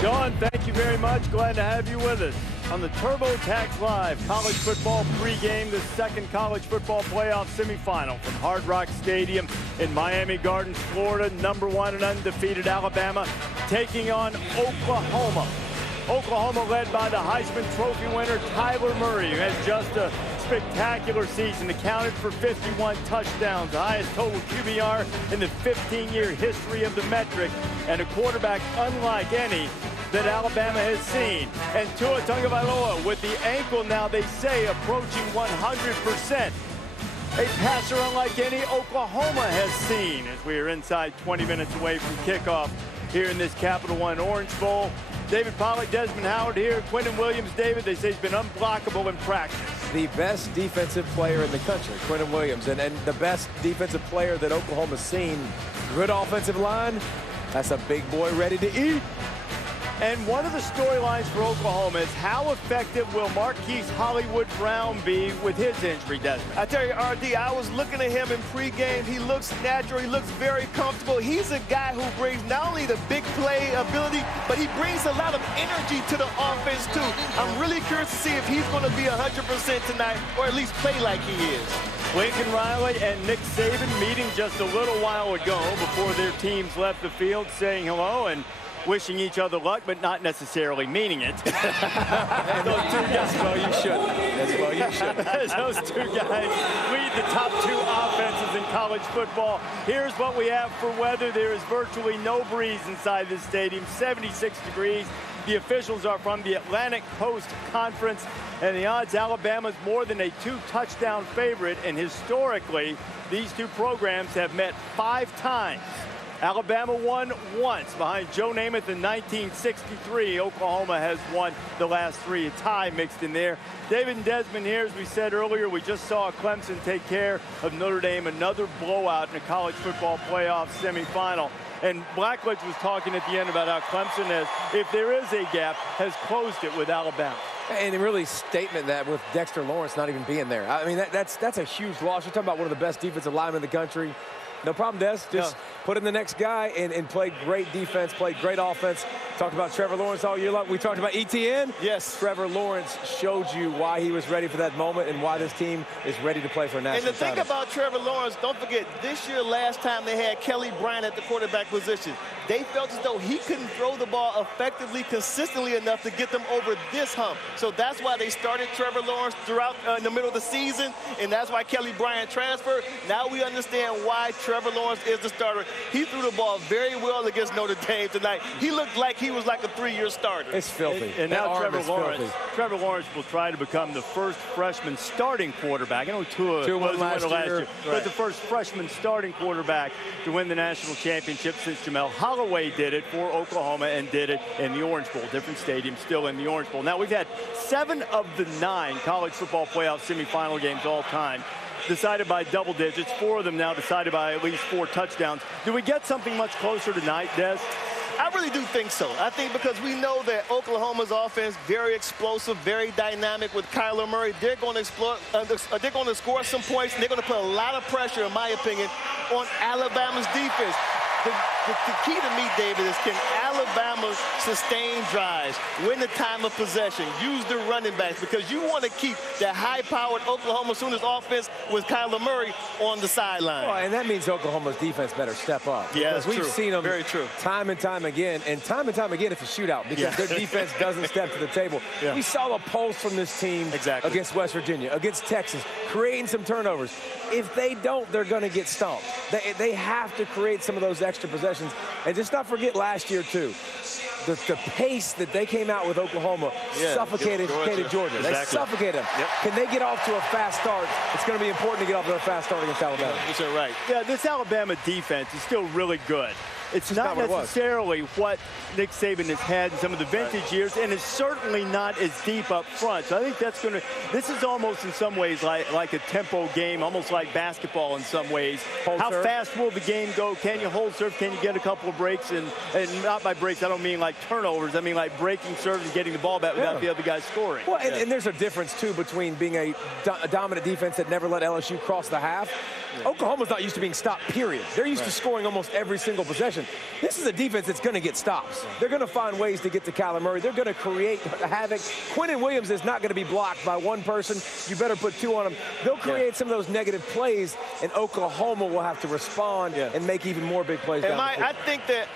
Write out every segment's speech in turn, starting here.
John, thank you very much. Glad to have you with us on the TurboTax Live college football pregame, the second college football playoff semifinal from Hard Rock Stadium in Miami Gardens, Florida. #1 and undefeated Alabama taking on Oklahoma. Oklahoma led by the Heisman Trophy winner Kyler Murray, who has just a spectacular season, accounted for 51 touchdowns, the highest total QBR in the 15-year history of the metric, and a quarterback unlike any that Alabama has seen. And Tua Tagovailoa with the ankle now, they say, approaching 100%. A passer unlike any Oklahoma has seen, as we are inside 20 minutes away from kickoff here in this Capital One Orange Bowl. David Pollack, Desmond Howard here. Quentin Williams, David, they say he's been unblockable in practice. The best defensive player in the country, Quentin Williams, and the best defensive player that Oklahoma's seen. Good offensive line. That's a big boy ready to eat. And one of the storylines for Oklahoma is how effective will Marquise Hollywood Brown be with his injury, Desmond? I tell you, RD, I was looking at him in pregame. He looks natural. He looks very comfortable. He's a guy who brings not only the big play ability, but he brings a lot of energy to the offense, too. I'm really curious to see if he's going to be 100% tonight, or at least play like he is. Lincoln Riley and Nick Saban meeting just a little while ago before their teams left the field, saying hello and wishing each other luck, but not necessarily meaning it. Those two guys, well, you shouldn't. That's well, you shouldn't. Those two guys lead the top two offenses in college football. Here's what we have for weather. There is virtually no breeze inside this stadium, 76 degrees. The officials are from the Atlantic Coast Conference, and the odds Alabama's more than a 2-touchdown favorite, and historically, these two programs have met 5 times. Alabama won once behind Joe Namath in 1963. Oklahoma has won the last 3, a tie mixed in there. David and Desmond here, as we said earlier, we just saw Clemson take care of Notre Dame, another blowout in a college football playoff semifinal. And Blackledge was talking at the end about how Clemson has, if there is a gap, has closed it with Alabama. And really statement that with Dexter Lawrence not even being there. I mean, that's a huge loss. You're talking about one of the best defensive linemen in the country. No problem, Des. Just put in the next guy and play great defense, play great offense. Talked about Trevor Lawrence all year long. We talked about ETN. Yes. Trevor Lawrence showed you why he was ready for that moment and why this team is ready to play for a national title. And the thing about Trevor Lawrence, don't forget, this year, last time they had Kelly Bryant at the quarterback position, they felt as though he couldn't throw the ball effectively, consistently enough to get them over this hump. So that's why they started Trevor Lawrence throughout in the middle of the season, and that's why Kelly Bryant transferred. Now we understand why Trevor Lawrence is the starter. He threw the ball very well against Notre Dame tonight. He looked like he was like a 3-year starter. It's filthy. And now Trevor Lawrence will try to become the first freshman starting quarterback. I know Tua was the winner last year, but the first freshman starting quarterback to win the national championship since Jamel Holloway did it for Oklahoma and did it in the Orange Bowl. Different stadium, still in the Orange Bowl. Now, we've had 7 of the 9 college football playoff semifinal games all time decided by double digits. 4 of them now decided by at least 4 touchdowns. Do we get something much closer tonight, Des? I really do think so. I think because we know that Oklahoma's offense, very explosive, very dynamic with Kyler Murray. They're going to they're going to score some points, and they're going to put a lot of pressure, in my opinion, on Alabama's defense. The key to me, David, is can Alabama sustain drives, win the time of possession, use the running backs, because you want to keep that high-powered Oklahoma Sooners offense with Kyler Murray on the sideline. Well, and that means Oklahoma's defense better step up. Yeah, that's we've true. seen them very true. Time and time again, it's a shootout because their defense doesn't step to the table. Yeah. We saw a pulse from this team against West Virginia, against Texas, creating some turnovers. If they don't, they're going to get stomped. They have to create some of those extra possessions. And just not forget last year, too. The pace that they came out with Oklahoma suffocated Georgia. They suffocated them. Yep. Can they get off to a fast start? It's going to be important to get off to a fast start against Alabama. You're right. Yeah, this Alabama defense is still really good. It's not necessarily what Nick Saban has had in some of the vintage years, and it's certainly not as deep up front. So I think that's going to – this is almost in some ways like a tempo game, almost like basketball in some ways. How fast will the game go? Can you hold serve? Can you get a couple of breaks? And not by breaks, I don't mean like turnovers. I mean like breaking serve and getting the ball back without the other guy scoring. Well, and there's a difference, too, between being a dominant defense that never let LSU cross the half Oklahoma's not used to being stopped, period. They're used to scoring almost every single possession. This is a defense that's going to get stops. They're going to find ways to get to Kyler Murray. They're going to create havoc. Quinnen Williams is not going to be blocked by one person. You better put two on him. They'll create some of those negative plays, and Oklahoma will have to respond and make even more big plays. I think that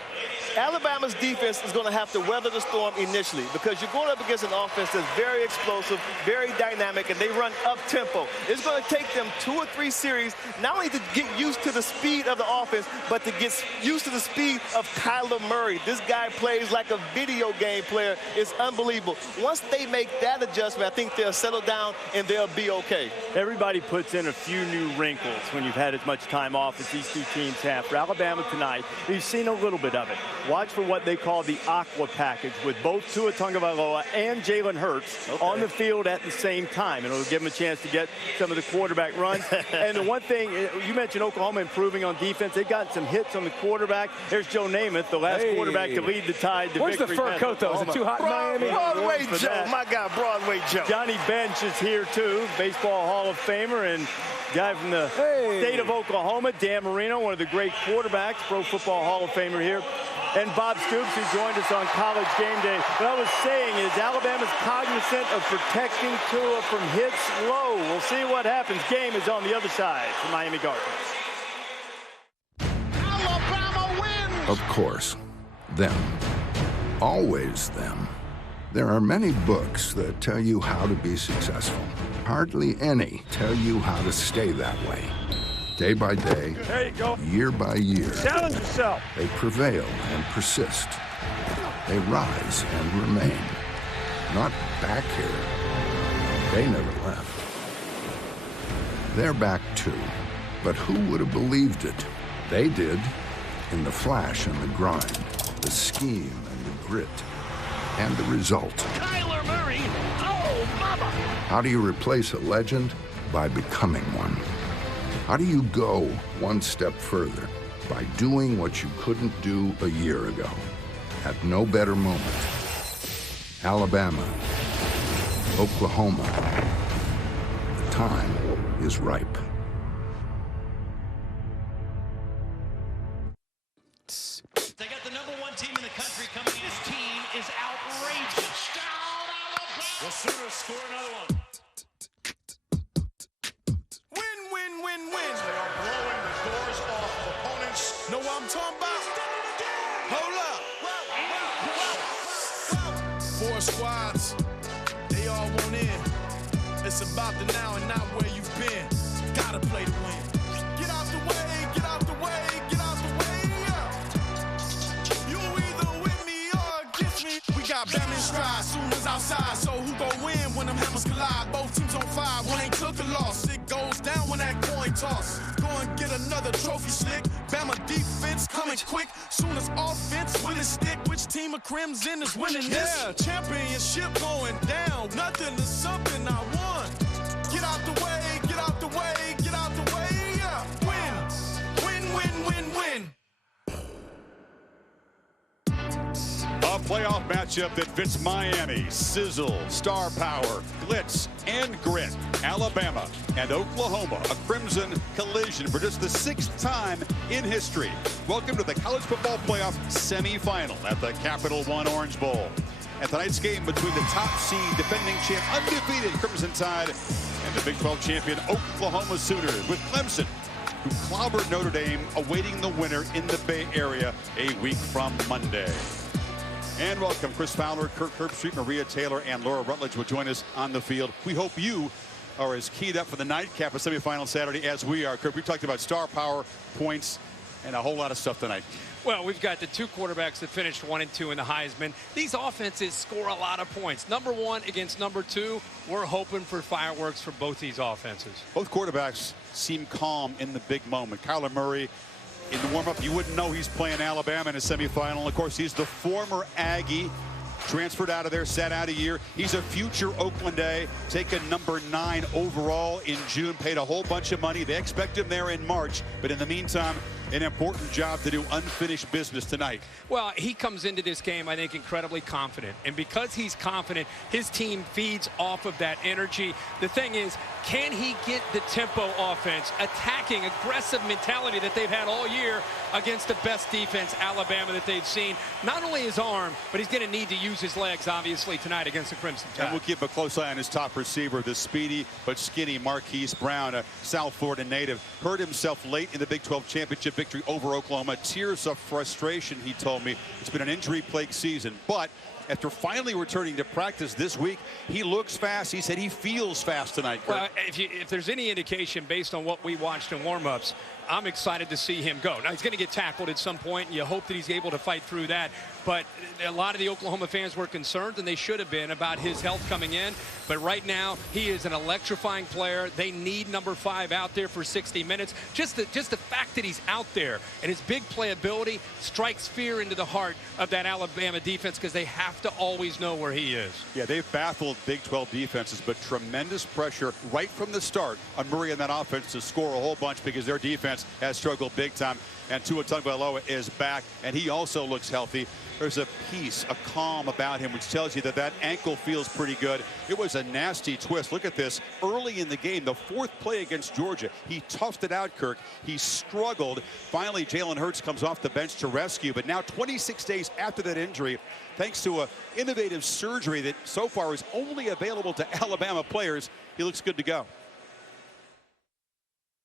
Alabama's defense is going to have to weather the storm initially because you're going up against an offense that's very explosive, very dynamic, and they run up-tempo. It's going to take them 2 or 3 series not only to get used to the speed of the offense, but to get used to the speed of Kyler Murray. This guy plays like a video game player. It's unbelievable. Once they make that adjustment, I think they'll settle down and they'll be okay. Everybody puts in a few new wrinkles when you've had as much time off as these two teams have. For Alabama tonight, you've seen a little bit of it. Watch for what they call the Aqua package with both Tua Tagovailoa and Jalen Hurts on the field at the same time. And it'll give them a chance to get some of the quarterback runs. And the one thing, you mentioned Oklahoma improving on defense. They've gotten some hits on the quarterback. There's Joe Namath, the last quarterback to lead the Tide to Where's victory. Where's the fur coat, though? Is it too hot in Miami? Broadway Joe, my guy, Broadway Joe. Johnny Bench is here, too, Baseball Hall of Famer and guy from the state of Oklahoma, Dan Marino, one of the great quarterbacks, Pro Football Hall of Famer here. And Bob Stoops, who joined us on College Game Day. What I was saying is Alabama's cognizant of protecting Tua from hits low. We'll see what happens. Game is on the other side for Miami Gardens. Alabama wins! Of course, them. Always them. There are many books that tell you how to be successful. Hardly any tell you how to stay that way. Day by day, there you go. Year by year, challenge yourself. They prevail and persist. They rise and remain. Not back here. They never left. They're back too. But who would have believed it? They did. In the flash and the grind, the scheme and the grit, and the result. Kyler Murray! Oh, mama! How do you replace a legend? By becoming one. How do you go one step further? By doing what you couldn't do a year ago. At no better moment. Alabama. Oklahoma. The time is ripe. They got the #1 team in the country coming in. This team is outrageous. The Sooners score another one. Win. They are blowing the doors off of opponents. Know what I'm talking about? Hold up. 4 squads, they all want in. It's about the now and not where you've been. Gotta play to win. Get out the way, get out the way, get out the way. Yeah. You either with me or against me. We got Bama in stride, Sooners outside. So who gon' win when them hammers collide? Both teams on fire, one ain't took a loss. It goes down when that coin toss. Go and get another trophy stick. Bama defense coming quick. Sooners offense winning stick. Which team of Crimson is winning this? Yeah, championship going down. Nothing to something I won. Get out the way, get out the way, get out the way. Yeah, win. A playoff matchup that fits Miami. Sizzle, star power, glitz, and grit. Alabama and Oklahoma, a Crimson collision for just the 6th time in history. Welcome to the College Football Playoff semifinal at the Capital One Orange Bowl. And tonight's game between the top seed, defending champ, undefeated Crimson Tide, and the Big 12 champion Oklahoma Sooners, with Clemson, who clobbered Notre Dame, awaiting the winner in the Bay Area a week from Monday. And welcome, Chris Fowler, Kirk Herbstreit, Maria Taylor, and Laura Rutledge will join us on the field. We hope you are as keyed up for the nightcap of semifinal Saturday as we are. Kirk, we talked about star power, points, and a whole lot of stuff tonight. Well, we've got the 2 quarterbacks that finished 1 and 2 in the Heisman. These offenses score a lot of points. #1 against #2. We're hoping for fireworks for both these offenses. Both quarterbacks seem calm in the big moment. Kyler Murray, in the warm-up, you wouldn't know he's playing Alabama in a semifinal. Of course, he's the former Aggie, transferred out of there, sat out a year. He's a future Oakland-A, taken #9 overall in June, paid a whole bunch of money. They expect him there in March, but in the meantime, an important job to do, unfinished business tonight. Well, he comes into this game, I think, incredibly confident. And because he's confident, his team feeds off of that energy. The thing is, can he get the tempo offense, attacking, aggressive mentality that they've had all year against the best defense, Alabama, that they've seen? Not only his arm, but he's going to need to use his legs, obviously, tonight against the Crimson Tide. And we'll keep a close eye on his top receiver, the speedy but skinny Marquise Brown, a South Florida native. Hurt himself late in the Big 12 championship victory over Oklahoma. Tears of frustration, he told me. It's been an injury-plagued season, but after finally returning to practice this week, he looks fast. He said he feels fast tonight, Kurt. Well, if there's any indication based on what we watched in warm-ups, I'm excited to see him go. Now, he's going to get tackled at some point, and you hope that he's able to fight through that. But a lot of the Oklahoma fans were concerned, and they should have been, about his health coming in. But right now, he is an electrifying player. They need number 5 out there for 60 minutes. Just the fact that he's out there and his big playability strikes fear into the heart of that Alabama defense, because they have to always know where he is. Yeah, they've baffled Big 12 defenses, but tremendous pressure right from the start on Murray and that offense to score a whole bunch, because their defense has struggled big time. And Tua Tagovailoa is back, and he also looks healthy. There's a peace, a calm about him, which tells you that that ankle feels pretty good. It was a nasty twist. Look at this. Early in the game, the 4th play against Georgia, he toughed it out, Kirk. He struggled. Finally, Jalen Hurts comes off the bench to rescue. But now, 26 days after that injury, thanks to an innovative surgery that so far is only available to Alabama players, he looks good to go.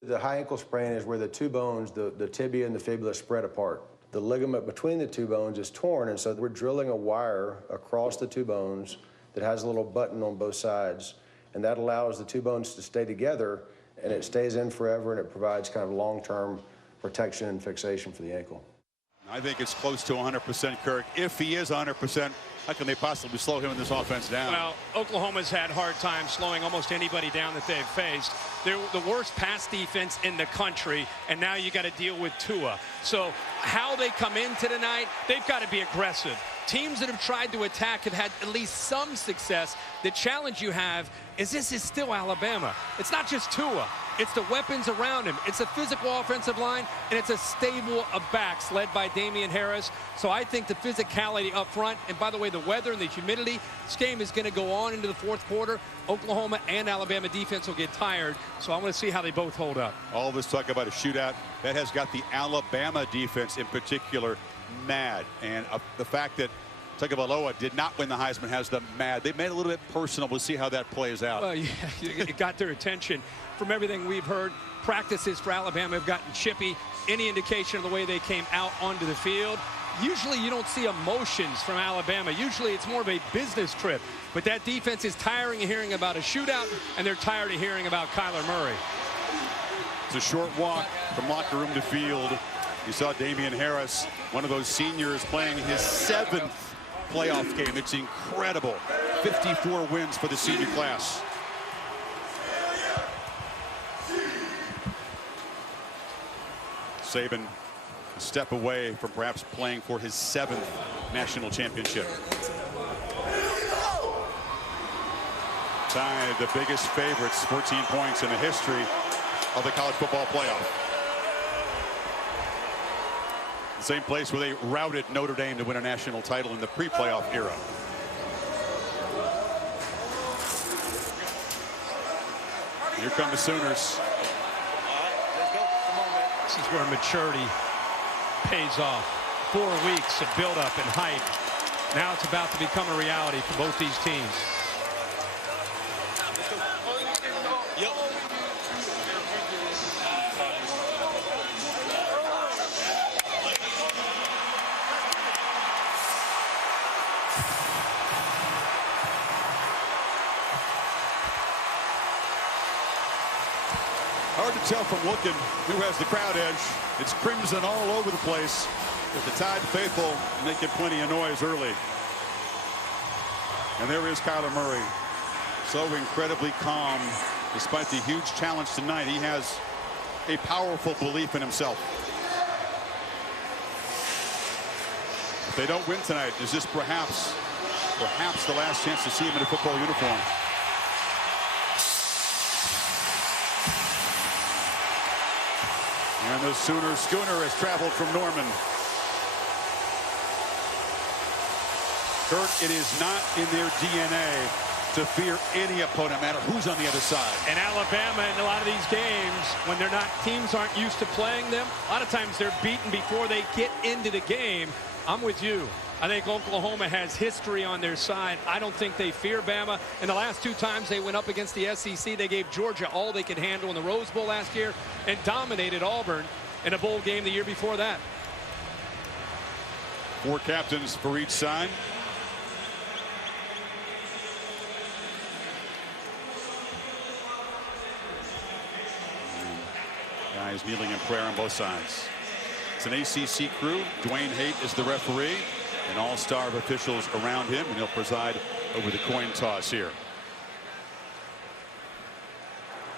The high ankle sprain is where the two bones, the tibia and the fibula, spread apart. The ligament between the two bones is torn, and so we're drilling a wire across the two bones that has a little button on both sides, and that allows the two bones to stay together, and it stays in forever, and it provides kind of long-term protection and fixation for the ankle. I think it's close to 100%, Kirk. If he is 100%, how can they possibly slow him in this offense down? Well, Oklahoma's had hard time slowing almost anybody down that they've faced. They're the worst pass defense in the country, and now you got to deal with Tua. So how they come into tonight, they've got to be aggressive. Teams that have tried to attack have had at least some success. The challenge you have is this is still Alabama. It's not just Tua. It's the weapons around him. It's a physical offensive line, and it's a stable of backs led by Damian Harris. So I think the physicality up front, and by the way, the weather and the humidity, this game is going to go on into the 4th quarter. Oklahoma and Alabama defense will get tired, so I want to see how they both hold up. All of us talk about a shootout. That has got the Alabama defense in particular mad. And the fact that Tagovailoa did not win the Heisman has them mad. They made it a little bit personal. We'll see how that plays out. Well, yeah, it got their attention. From everything we've heard, practices for Alabama have gotten chippy. Any indication of the way they came out onto the field? Usually you don't see emotions from Alabama. Usually it's more of a business trip. But that defense is tiring of hearing about a shootout, and they're tired of hearing about Kyler Murray. It's a short walk from locker room to field. You saw Damian Harris, one of those seniors, playing his 7th playoff game. It's incredible. 54 wins for the senior class. Saban a step away from perhaps playing for his 7th national championship. Tide, the biggest favorites, 14 points in the history of the college football playoff. The same place where they routed Notre Dame to win a national title in the pre-playoff era. Here come the Sooners. This is where maturity pays off. 4 weeks of build-up and hype. Now it's about to become a reality for both these teams. Hard to tell from looking who has the crowd edge. It's crimson all over the place, but the Tide faithful making plenty of noise early. And there is Kyler Murray, so incredibly calm despite the huge challenge tonight. He has a powerful belief in himself. If they don't win tonight, is this perhaps the last chance to see him in a football uniform? And the Sooner schooner has traveled from Norman. Kurt, it is not in their DNA to fear any opponent, no matter who's on the other side. And Alabama, in a lot of these games, when they're not, teams aren't used to playing them, a lot of times they're beaten before they get into the game. I'm with you. I think Oklahoma has history on their side. I don't think they fear Bama. And the last 2 times they went up against the SEC, they gave Georgia all they could handle in the Rose Bowl last year and dominated Auburn in a bowl game the year before that. 4 captains for each side. Guys kneeling in prayer on both sides. It's an ACC crew. Dwayne Haight is the referee, and all-star officials around him, and he'll preside over the coin toss here.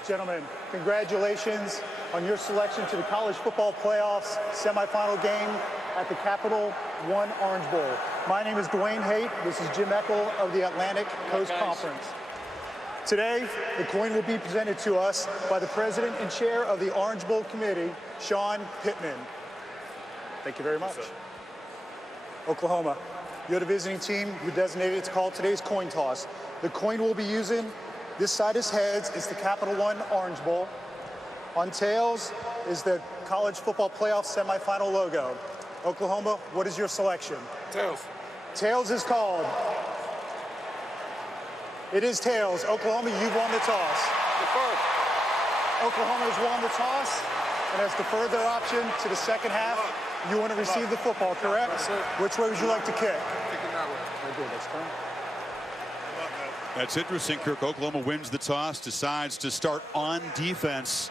Gentlemen, congratulations on your selection to the College Football Playoffs semifinal game at the Capital One Orange Bowl. My name is Dwayne Haight. This is Jim Eckel of the Atlantic Coast Conference. Today, the coin will be presented to us by the president and chair of the Orange Bowl Committee, Sean Pittman. Thank you very much. Oklahoma, you're the visiting team. You're designated to call today's coin toss. The coin we'll be using, this side is heads. It's the Capital One Orange Bowl. On tails is the College Football Playoff semifinal logo. Oklahoma, what is your selection? Tails. Tails is called. It is tails. Oklahoma, you've won the toss. Deferred. Oklahoma has won the toss and has deferred their option to the second half. You want to receive the football, correct? Yes, sir. Which way would you like to kick? Kicking that way. Very good. That's fine. That's interesting, Kirk. Oklahoma wins the toss, decides to start on defense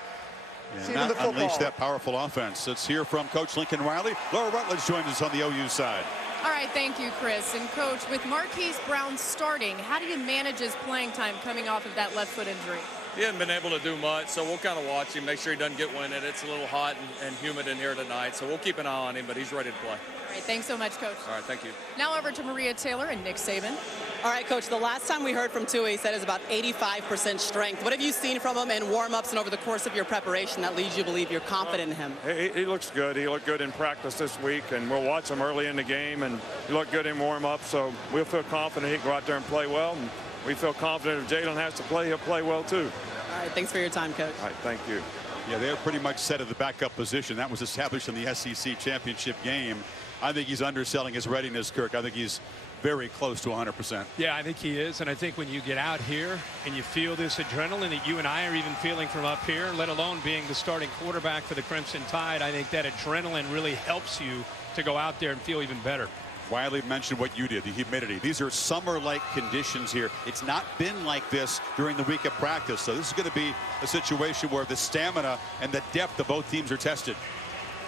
and not unleash that powerful offense. Let's hear from Coach Lincoln Riley. Laura Rutledge joins us on the OU side. All right, thank you, Chris. And, Coach, with Marquise Brown starting, how do you manage his playing time coming off of that left foot injury? He hasn't been able to do much, so we'll kind of watch him, make sure he doesn't get winded. It's a little hot and humid in here tonight, so we'll keep an eye on him, but he's ready to play. All right, thanks so much, Coach. All right, thank you. Now over to Maria Taylor and Nick Saban. All right, Coach, the last time we heard from Tua, he said is about 85% strength. What have you seen from him in warm-ups and over the course of your preparation that leads you to believe you're confident in him? He looks good. He looked good in practice this week, and we'll watch him early in the game, and he looked good in warm-up, so we'll feel confident he can go out there and play well, and we feel confident if Jalen has to play, he'll play well too. All right, thanks for your time, Coach. All right, thank you. Yeah, they're pretty much set at the backup position. That was established in the SEC championship game. I think he's underselling his readiness, Kirk. I think he's very close to 100%. Yeah, I think he is. And I think when you get out here and you feel this adrenaline that you and I are even feeling from up here, let alone being the starting quarterback for the Crimson Tide, I think that adrenaline really helps you to go out there and feel even better. Wiley mentioned what you did, the humidity. These are summer-like conditions here. It's not been like this during the week of practice. So this is going to be a situation where the stamina and the depth of both teams are tested.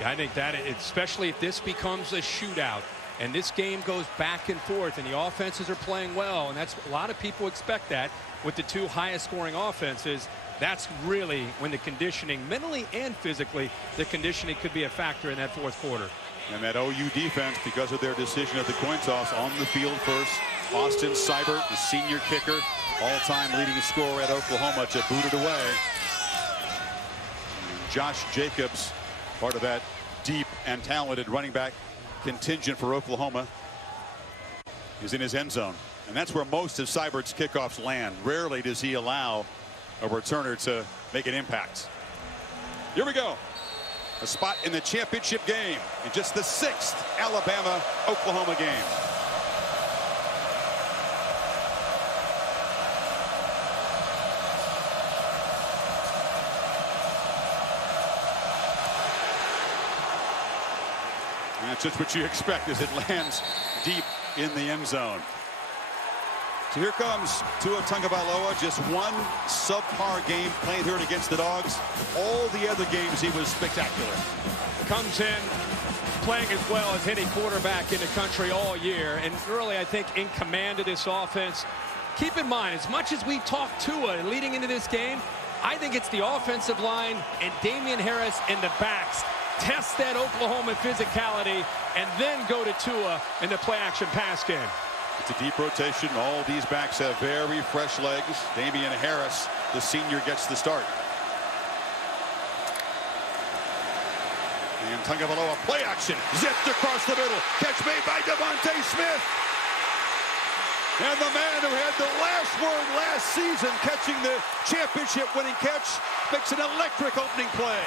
I think that, especially if this becomes a shootout and this game goes back and forth and the offenses are playing well, and that's a lot of people expect that with the 2 highest scoring offenses. That's really when the conditioning, mentally and physically, the conditioning could be a factor in that fourth quarter. And that OU defense, because of their decision at the coin toss, on the field first. Austin Seibert, the senior kicker, all-time leading scorer at Oklahoma, to boot it away. Josh Jacobs, part of that deep and talented running back contingent for Oklahoma, is in his end zone. And that's where most of Seibert's kickoffs land. Rarely does he allow a returner to make an impact. Here we go. A spot in the championship game in just the 6th Alabama-Oklahoma game. And that's just what you expect as it lands deep in the end zone. So here comes Tua Tagovailoa, just one subpar game played here against the Dogs. All the other games he was spectacular. Comes in playing as well as any quarterback in the country all year, and really I think in command of this offense. Keep in mind, as much as we talk Tua leading into this game, I think it's the offensive line and Damian Harris in the backs. Test that Oklahoma physicality and then go to Tua in the play action pass game. It's a deep rotation. All these backs have very fresh legs. Damian Harris, the senior, gets the start. And Tagovailoa, play action, zipped across the middle. Catch made by Devontae Smith. And the man who had the last word last season, catching the championship-winning catch, makes an electric opening play.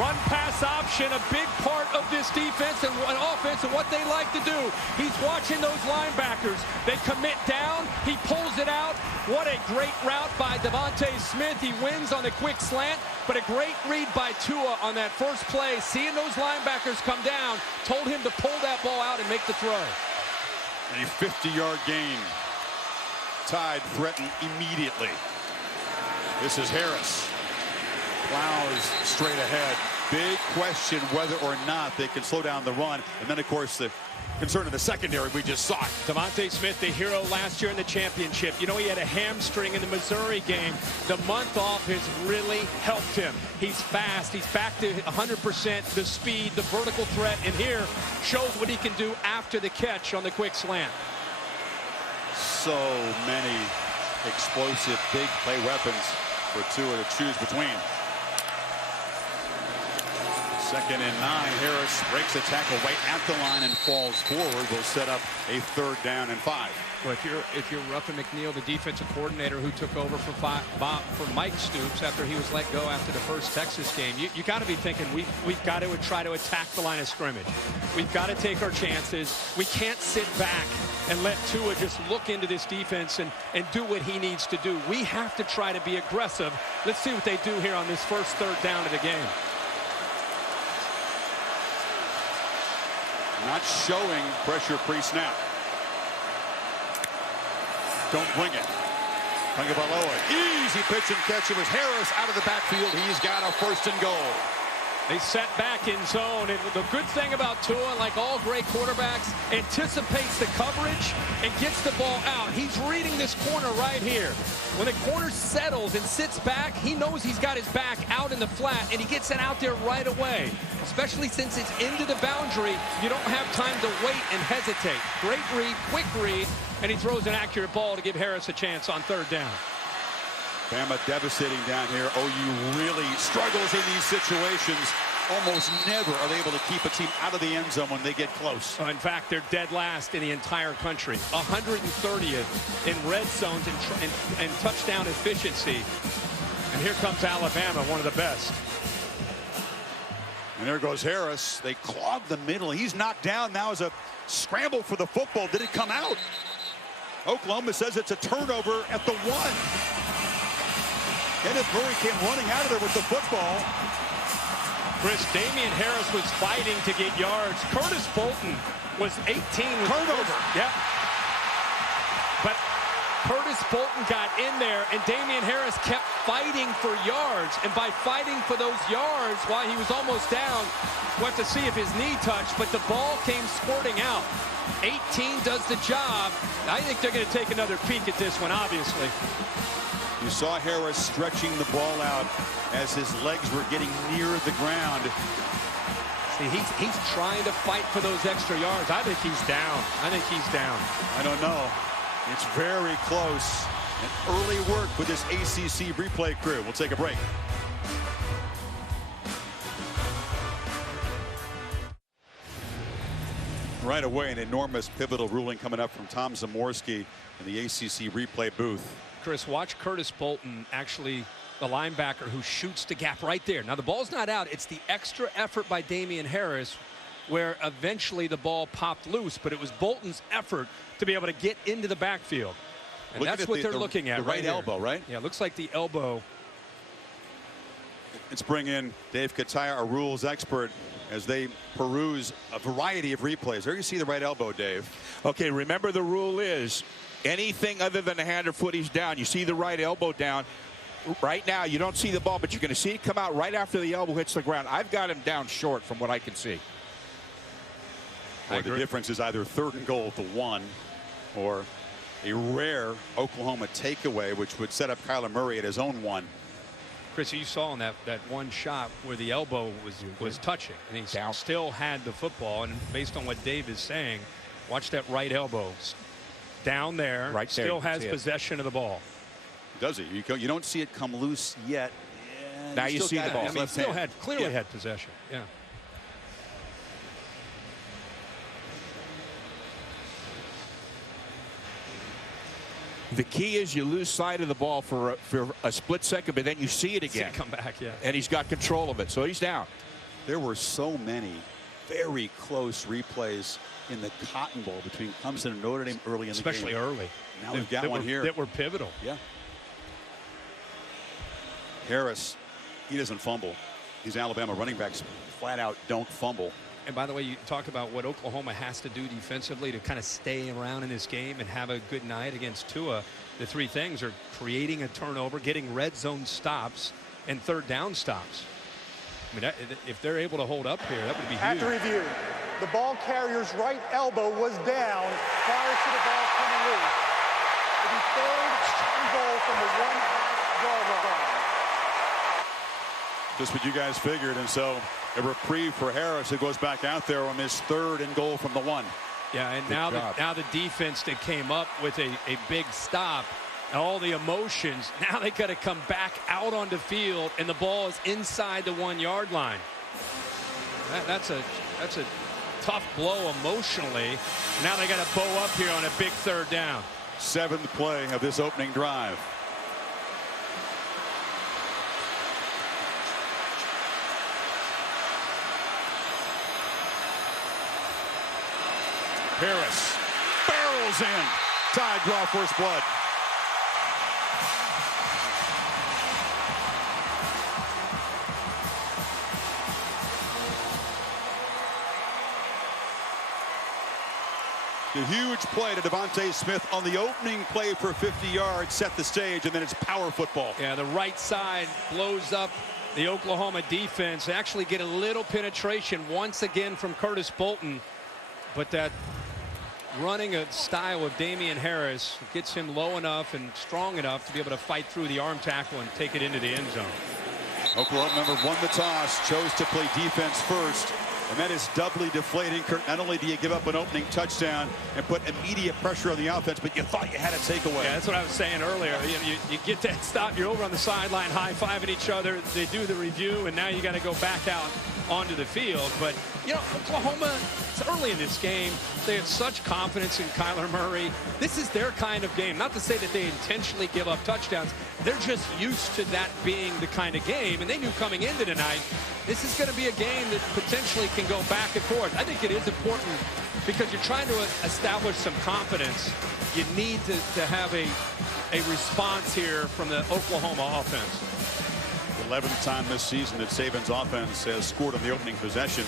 Run pass option, a big part of this defense and offense and what they like to do. He's watching those linebackers. They commit down. He pulls it out. What a great route by Devontae Smith. He wins on the quick slant, but a great read by Tua on that first play. Seeing those linebackers come down, told him to pull that ball out and make the throw. A 50-yard gain. Tide threatened immediately. This is Harris. Plows straight ahead. Big question whether or not they can slow down the run. And then, of course, the concern of the secondary, we just saw it. Devontae Smith, the hero last year in the championship. You know, he had a hamstring in the Missouri game. The month off has really helped him. He's fast. He's back to 100%, the speed, the vertical threat. And here shows what he can do after the catch on the quick slant. So many explosive big play weapons for Tua to choose between. 2nd and 9. Harris breaks a tackle right at the line and falls forward. Will set up a 3rd down and 5. Well, if you're Ruffin McNeil, the defensive coordinator who took over for Mike Stoops after he was let go after the first Texas game, you got to be thinking we've got to try to attack the line of scrimmage. We've got to take our chances. We can't sit back and let Tua just look into this defense and do what he needs to do. We have to try to be aggressive. Let's see what they do here on this first 3rd down of the game. Not showing pressure pre-snap. Don't bring it. Tagovailoa, easy pitch and catch. It was Harris out of the backfield. He's got a 1st and goal. They set back in zone, and the good thing about Tua, like all great quarterbacks, anticipates the coverage and gets the ball out. He's reading this corner right here. When the corner settles and sits back, he knows he's got his back out in the flat, and he gets it out there right away. Especially since it's into the boundary, you don't have time to wait and hesitate. Great read, quick read, and he throws an accurate ball to give Harris a chance on 3rd down. Bama devastating down here. OU really struggles in these situations. Almost never are they able to keep a team out of the end zone when they get close. In fact, they're dead last in the entire country. 130th in red zones and touchdown efficiency. And here comes Alabama, one of the best. And there goes Harris. They clog the middle. He's knocked down. Now is a scramble for the football. Did it come out? Oklahoma says it's a turnover at the 1. Kenneth Murray came running out of there with the football. Chris, Damian Harris was fighting to get yards. Curtis Bolton was 18. Turnover. Yep. But Curtis Bolton got in there, and Damian Harris kept fighting for yards. And by fighting for those yards while he was almost down, we'll have to see if his knee touched, but the ball came squirting out. 18 does the job. I think they're going to take another peek at this one, obviously. You saw Harris stretching the ball out as his legs were getting near the ground. See, he's trying to fight for those extra yards. I think he's down. I don't know. It's very close. And early work with this ACC replay crew. We'll take a break. Right away, an enormous pivotal ruling coming up from Tom Zamorsky in the ACC replay booth. Chris, watch Curtis Bolton, actually the linebacker who shoots the gap right there. Now, the ball's not out. It's the extra effort by Damian Harris where eventually the ball popped loose, but it was Bolton's effort to be able to get into the backfield. And that's what they're looking at. The right elbow, right? Yeah, it looks like the elbow. Let's bring in Dave Kataya, our rules expert, as they peruse a variety of replays. There you see the right elbow, Dave. Okay, remember the rule is anything other than a hand or foot, he's down. You see the right elbow down. Right now, you don't see the ball, but you're going to see it come out right after the elbow hits the ground. I've got him down short from what I can see. Boy, the difference is either 3rd and goal at the 1 or a rare Oklahoma takeaway, which would set up Kyler Murray at his own 1. Chris, you saw in that one shot where the elbow was touching, and he still had the football. And based on what Dave is saying, watch that right elbow down there. Right there, still has possession of the ball. Does he? You don't see it come loose yet. Now you see the ball. I mean, he still clearly had possession. Yeah. The key is you lose sight of the ball for a split second, but then you see it again. Come back, yeah. And he's got control of it, so he's down. There were so many very close replays in the Cotton Bowl between Clemson and Notre Dame early in the game. Especially early. Now we've got one here. That were pivotal. Yeah. Harris, he doesn't fumble. These Alabama running backs flat out don't fumble. And by the way, you talk about what Oklahoma has to do defensively to kind of stay around in this game and have a good night against Tua. The three things are creating a turnover, getting red zone stops, and third down stops. I mean, if they're able to hold up here, that would be huge. After review, the ball carrier's right elbow was down prior to the ball coming loose. It'll be third and goal from the 1.5-yard line. Just what you guys figured, and so a reprieve for Harris, who goes back out there on this 3rd and goal from the 1. Yeah, and now the defense that came up with a big stop, and all the emotions, now they got to come back out on the field, and the ball is inside the 1-yard line. That's a tough blow emotionally. Now they got to bow up here on a big 3rd down. 7th play of this opening drive. Harris barrels in. Tide draw first blood. The huge play to Devontae Smith on the opening play for 50 yards set the stage, and then it's power football. Yeah, the right side blows up the Oklahoma defense. They actually get a little penetration once again from Curtis Bolton, but that running a style of Damian Harris gets him low enough and strong enough to be able to fight through the arm tackle and take it into the end zone. Oklahoma won the toss, chose to play defense first, and that is doubly deflating. Kurt, not only do you give up an opening touchdown and put immediate pressure on the offense, but you thought you had a takeaway. Yeah, that's what I was saying earlier. You get that stop, you're over on the sideline high-fiving each other. They do the review, and now you got to go back out onto the field. But, you know, Oklahoma, it's early in this game. They had such confidence in Kyler Murray. This is their kind of game. Not to say that they intentionally give up touchdowns. They're just used to that being the kind of game. And they knew coming into tonight, this is going to be a game that potentially can go back and forth. I think it is important because you're trying to establish some confidence. You need to have a response here from the Oklahoma offense. 11th time this season that Saban's offense has scored on the opening possession.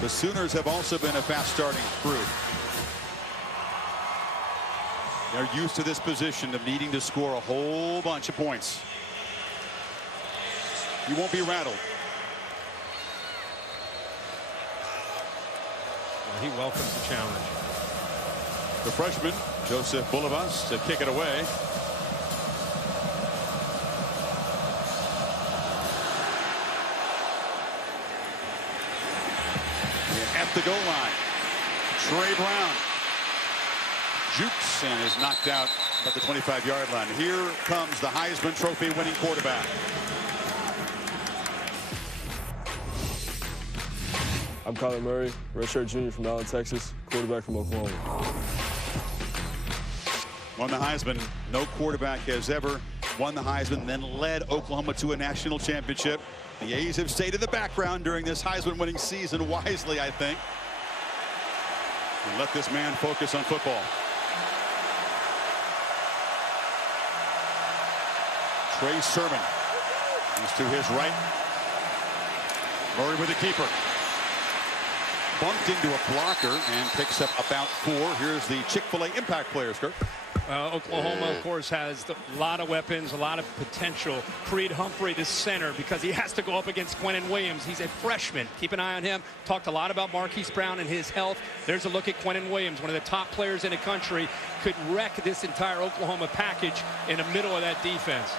The Sooners have also been a fast starting crew. They're used to this position of needing to score a whole bunch of points. You won't be rattled. Well, he welcomes the challenge. The freshman, Joseph Bulovas, to kick it away. At the goal line, Trey Brown jukes and is knocked out at the 25-yard line. Here comes the Heisman Trophy winning quarterback. I'm Kyler Murray, redshirt junior from Allen, Texas, quarterback from Oklahoma. Won the Heisman. No quarterback has ever won the Heisman and then led Oklahoma to a national championship. The A's have stayed in the background during this Heisman winning season wisely, I think. And let this man focus on football. Trey Sermon is to his right. Murray with the keeper. Bumped into a blocker and picks up about 4. Here's the Chick-fil-A impact players, Kurt. Oklahoma, of course, has a lot of weapons, a lot of potential. Creed Humphrey, the center, because he has to go up against Quentin Williams. He's a freshman. Keep an eye on him. Talked a lot about Marquise Brown and his health. There's a look at Quentin Williams, one of the top players in the country. Could wreck this entire Oklahoma package in the middle of that defense.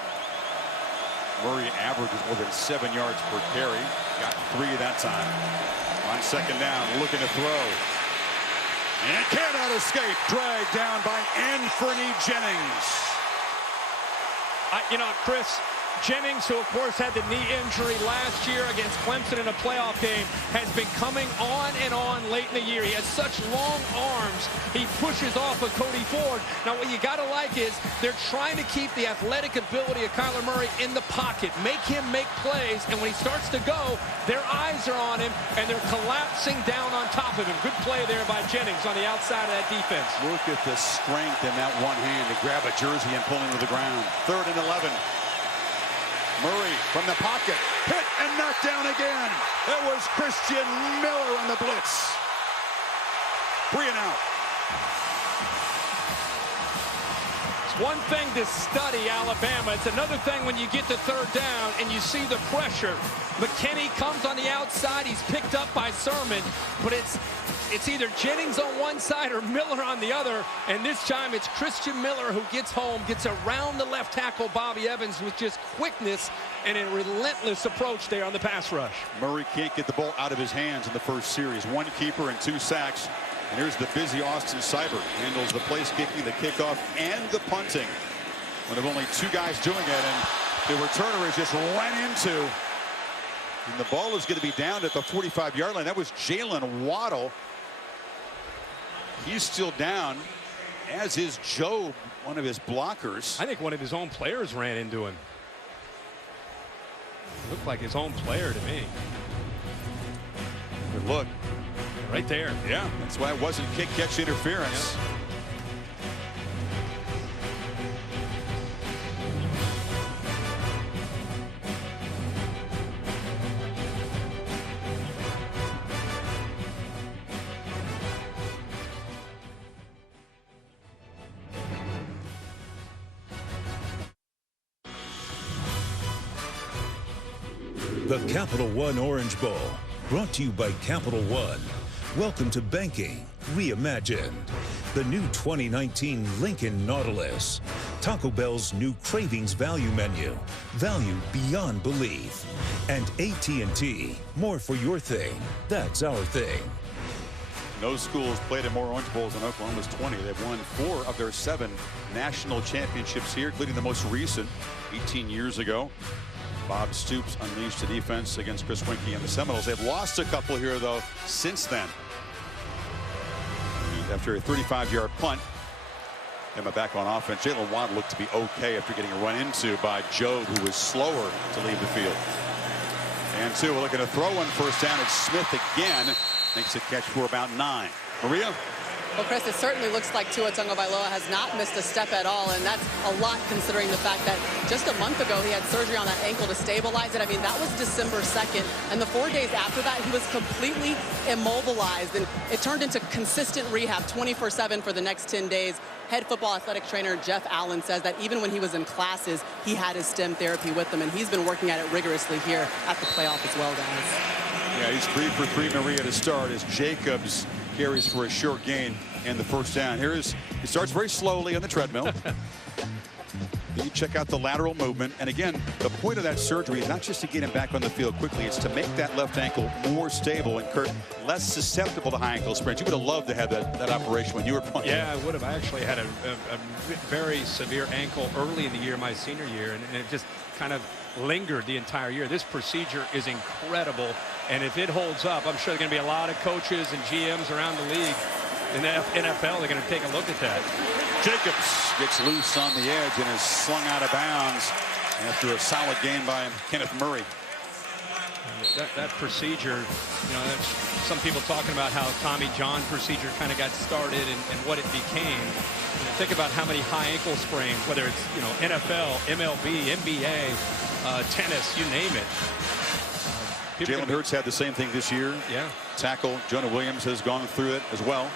Murray averages more than 7 yards per carry. Got 3 that time. On second down, looking to throw. And cannot escape. Dragged down by Anthony Jennings. You know, Chris, Jennings, who of course had the knee injury last year against Clemson in a playoff game, has been coming on and on late in the year. He has such long arms. He pushes off of Cody Ford. Now, what you got to like is they're trying to keep the athletic ability of Kyler Murray in the pocket, make him make plays, and when he starts to go, their eyes are on him, and they're collapsing down on top of him. Good play there by Jennings on the outside of that defense. Look at the strength in that one hand to grab a jersey and pull him to the ground. 3rd and 11. Murray from the pocket, hit and knocked down again. It was Christian Miller on the blitz. 3 and out. It's one thing to study Alabama. It's another thing when you get to 3rd down and you see the pressure. McKinney comes on the outside. He's picked up by Sermon, but it's either Jennings on one side or Miller on the other, and this time it's Christian Miller who gets home, gets around the left tackle Bobby Evans with just quickness and a relentless approach there on the pass rush. Murray can't get the ball out of his hands in the first series. 1 keeper and 2 sacks. And here's the busy Austin Seibert. Handles the place kicking, the kickoff, and the punting. One of only 2 guys doing it, and the returner is just ran into. And the ball is going to be down at the 45-yard line. That was Jalen Waddle. He's still down, as is Job, one of his blockers. I think one of his own players ran into him. Looked like his own player to me. Good look. Right there. Yeah, that's why it wasn't kick-catch interference. Yeah. The Capital One Orange Bowl, brought to you by Capital One. Welcome to banking reimagined. The new 2019 Lincoln Nautilus. Taco Bell's new Cravings Value Menu. Value beyond belief. And AT&T, more for your thing. That's our thing. No schools played in more Orange Bowls than Oklahoma's 20. They've won 4 of their 7 national championships here, including the most recent 18 years ago. Bob Stoops unleashed the defense against Chris Weinke and the Seminoles. They've lost a couple here, though, since then. And after a 35-yard punt, Emma back on offense. Jalen Waddle looked to be okay after getting run into by Joe, who was slower to leave the field. And 2, we're looking to throw one first down. It's Smith again. Makes a catch for about 9. Maria? Well, Chris, it certainly looks like Tua Tagovailoa has not missed a step at all, and that's a lot considering the fact that just a month ago he had surgery on that ankle to stabilize it. I mean, that was December 2nd, and the 4 days after that, he was completely immobilized, and it turned into consistent rehab 24/7 for the next 10 days. Head football athletic trainer Jeff Allen says that even when he was in classes, he had his stem therapy with him, and he's been working at it rigorously here at the playoff as well, guys. Yeah, he's 3 for 3, Maria, to start as Jacobs carries for a short gain and the first down. He starts very slowly on the treadmill. You check out the lateral movement. And again, the point of that surgery is not just to get him back on the field quickly. It's to make that left ankle more stable and, Kurt, less susceptible to high ankle sprains. You would have loved to have that operation when you were playing. Yeah, I would have. I actually had a very severe ankle early in the year, my senior year, and it just kind of lingered the entire year. This procedure is incredible, and if it holds up, I'm sure there are going to be a lot of coaches and GMs around the league in the NFL. They're going to take a look at that. Jacobs gets loose on the edge and is slung out of bounds after a solid game by Kenneth Murray. That procedure, you know, that's some people talking about how Tommy John procedure kind of got started and what it became. Think about how many high ankle sprains, whether it's, you know, NFL, MLB, NBA, tennis, you name it. Jalen Hurts had the same thing this year. Yeah. Tackle Jonah Williams has gone through it as well.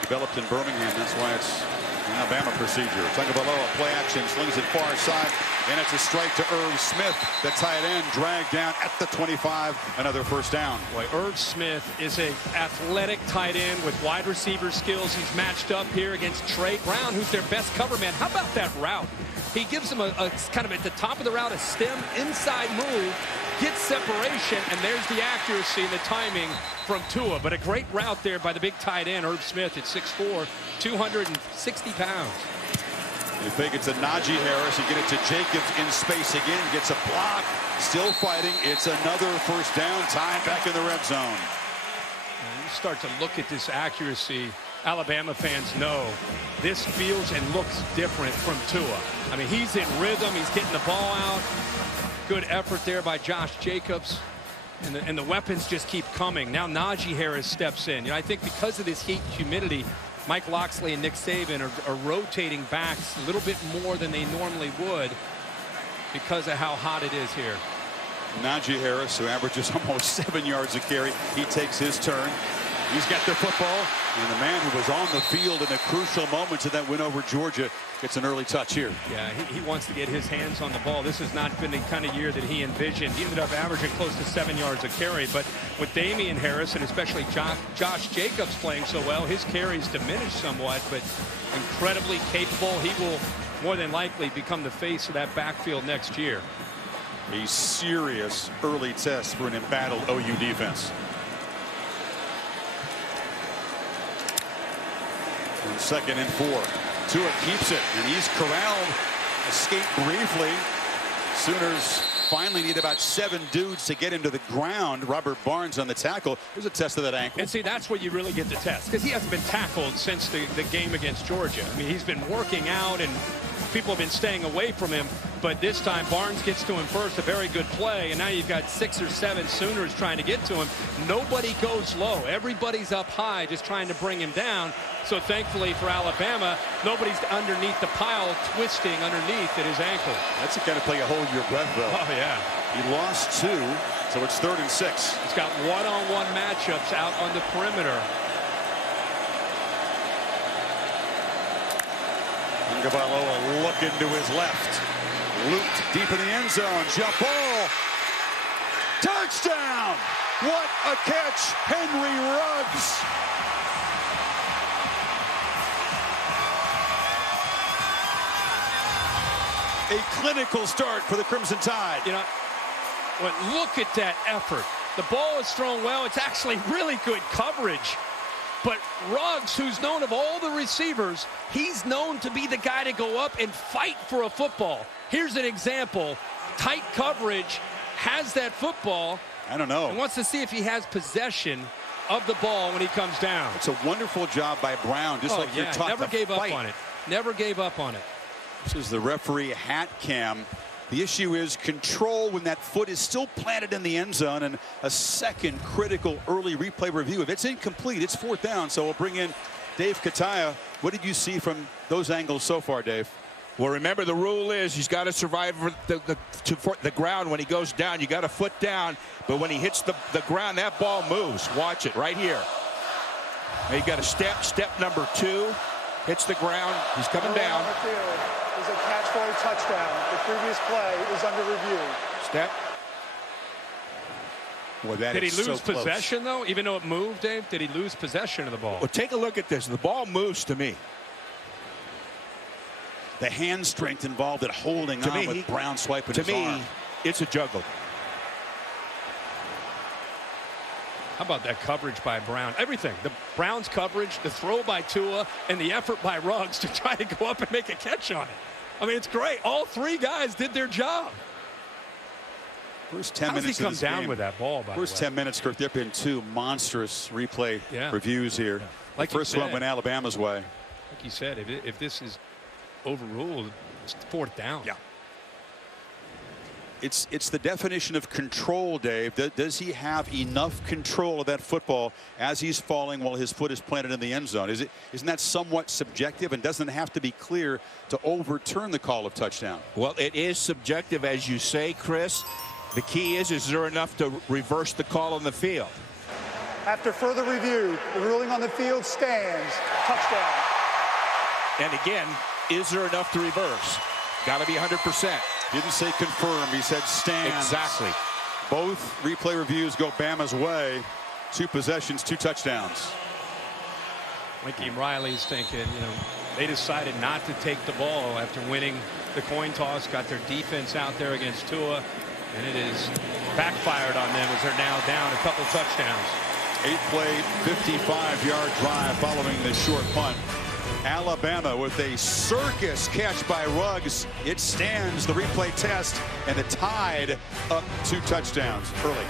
Developed in Birmingham. That's why it's an Alabama procedure. Tagovailoa play action, slings it far side, and it's a strike to Irv Smith. The tight end dragged down at the 25. Another first down. Boy, Irv Smith is an athletic tight end with wide receiver skills. He's matched up here against Trey Brown, who's their best cover man. How about that route? He gives him a kind of at the top of the route, a stem inside move, gets separation, and there's the accuracy and the timing from Tua. But a great route there by the big tight end, Irv Smith, at 6'4", 260 pounds. They fake it to Najee Harris and get it to Jacobs in space again. Gets a block. Still fighting. It's another first down. Time back in the red zone. And you start to look at this accuracy. Alabama fans know this feels and looks different from Tua. I mean, he's in rhythm. He's getting the ball out. Good effort there by Josh Jacobs. And the weapons just keep coming. Now Najee Harris steps in. I think because of this heat, humidity, Mike Locksley and Nick Saban are rotating backs a little bit more than they normally would because of how hot it is here. Najee Harris, who averages almost 7 yards a carry, he takes his turn. He's got the football, and the man who was on the field in the crucial moments of that win over Georgia gets an early touch here. Yeah, he wants to get his hands on the ball. This has not been the kind of year that he envisioned. He ended up averaging close to 7 yards a carry, but with Damian Harris and especially Josh Jacobs playing so well, his carries diminished somewhat, but incredibly capable. He will more than likely become the face of that backfield next year. A serious early test for an embattled OU defense. And 2nd and 4. Tua keeps it, and he's corralled. Escaped briefly. Sooners finally need about 7 dudes to get into the ground. Robert Barnes on the tackle. Here's a test of that ankle. And see, that's where you really get the test, because he hasn't been tackled since the game against Georgia. I mean, he's been working out, and people have been staying away from him. But this time, Barnes gets to him first, a very good play. And now you've got 6 or 7 Sooners trying to get to him. Nobody goes low. Everybody's up high just trying to bring him down. So thankfully for Alabama, nobody's underneath the pile, twisting underneath at his ankle. That's the kind of play you hold your breath, though. Oh, yeah. He lost 2, so it's 3rd and 6. He's got one-on-one matchups out on the perimeter. Tagovailoa looking to his left. Looped deep in the end zone. Jump ball. Touchdown! What a catch, Henry Ruggs. A clinical start for the Crimson Tide. You know, look at that effort. The ball is thrown well. It's actually really good coverage. But Ruggs, who's known of all the receivers, he's known to be the guy to go up and fight for a football. Here's an example. Tight coverage, has that football. I don't know. And wants to see if he has possession of the ball when he comes down. It's a wonderful job by Brown, just like you're taught never to gave fight. up on it. Never gave up on it. This is the referee hat cam. The issue is control when that foot is still planted in the end zone, and a second critical early replay review. If it's incomplete, it's 4th down, so we'll bring in Dave Kataya. What did you see from those angles so far, Dave? Well, remember, the rule is he's got to survive the ground when he goes down. You got a foot down, but when he hits the ground, that ball moves. Watch it right here. Now you got a step number 2, hits the ground. He's coming down. Is a catch for a touchdown. The previous play is under review. Step. Boy, that did he is lose so possession, though? Even though it moved, Dave? Did he lose possession of the ball? Well, take a look at this. The ball moves to me. The hand strength involved in holding on with Brown swiping his arm. To me, it's a juggle. How about that coverage by Brown? Everything. The Brown's coverage, the throw by Tua, and the effort by Ruggs to try to go up and make a catch on it. I mean, it's great. All 3 guys did their job. First 10 How minutes does he come of this down game. with that ball, by First the way? 10 minutes, Kirk, there have been 2 monstrous replay reviews here. Yeah. Like the first one went Alabama's way. Like you said, if this is overruled, it's 4th down. Yeah. It's the definition of control, Dave. Does he have enough control of that football as he's falling while his foot is planted in the end zone? Isn't that somewhat subjective, and doesn't it have to be clear to overturn the call of touchdown? Well, it is subjective, as you say, Chris. The key is there enough to reverse the call on the field? After further review, the ruling on the field stands. Touchdown. And again, is there enough to reverse? Got to be 100%. Didn't say confirm. He said stand. Exactly. Both replay reviews go Bama's way. 2 possessions, 2 touchdowns. Lincoln Riley's thinking, they decided not to take the ball after winning the coin toss, got their defense out there against Tua, and it is backfired on them as they're now down a couple touchdowns. 8-play, 55-yard drive following this short punt. Alabama with a circus catch by Ruggs. It stands the replay test, and the Tide up 2 touchdowns early.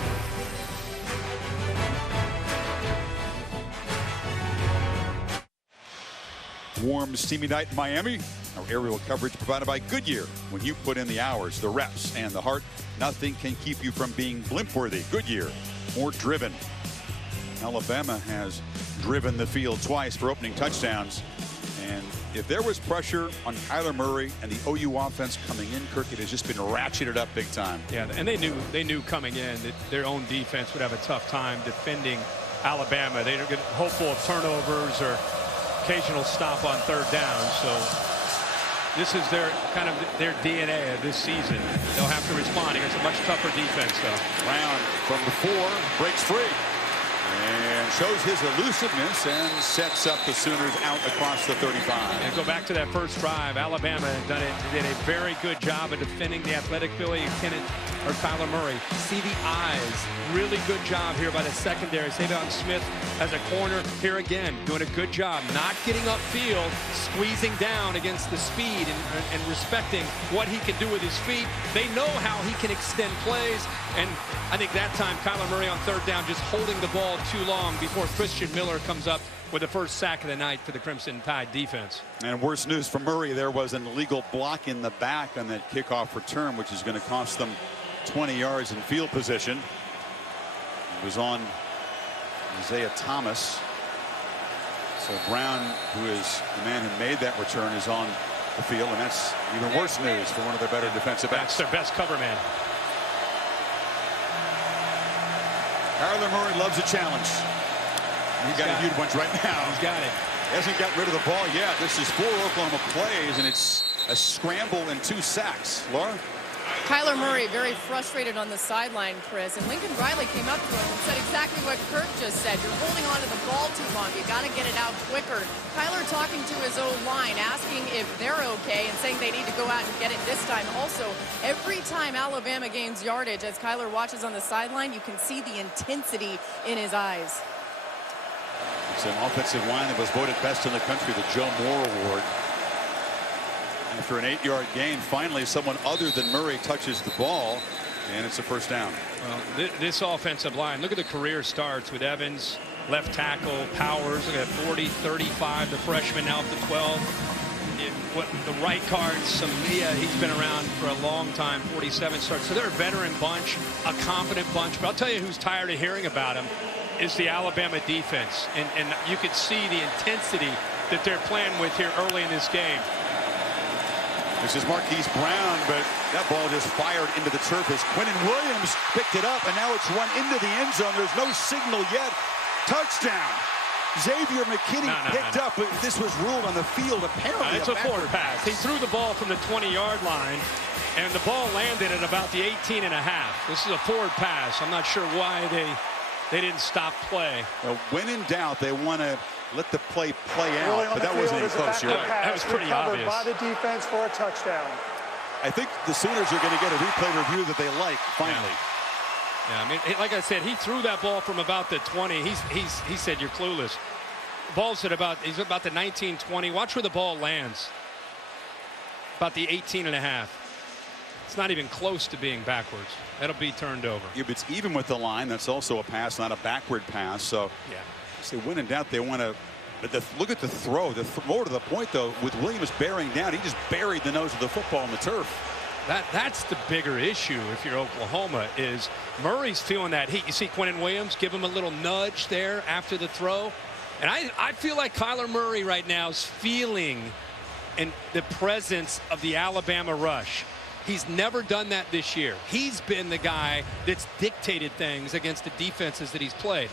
Warm, steamy night in Miami. Our aerial coverage provided by Goodyear. When you put in the hours, the reps, and the heart, nothing can keep you from being blimp-worthy. Goodyear, more driven. Alabama has driven the field twice for opening touchdowns. And if there was pressure on Kyler Murray and the OU offense coming in, Kirk, it has just been ratcheted up big time. Yeah, and they knew coming in that their own defense would have a tough time defending Alabama. They don't get hopeful of turnovers or occasional stop on 3rd down. So this is their kind of their DNA of this season. They'll have to respond against a much tougher defense, though. Brown from the 4 breaks free and shows his elusiveness and sets up the Sooners out across the 35. And go back to that first drive. Alabama did a very good job of defending the athletic ability of Kyler Murray. See the eyes. Really good job here by the secondary. Savion Smith as a corner here again, doing a good job, not getting upfield, squeezing down against the speed and respecting what he can do with his feet. They know how he can extend plays, and I think that time Kyler Murray on 3rd down just holding the ball too long before Christian Miller comes up with the first sack of the night for the Crimson Tide defense. And worse news for Murray, there was an illegal block in the back on that kickoff return, which is going to cost them 20 yards in field position. It was on Isaiah Thomas. So Brown, who is the man who made that return, is on the field, and that's even worse news for one of their better defensive backs. That's their best cover man. Kyler Murray loves a challenge. He's got a huge bunch right now. He's got it. Hasn't got rid of the ball yet. This is 4 Oklahoma plays, and it's a scramble and 2 sacks. Laura? Kyler Murray very frustrated on the sideline, Chris, and Lincoln Riley came up to him and said exactly what Kirk just said. You're holding on to the ball too long. You got to get it out quicker. Kyler talking to his own line, asking if they're okay and saying they need to go out and get it this time. Also, every time Alabama gains yardage, as Kyler watches on the sideline, you can see the intensity in his eyes. It's an offensive line that was voted best in the country, the Joe Moore Award. After an 8-yard gain, finally someone other than Murray touches the ball, and it's a first down. Well, this offensive line, look at the career starts with Evans, left tackle, Powers, look at 40, 35, the freshman now up to 12. The right guard, Samia, he's been around for a long time, 47 starts. So they're a veteran bunch, a confident bunch. But I'll tell you who's tired of hearing about them is the Alabama defense. And you could see the intensity that they're playing with here early in this game. This is Marquise Brown, but that ball just fired into the turf as Quinnen Williams picked it up, and now it's run into the end zone. There's no signal yet. Touchdown. Xavier McKinney picked up, but this was ruled on the field apparently. It's a forward pass. He threw the ball from the 20-yard line, and the ball landed at about the 18.5. This is a forward pass. I'm not sure why they didn't stop play. Well, when in doubt, they want to let the play out, but that wasn't even close. That was pretty obvious. By the defense for a touchdown. I think the Sooners are going to get a replay review that they like finally. Yeah, I mean, like I said, he threw that ball from about the 20. He said you're clueless. The ball's at he's about the 19-20. Watch where the ball lands. About the 18.5. It's not even close to being backwards. That'll be turned over. Yeah, but it's even with the line. That's also a pass, not a backward pass. So yeah. So when in doubt, they want to look at the throw. More to the point, though, with Williams bearing down, he just buried the nose of the football in the turf. That's the bigger issue if you're Oklahoma is Murray's feeling that heat. You see Quinnen Williams give him a little nudge there after the throw. And I feel like Kyler Murray right now is feeling the presence of the Alabama rush. He's never done that this year. He's been the guy that's dictated things against the defenses that he's played.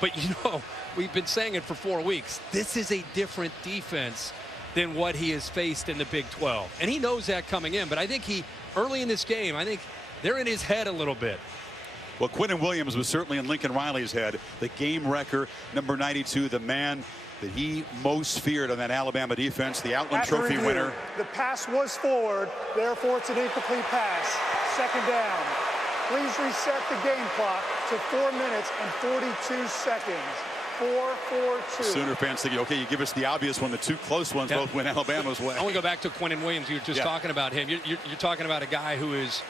But, you know, we've been saying it for 4 weeks. This is a different defense than what he has faced in the Big 12. And he knows that coming in. But I think early in this game, I think they're in his head a little bit. Well, Quinnen Williams was certainly in Lincoln Riley's head. The game wrecker, number 92, the man that he most feared on that Alabama defense, the Outland Trophy winner. The pass was forward, therefore it's an incomplete pass. Second down. Please reset the game clock to 4 minutes and 42 seconds. 4-4-2. Sooner fans thinking, okay, you give us the obvious one. The two close ones both went Alabama's way. I want to go back to Quinnen Williams. You were just talking about him. You're talking about a guy who is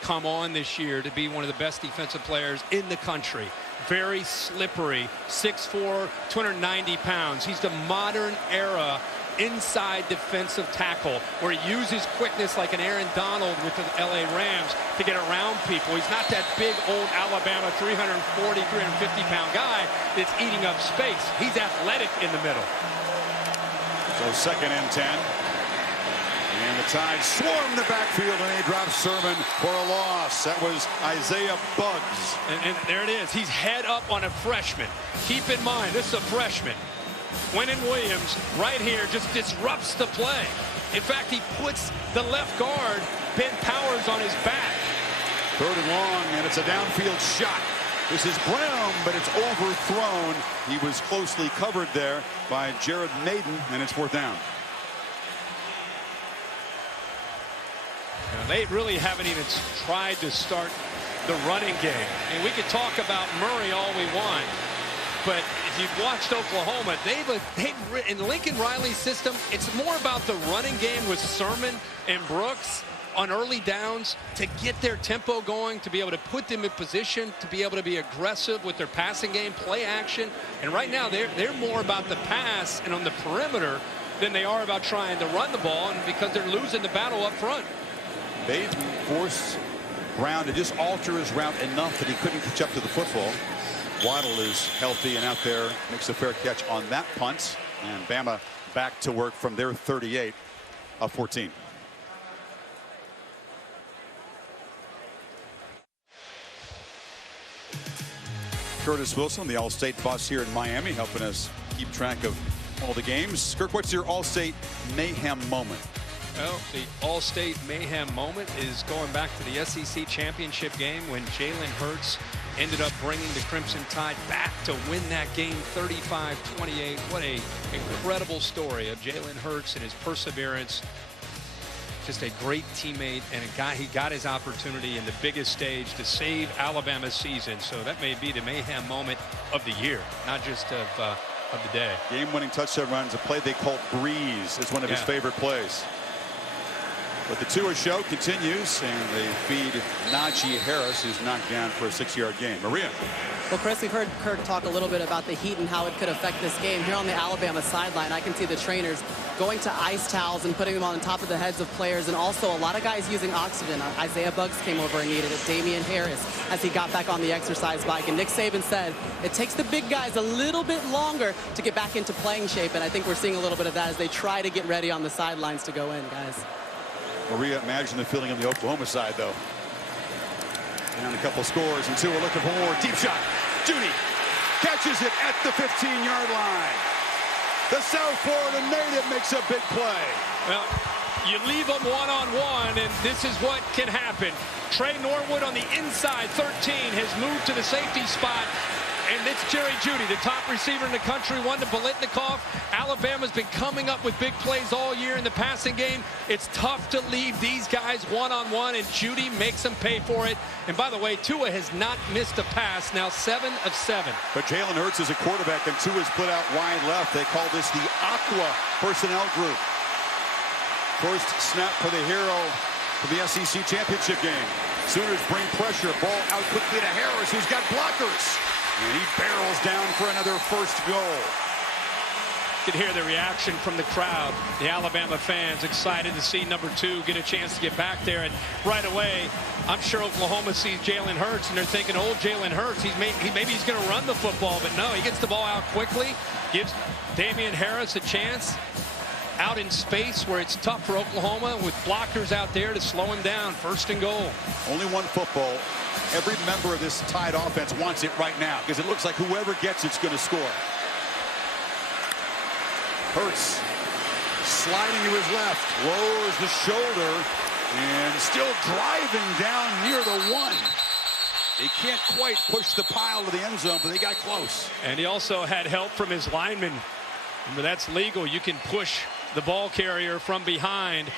come on this year to be one of the best defensive players in the country. Very slippery, 6'4", 290 pounds. He's the modern era inside defensive tackle where he uses quickness like an Aaron Donald with the LA Rams to get around people. He's not that big old Alabama 340, 350-pound guy that's eating up space. He's athletic in the middle. So 2nd and 10. And the Tide swarm the backfield, and they drop Sermon for a loss. That was Isaiah Buggs. And there it is. He's head up on a freshman. Keep in mind, this is a freshman. Quinnen Williams right here just disrupts the play. In fact, he puts the left guard, Ben Powers, on his back. 3rd and long, and it's a downfield shot. This is Brown, but it's overthrown. He was closely covered there by Jared Maiden, and it's 4th down. They really haven't even tried to start the running game. And we could talk about Murray all we want, but if you've watched Oklahoma, in Lincoln Riley's system, it's more about the running game with Sermon and Brooks on early downs to get their tempo going, to be able to put them in position, to be able to be aggressive with their passing game, play action. And right now, they're more about the pass and on the perimeter than they are about trying to run the ball, and because they're losing the battle up front. They force Brown to just alter his route enough that he couldn't catch up to the football. Waddle is healthy and out there, makes a fair catch on that punt. And Bama back to work from their 38 of 14. Curtis Wilson, the All-State boss here in Miami, helping us keep track of all the games. Kirk, what's your All-State mayhem moment? Well, the All-State mayhem moment is going back to the SEC championship game when Jalen Hurts ended up bringing the Crimson Tide back to win that game 35-28. What a incredible story of Jalen Hurts and his perseverance. Just a great teammate and a guy, he got his opportunity in the biggest stage to save Alabama's season. So that may be the mayhem moment of the year, not just of the day. Game-winning touchdown runs, a play they called Breeze. It's one of his favorite plays. But the Tua show continues, and they feed Najee Harris, who's knocked down for a 6-yard gain. Maria. Well, Chris, we've heard Kirk talk a little bit about the heat and how it could affect this game. Here on the Alabama sideline, I can see the trainers going to ice towels and putting them on top of the heads of players, and also a lot of guys using oxygen. Isaiah Buggs came over and needed it. Damian Harris, as he got back on the exercise bike. And Nick Saban said it takes the big guys a little bit longer to get back into playing shape, and I think we're seeing a little bit of that as they try to get ready on the sidelines to go in, guys. Maria, imagine the feeling on the Oklahoma side, though. And a couple scores, and Tua looking for more. Deep shot. Judy catches it at the 15-yard line. The South Florida native makes a big play. Well, you leave them one-on-one, and this is what can happen. Trey Norwood on the inside, 13, has moved to the safety spot. And it's Jerry Jeudy, the top receiver in the country, one to Biletnikoff. Alabama's been coming up with big plays all year in the passing game. It's tough to leave these guys one-on-one, and Jeudy makes them pay for it. And by the way, Tua has not missed a pass, now 7 of 7. But Jalen Hurts is a quarterback, and Tua's split out wide left. They call this the Aqua personnel group. First snap for the hero for the SEC championship game. Sooners bring pressure, ball out quickly to Harris, who's got blockers. And he barrels down for another first goal. You can hear the reaction from the crowd. The Alabama fans excited to see number 2 get a chance to get back there. And right away, I'm sure Oklahoma sees Jalen Hurts, and they're thinking, oh, Jalen Hurts, maybe he's going to run the football. But no, he gets the ball out quickly, gives Damian Harris a chance out in space where it's tough for Oklahoma with blockers out there to slow him down. First and goal. Only one football. Every member of this Tide offense wants it right now because it looks like whoever gets it's going to score. Hurts sliding to his left, lowers the shoulder, and still driving down near the 1. They can't quite push the pile to the end zone, but they got close. And he also had help from his lineman. Remember, that's legal. You can push the ball carrier from behind.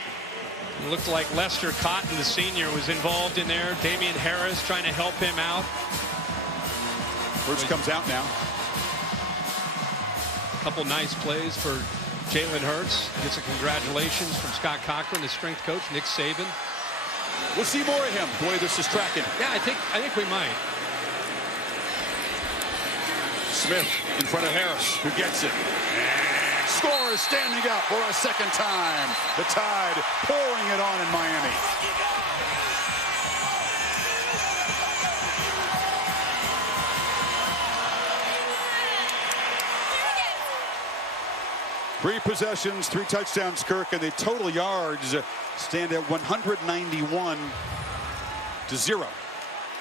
It looked like Lester Cotton, the senior, was involved in there. Damian Harris trying to help him out. Hurts comes out now. couple nice plays for Jalen Hurts. Gets a congratulations from Scott Cochran, the strength coach, Nick Saban. We'll see more of him, the way this is tracking. Yeah, I think we might. Smith in front of Harris, who gets it. And scores, standing up for a second time. The Tide pouring it on in Miami. Three possessions, 3 touchdowns, Kirk, and the total yards stand at 191-0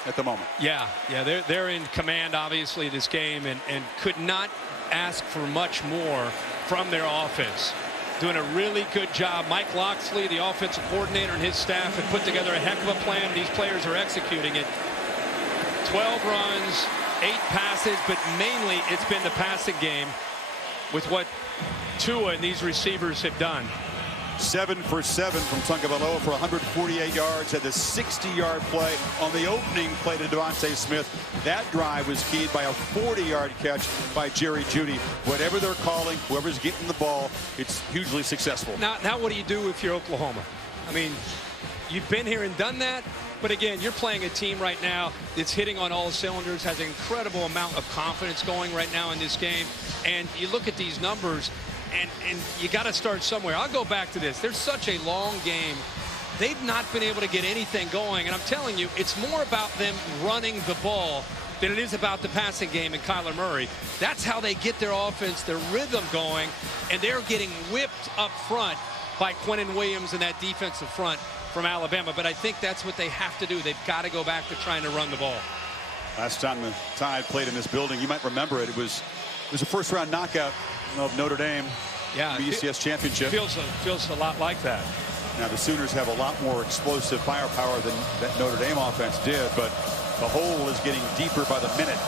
at the moment. Yeah, they're in command, obviously, of this game, and could not ask for much more from their offense. Doing a really good job. Mike Locksley, the offensive coordinator, and his staff have put together a heck of a plan. These players are executing it. 12 runs, 8 passes, but mainly it's been the passing game with what Tua and these receivers have done. 7 for 7 from Tagovailoa for 148 yards. Had the 60-yard play on the opening play to Devontae Smith. That drive was keyed by a 40-yard catch by Jerry Jeudy. Whatever they're calling, whoever's getting the ball, it's hugely successful. Now what do you do if you're Oklahoma? I mean, you've been here and done that. But again, you're playing a team right now that's hitting on all cylinders, has an incredible amount of confidence going right now in this game. And you look at these numbers, and you got to start somewhere. I'll go back to this. There's such a long game. They've not been able to get anything going. And I'm telling you, it's more about them running the ball than it is about the passing game and Kyler Murray. That's how they get their offense, their rhythm going. And they're getting whipped up front by Quinnen Williams and that defensive front from Alabama. But I think that's what they have to do. They've got to go back to trying to run the ball. Last time the Tide played in this building, you might remember it. It was a first-round knockout of Notre Dame. Yeah, the BCS championship. Feels a lot like that. Now the Sooners have a lot more explosive firepower than that Notre Dame offense did, but the hole is getting deeper by the minute.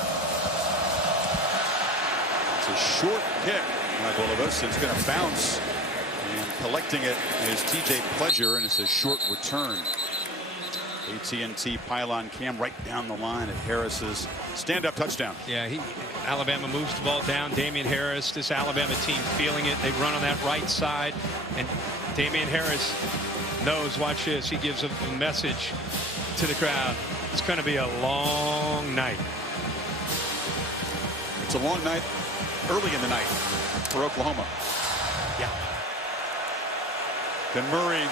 It's a short kick. Michael Levis, it's going to bounce. And collecting it is TJ Pledger, and it's a short return. AT&T pylon cam right down the line at Harris's stand-up touchdown. Yeah, Alabama moves the ball down. Damian Harris, this Alabama team feeling it. They run on that right side, and Damian Harris knows, watch this, he gives a message to the crowd. It's going to be a long night. It's a long night early in the night for Oklahoma. Yeah. Then Murray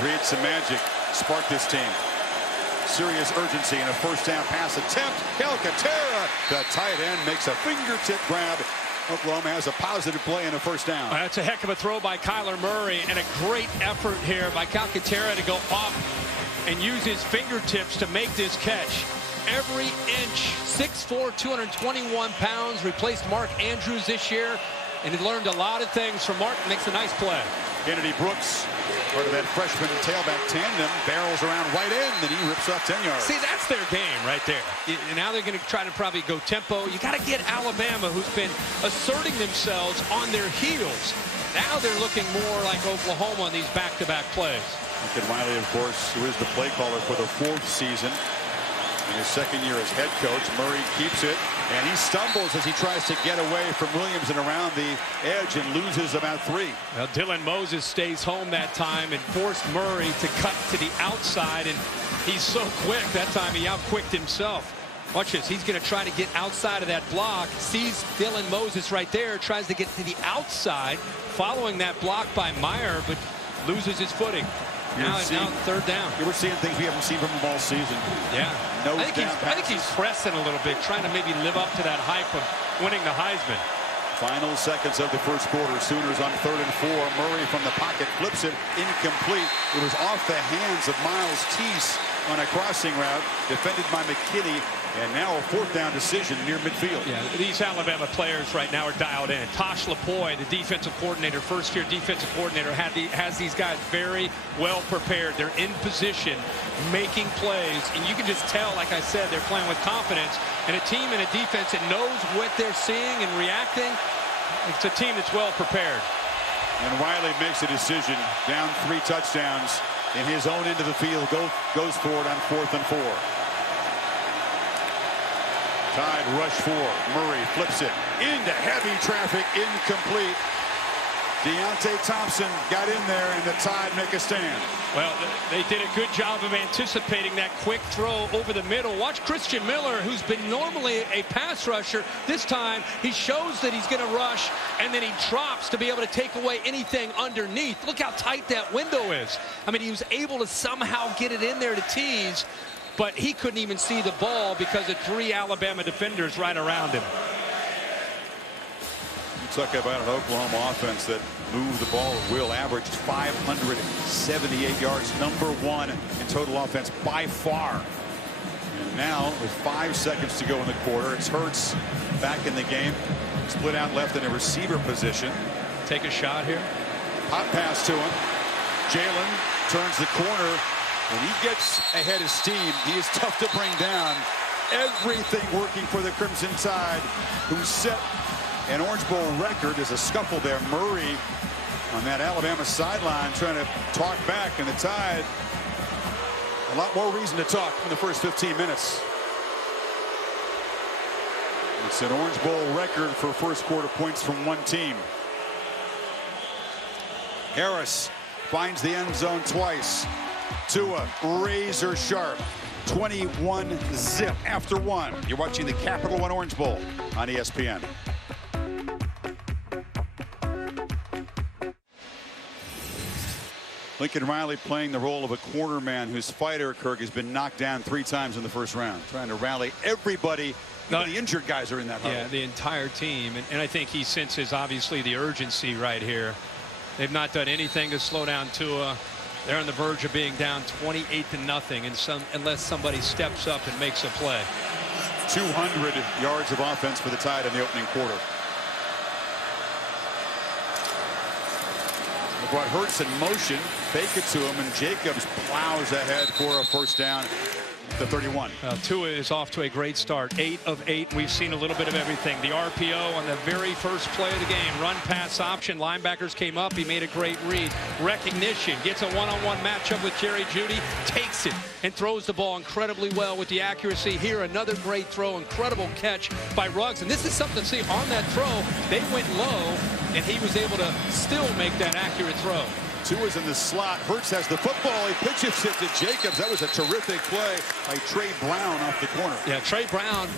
creates some magic, spark this team. Serious urgency in a first down pass attempt. Calcaterra, the tight end, makes a fingertip grab. Oklahoma has a positive play and a first down. That's a heck of a throw by Kyler Murray, and a great effort here by Calcaterra to go up and use his fingertips to make this catch. Every inch, 6'4", 221 pounds, replaced Mark Andrews this year, and he learned a lot of things from Mark. Makes a nice play. Kennedy Brooks, part of that freshman tailback tandem, barrels around right end, and he rips off 10 yards. See, that's their game right there. And now they're going to try to probably go tempo. You got to get Alabama, who's been asserting themselves on their heels. Now they're looking more like Oklahoma on these back-to-back plays. Lincoln Riley, of course, who is the play caller for the 4th season. In his second year as head coach, Murray keeps it, and he stumbles as he tries to get away from Williams and around the edge and loses about 3. Well, Dylan Moses stays home that time and forced Murray to cut to the outside, and he's so quick that time he outquicked himself. Watch this. He's going to try to get outside of that block. Sees Dylan Moses right there, tries to get to the outside, following that block by Meyer, but loses his footing. Now 3rd down. We're seeing things we haven't seen from him all season. Yeah. I think he's pressing a little bit, trying to maybe live up to that hype of winning the Heisman. Final seconds of the first quarter. Sooners on 3rd and 4. Murray from the pocket flips it incomplete. It was off the hands of Miles Tease on a crossing route, defended by McKinney, and now a 4th down decision near midfield. Yeah, these Alabama players right now are dialed in. Tosh LaPoy, the defensive coordinator, first-year defensive coordinator, has these guys very well prepared. They're in position, making plays, and you can just tell, like I said, they're playing with confidence. And a team and a defense that knows what they're seeing and reacting, it's a team that's well prepared. And Riley makes a decision, down 3 touchdowns in his own end of the field, goes for it on 4th and 4. Tide rush 4. Murray flips it into heavy traffic, incomplete. Deontay Thompson got in there, and the Tide make a stand. Well, they did a good job of anticipating that quick throw over the middle. Watch Christian Miller, who's been normally a pass rusher. This time, he shows that he's going to rush, and then he drops to be able to take away anything underneath. Look how tight that window is. I mean, he was able to somehow get it in there to tease, but he couldn't even see the ball because of 3 Alabama defenders right around him. Talk about an Oklahoma offense that moved the ball at will, averaged 578 yards, #1 in total offense by far. And now, with 5 seconds to go in the quarter, it's Hurts back in the game, split out left in a receiver position. Take a shot here. Hot pass to him. Jalen turns the corner. When he gets ahead of steam, he is tough to bring down. Everything working for the Crimson Tide, who set an Orange Bowl record. Is a scuffle there. Murray on that Alabama sideline trying to talk back, and the Tide a lot more reason to talk in the first 15 minutes. It's an Orange Bowl record for first quarter points from one team. Harris finds the end zone twice. Tua razor sharp. 21 zip after one. You're watching the Capital One Orange Bowl on ESPN. Lincoln Riley playing the role of a corner man whose fighter, Kirk, has been knocked down 3 times in the first round, trying to rally everybody. Even the injured guys are in that huddle. Yeah, the entire team. And I think he senses, obviously, the urgency right here. They've not done anything to slow down Tua. They're on the verge of being down 28-0, and unless somebody steps up and makes a play. 200 yards of offense for the Tide in the opening quarter. They brought Hurts in motion, fake it to him, and Jacobs plows ahead for a first down. The 31. Tua is off to a great start. 8 of 8. We've seen a little bit of everything. The RPO on the very first play of the game. Run pass option. Linebackers came up. He made a great read. Recognition. Gets a one-on-one matchup with Jerry Jeudy. Takes it and throws the ball incredibly well with the accuracy. Here, another great throw. Incredible catch by Ruggs. And this is something to see on that throw. They went low, and he was able to still make that accurate throw. Tua's in the slot. Hurts has the football. He pitches it to Jacobs. That was a terrific play by Trey Brown off the corner. Yeah, Trey Brown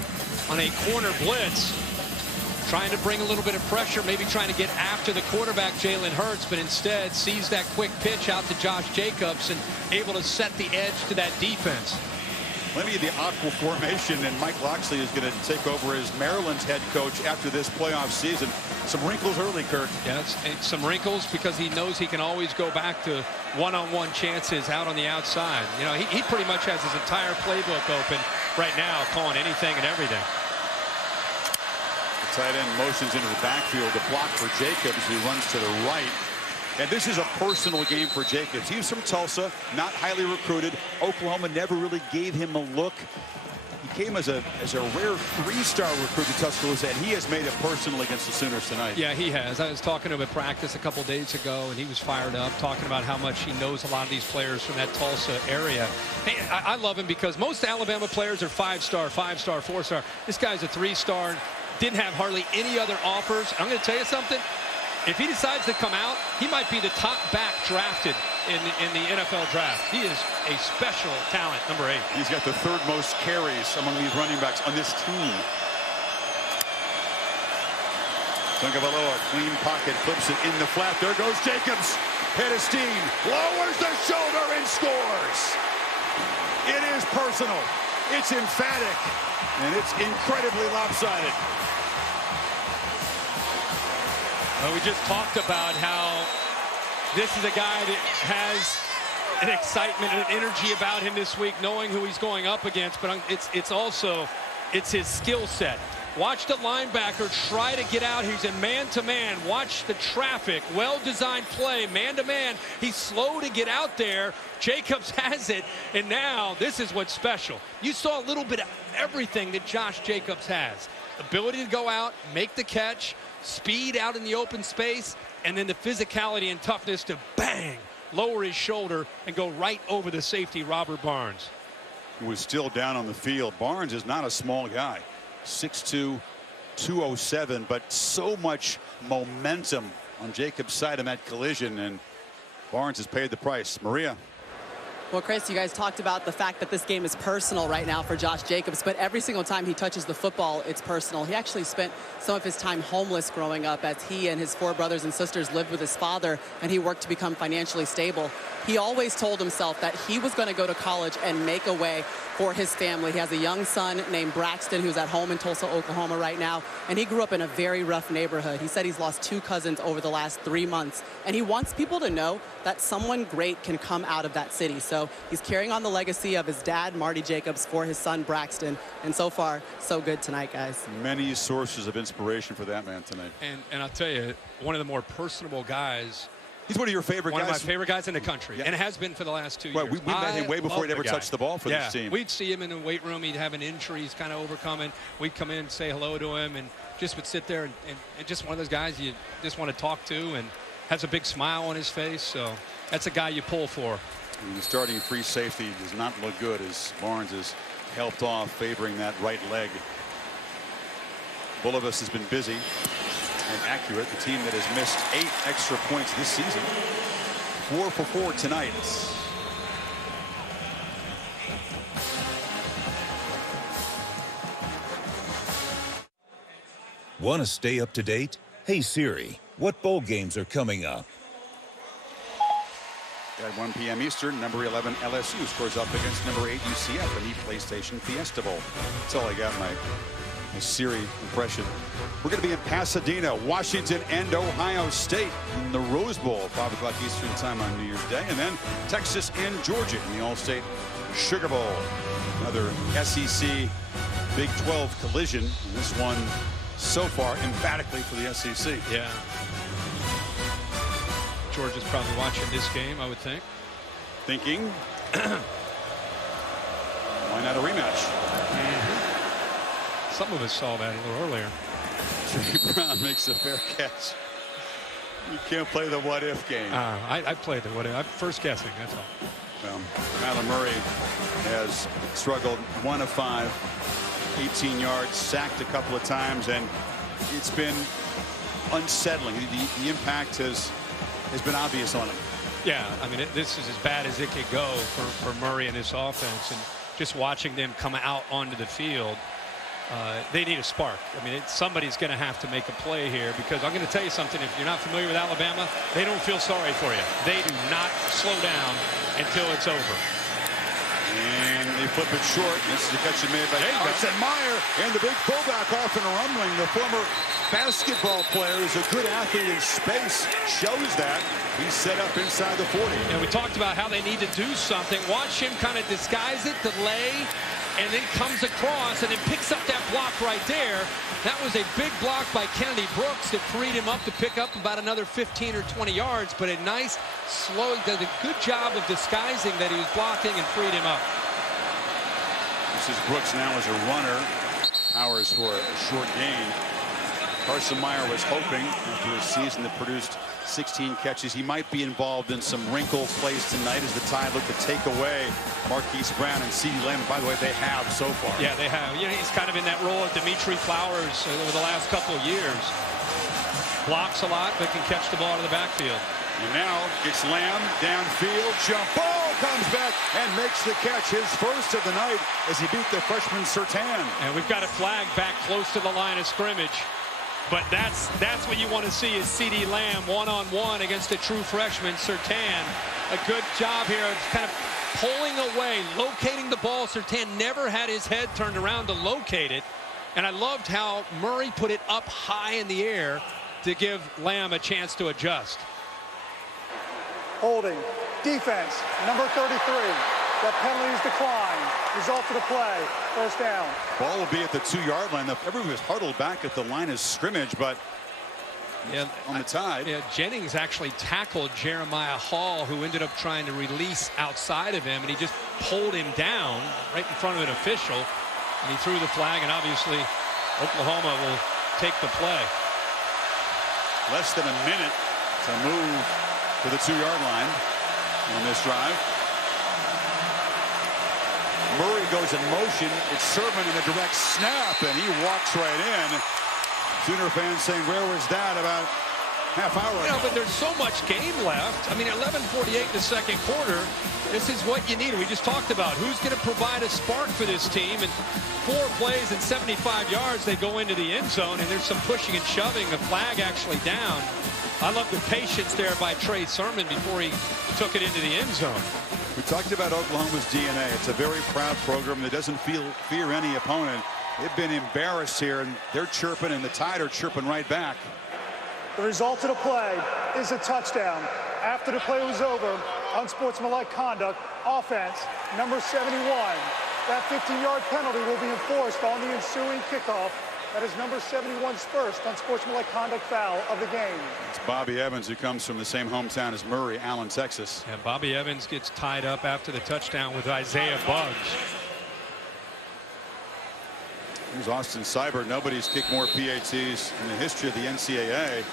on a corner blitz, trying to bring a little bit of pressure, maybe trying to get after the quarterback, Jalen Hurts, but instead sees that quick pitch out to Josh Jacobs and able to set the edge to that defense. Plenty of the aqua formation, and Mike Locksley is going to take over as Maryland's head coach after this playoff season. Some wrinkles early, Kirk. Yeah, it's some wrinkles because he knows he can always go back to one-on-one chances out on the outside. You know, he pretty much has his entire playbook open right now, calling anything and everything. The tight end motions into the backfield to block for Jacobs, who runs to the right. And this is a personal game for Jacobs. He's from Tulsa, not highly recruited. Oklahoma never really gave him a look. He came as a rare 3-star recruit to Tuscaloosa, and he has made it personal against the Sooners tonight. Yeah, he has. I was talking to him at practice a couple days ago, and he was fired up, talking about how much he knows a lot of these players from that Tulsa area. Hey, I love him because most Alabama players are 5-star, 5-star, 4-star. This guy's a 3-star, didn't have hardly any other offers. I'm going to tell you something. If he decides to come out, he might be the top back drafted in the NFL draft. He is a special talent, number 8. He's got the 3rd most carries among these running backs on this team. Tagovailoa, clean pocket, flips it in the flat. There goes Jacobs. Head of steam, lowers the shoulder and scores. It is personal. It's emphatic. And it's incredibly lopsided. Well, we just talked about how this is a guy that has an excitement and an energy about him this week, knowing who he's going up against. But it's also his skill set. Watch the linebacker try to get out. He's in man-to-man. Watch the traffic. Well-designed play, man-to-man. He's slow to get out there. Jacobs has it, and now this is what's special. You saw a little bit of everything that Josh Jacobs has. Ability to go out, make the catch, speed out in the open space, and then the physicality and toughness to bang, lower his shoulder and go right over the safety, Robert Barnes. Who was still down on the field. Barnes is not a small guy. 6'2", 207, but so much momentum on Jacobs' side in that collision, and Barnes has paid the price. Maria. Well, Chris, you guys talked about the fact that this game is personal right now for Josh Jacobs, but every single time he touches the football, it's personal. He actually spent some of his time homeless growing up as he and his 4 brothers and sisters lived with his father, and he worked to become financially stable. He always told himself that he was going to go to college and make a way for his family. He has a young son named Braxton who's at home in Tulsa, Oklahoma right now, and he grew up in a very rough neighborhood. He said he's lost 2 cousins over the last 3 months, and he wants people to know that someone great can come out of that city. So he's carrying on the legacy of his dad, Marty Jacobs, for his son, Braxton, and so far, so good tonight, guys. Many sources of inspiration for that man tonight. And I'll tell you, one of the more personable guys. He's one of your favorite guys. One of my favorite guys in the country, and has been for the last 2 years. We met him way before he'd ever touched the ball for this team. We'd see him in the weight room. He'd have an injury he's kind of overcoming. We'd come in and say hello to him, and just would sit there, and just one of those guys you just want to talk to, and has a big smile on his face. So that's a guy you pull for. And the starting free safety does not look good as Barnes is helped off, favoring that right leg. Bulovas has been busy and accurate. The team that has missed 8 extra points this season. 4 for 4 tonight. Want to stay up to date? Hey Siri, what bowl games are coming up? At 1 p.m. Eastern, number 11 LSU scores up against number 8 UCF in the PlayStation Fiesta Bowl. That's all I got, my Siri impression. We're going to be in Pasadena, Washington, and Ohio State in the Rose Bowl, 5 o'clock Eastern time on New Year's Day, and then Texas and Georgia in the All-State Sugar Bowl. Another SEC Big 12 collision. This one so far emphatically for the SEC. Yeah. Georgia's probably watching this game, I would think. Thinking, why not a rematch? Some of us saw that a little earlier. Trey Brown makes a fair catch. You can't play the what-if game. I played the what-if. I'm first guessing, that's all. Well, Kyler Murray has struggled 1 of 5, 18 yards, sacked a couple of times, and it's been unsettling. The impact has been obvious on him. Yeah, I mean, this is as bad as it could go for Murray and his offense. And just watching them come out onto the field, they need a spark. I mean, somebody's going to have to make a play here, because I'm going to tell you something. If you're not familiar with Alabama, they don't feel sorry for you. They do not slow down until it's over. And they flip it short. This is a catch made by Carson Meyer, and the big fullback off and rumbling. The former basketball player is a good athlete in space. Shows that. He's set up inside the 40. And we talked about how they need to do something. Watch him kind of disguise it, delay, and then comes across and then picks up that block right there. That was a big block by Kennedy Brooks that freed him up to pick up about another 15 or 20 yards, but a nice, slow, does a good job of disguising that he was blocking and freed him up. This is Brooks now as a runner. Powers for a short gain. Carson Meyer was hoping after a season that produced 16 catches, he might be involved in some wrinkle plays tonight as the Tide look to take away Marquise Brown and CeeDee Lamb. By the way, they have so far. Yeah, they have. You know, he's kind of in that role of Dimitri Flowers over the last couple of years. Blocks a lot, but can catch the ball to the backfield. And now it's Lamb downfield. Jump ball comes back and makes the catch, his first of the night, as he beat the freshman Surtain. And we've got a flag back close to the line of scrimmage. But that's what you want to see is CeeDee Lamb one-on-one against a true freshman, Surtain. A good job here of kind of pulling away, locating the ball. Surtain never had his head turned around to locate it. And I loved how Murray put it up high in the air to give Lamb a chance to adjust. Holding. Defense, number 33. The penalties decline. Result of the play, first down. Ball will be at the 2-yard line. Everyone was huddled back at the line of scrimmage, but on the Tide. Yeah, Jennings actually tackled Jeremiah Hall, who ended up trying to release outside of him, and he just pulled him down right in front of an official, and he threw the flag, and obviously Oklahoma will take the play. Less than a minute to move to the 2-yard line on this drive. Murray goes in motion. It's Sermon in a direct snap, and he walks right in. Sooner fans saying, where was that about half hour ago? Yeah, but there's so much game left. I mean, 11:48 in the second quarter. This is what you need. We just talked about who's going to provide a spark for this team. And 4 plays and 75 yards, they go into the end zone, and there's some pushing and shoving. The flag actually down. I love the patience there by Trey Sermon before he took it into the end zone. We talked about Oklahoma's DNA. It's a very proud program that doesn't fear any opponent. They've been embarrassed here, and they're chirping, and the Tide are chirping right back. The result of the play is a touchdown. After the play was over, unsportsmanlike conduct, offense, number 71. That 15-yard penalty will be enforced on the ensuing kickoff. That is number 71's first unsportsmanlike conduct foul of the game. It's Bobby Evans, who comes from the same hometown as Murray, Allen, Texas. And Bobby Evans gets tied up after the touchdown with Isaiah Buggs. Here's Austin Seibert. Nobody's kicked more PATs in the history of the NCAA.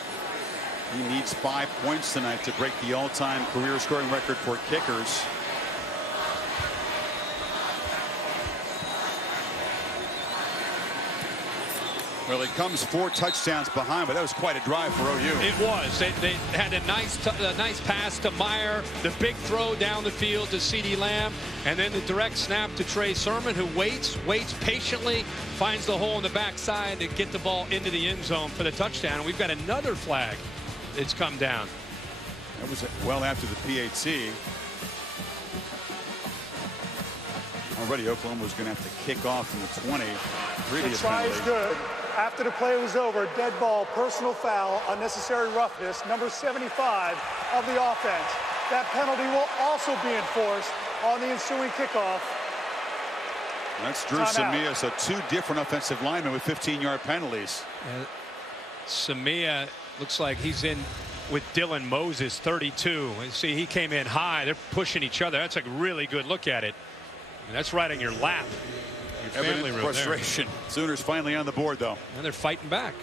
He needs 5 points tonight to break the all-time career scoring record for kickers. Well, it comes 4 touchdowns behind, but that was quite a drive for OU. It was. They had a nice pass to Meyer, the big throw down the field to CeeDee Lamb, and then the direct snap to Trey Sermon, who waits patiently, finds the hole in the backside to get the ball into the end zone for the touchdown. And we've got another flag that's come down. That was well after the PAT. Already Oklahoma was going to have to kick off from the 20. The try is good. After the play was over, dead ball, personal foul, unnecessary roughness, number 75 of the offense. That penalty will also be enforced on the ensuing kickoff. That's Drew Samia, so 2 different offensive linemen with 15-yard penalties. Samia looks like he's in with Dylan Moses, 32. See, he came in high. They're pushing each other. That's a really good look at it. And that's right in your lap. Your family room frustration. There. Sooners finally on the board, though. And they're fighting back.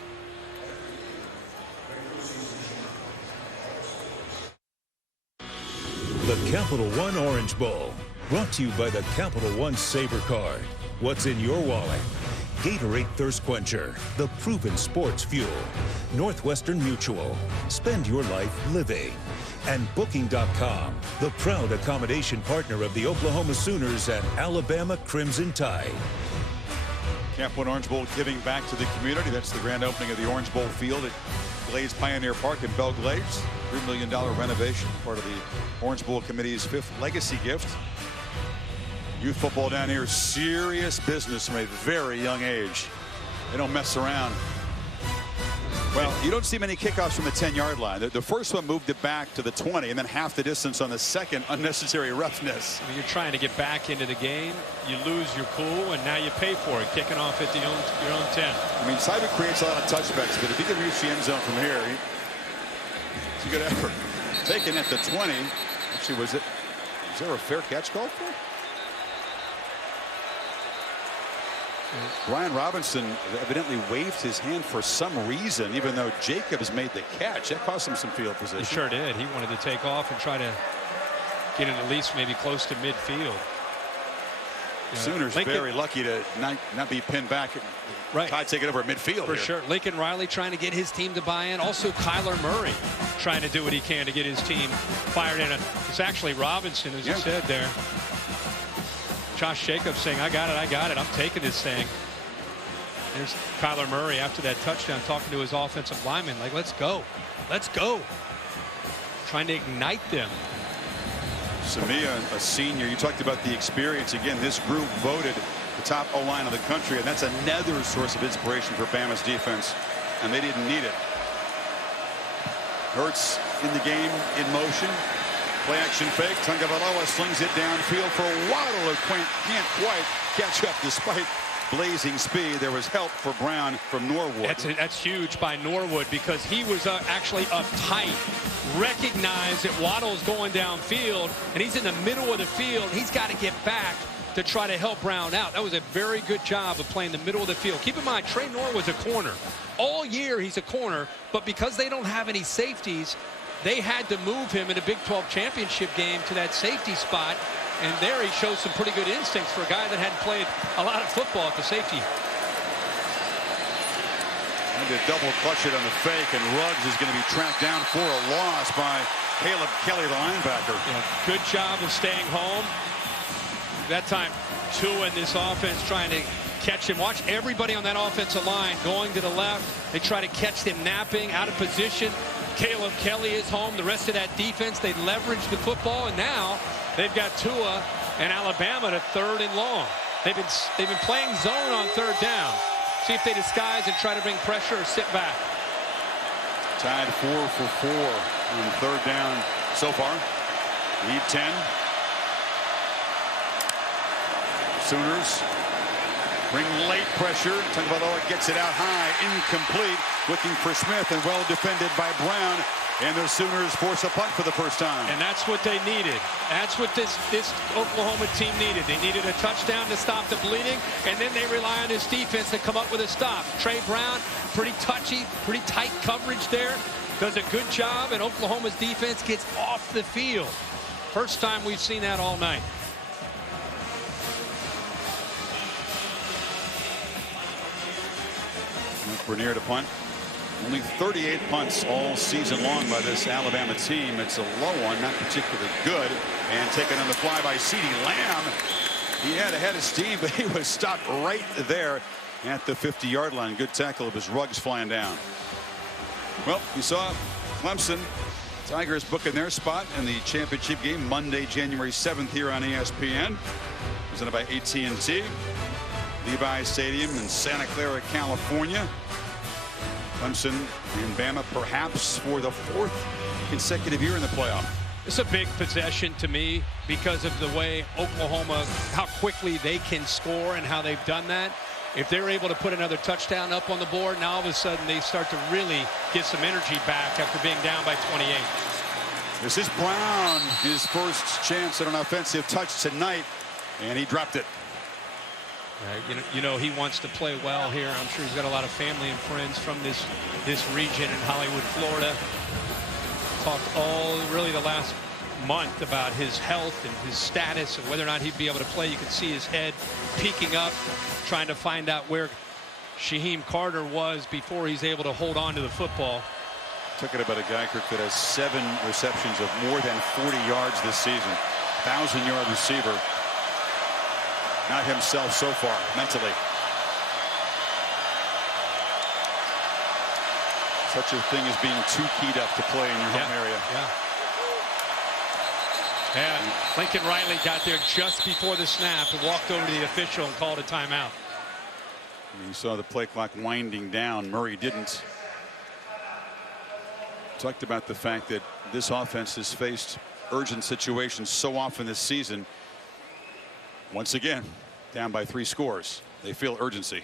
The Capital One Orange Bowl, brought to you by the Capital One Saver Card. What's in your wallet? Gatorade Thirst Quencher, the proven sports fuel. Northwestern Mutual, spend your life living. And Booking.com, the proud accommodation partner of the Oklahoma Sooners and Alabama Crimson Tide. Cap One Orange Bowl giving back to the community. That's the grand opening of the Orange Bowl field at Glades Pioneer Park in Belle Glades. $3 million renovation, part of the Orange Bowl Committee's 5th legacy gift. Youth football down here, serious business from a very young age. They don't mess around. Well, you don't see many kickoffs from the 10-yard line. The first one moved it back to the 20, and then half the distance on the second. Unnecessary roughness. I mean, you're trying to get back into the game. You lose your cool, and now you pay for it, kicking off at your own 10. I mean, Seibert creates a lot of touchbacks, but if he can reach the end zone from here, it's a good effort. Taken at the 20. Actually, was there a fair catch call for? Brian Robinson evidently waved his hand for some reason, even though Jacobs made the catch. That cost him some field position. He sure did. He wanted to take off and try to get it at least maybe close to midfield. Sooners very lucky to not be pinned back. Right. Tide taking over at midfield. For sure. Lincoln Riley trying to get his team to buy in. Also Kyler Murray trying to do what he can to get his team fired in. It's actually Robinson, as you said there. Josh Jacobs saying, I got it. I'm taking this thing. There's Kyler Murray after that touchdown talking to his offensive lineman like, let's go. Let's go. Trying to ignite them. Samia, a senior. You talked about the experience. Again, this group voted the top O-line of the country, and that's another source of inspiration for Bama's defense, and they didn't need it. Hurts in the game, in motion. Play action fake. Tagovailoa slings it downfield for Waddle, who can't quite catch up despite blazing speed. There was help for Brown from Norwood. That's huge by Norwood because he was actually uptight. Recognized that Waddle's going downfield, and he's in the middle of the field. He's got to get back to try to help Brown out. That was a very good job of playing the middle of the field. Keep in mind, Trey Norwood's a corner. All year he's a corner, but because they don't have any safeties, they had to move him in a Big 12 championship game to that safety spot. And there he shows some pretty good instincts for a guy that hadn't played a lot of football at the safety. And to double clutch it on the fake, and Ruggs is going to be tracked down for a loss by Caleb Kelly, the linebacker. Yeah, good job of staying home. That time, Tua in this offense trying to catch him. Watch everybody on that offensive line going to the left. They try to catch them napping, out of position. Caleb Kelly is home. The rest of that defense, they leverage the football, and now they've got Tua and Alabama to 3rd and long. They've been playing zone on 3rd down. See if they disguise and try to bring pressure or sit back. Tied 4 for 4 on 3rd down so far. Lead 10. Sooners bring late pressure. Tagovailoa gets it out high, incomplete. Looking for Smith, and well defended by Brown. And the Sooners force a punt for the first time. And that's what they needed. That's what this Oklahoma team needed. They needed a touchdown to stop the bleeding, and then they rely on this defense to come up with a stop. Trey Brown, pretty touchy, pretty tight coverage there. Does a good job, and Oklahoma's defense gets off the field. First time we've seen that all night. Bernier to punt. Only 38 punts all season long by this Alabama team. It's a low one, not particularly good. And taken on the fly by CeeDee Lamb. He had a head of steam, but he was stopped right there at the 50-yard line. Good tackle of his Ruggs flying down. Well, you saw Clemson Tigers booking their spot in the championship game Monday, January 7th here on ESPN. Presented by AT&T. Levi Stadium in Santa Clara, California. Clemson and Bama perhaps for the 4th consecutive year in the playoff. It's a big possession to me because of the way Oklahoma, how quickly they can score and how they've done that. If they're able to put another touchdown up on the board, now all of a sudden they start to really get some energy back after being down by 28. This is Brown, his first chance at an offensive touch tonight, and he dropped it. You know he wants to play well here. I'm sure he's got a lot of family and friends from this region in Hollywood, Florida. Talked really the last month about his health and his status and whether or not he'd be able to play. You could see his head peeking up, trying to find out where Shaheem Carter was before he's able to hold on to the football. Took it about a guy, Kirk, that has 7 receptions of more than 40 yards this season. 1,000-yard receiver. Not himself so far, mentally. Such a thing as being too keyed up to play in your home area. Yeah, Lincoln Riley got there just before the snap and walked over to the official and called a timeout. You saw the play clock winding down. Murray didn't. Talked about the fact that this offense has faced urgent situations so often this season. Once again, down by 3 scores. They feel urgency.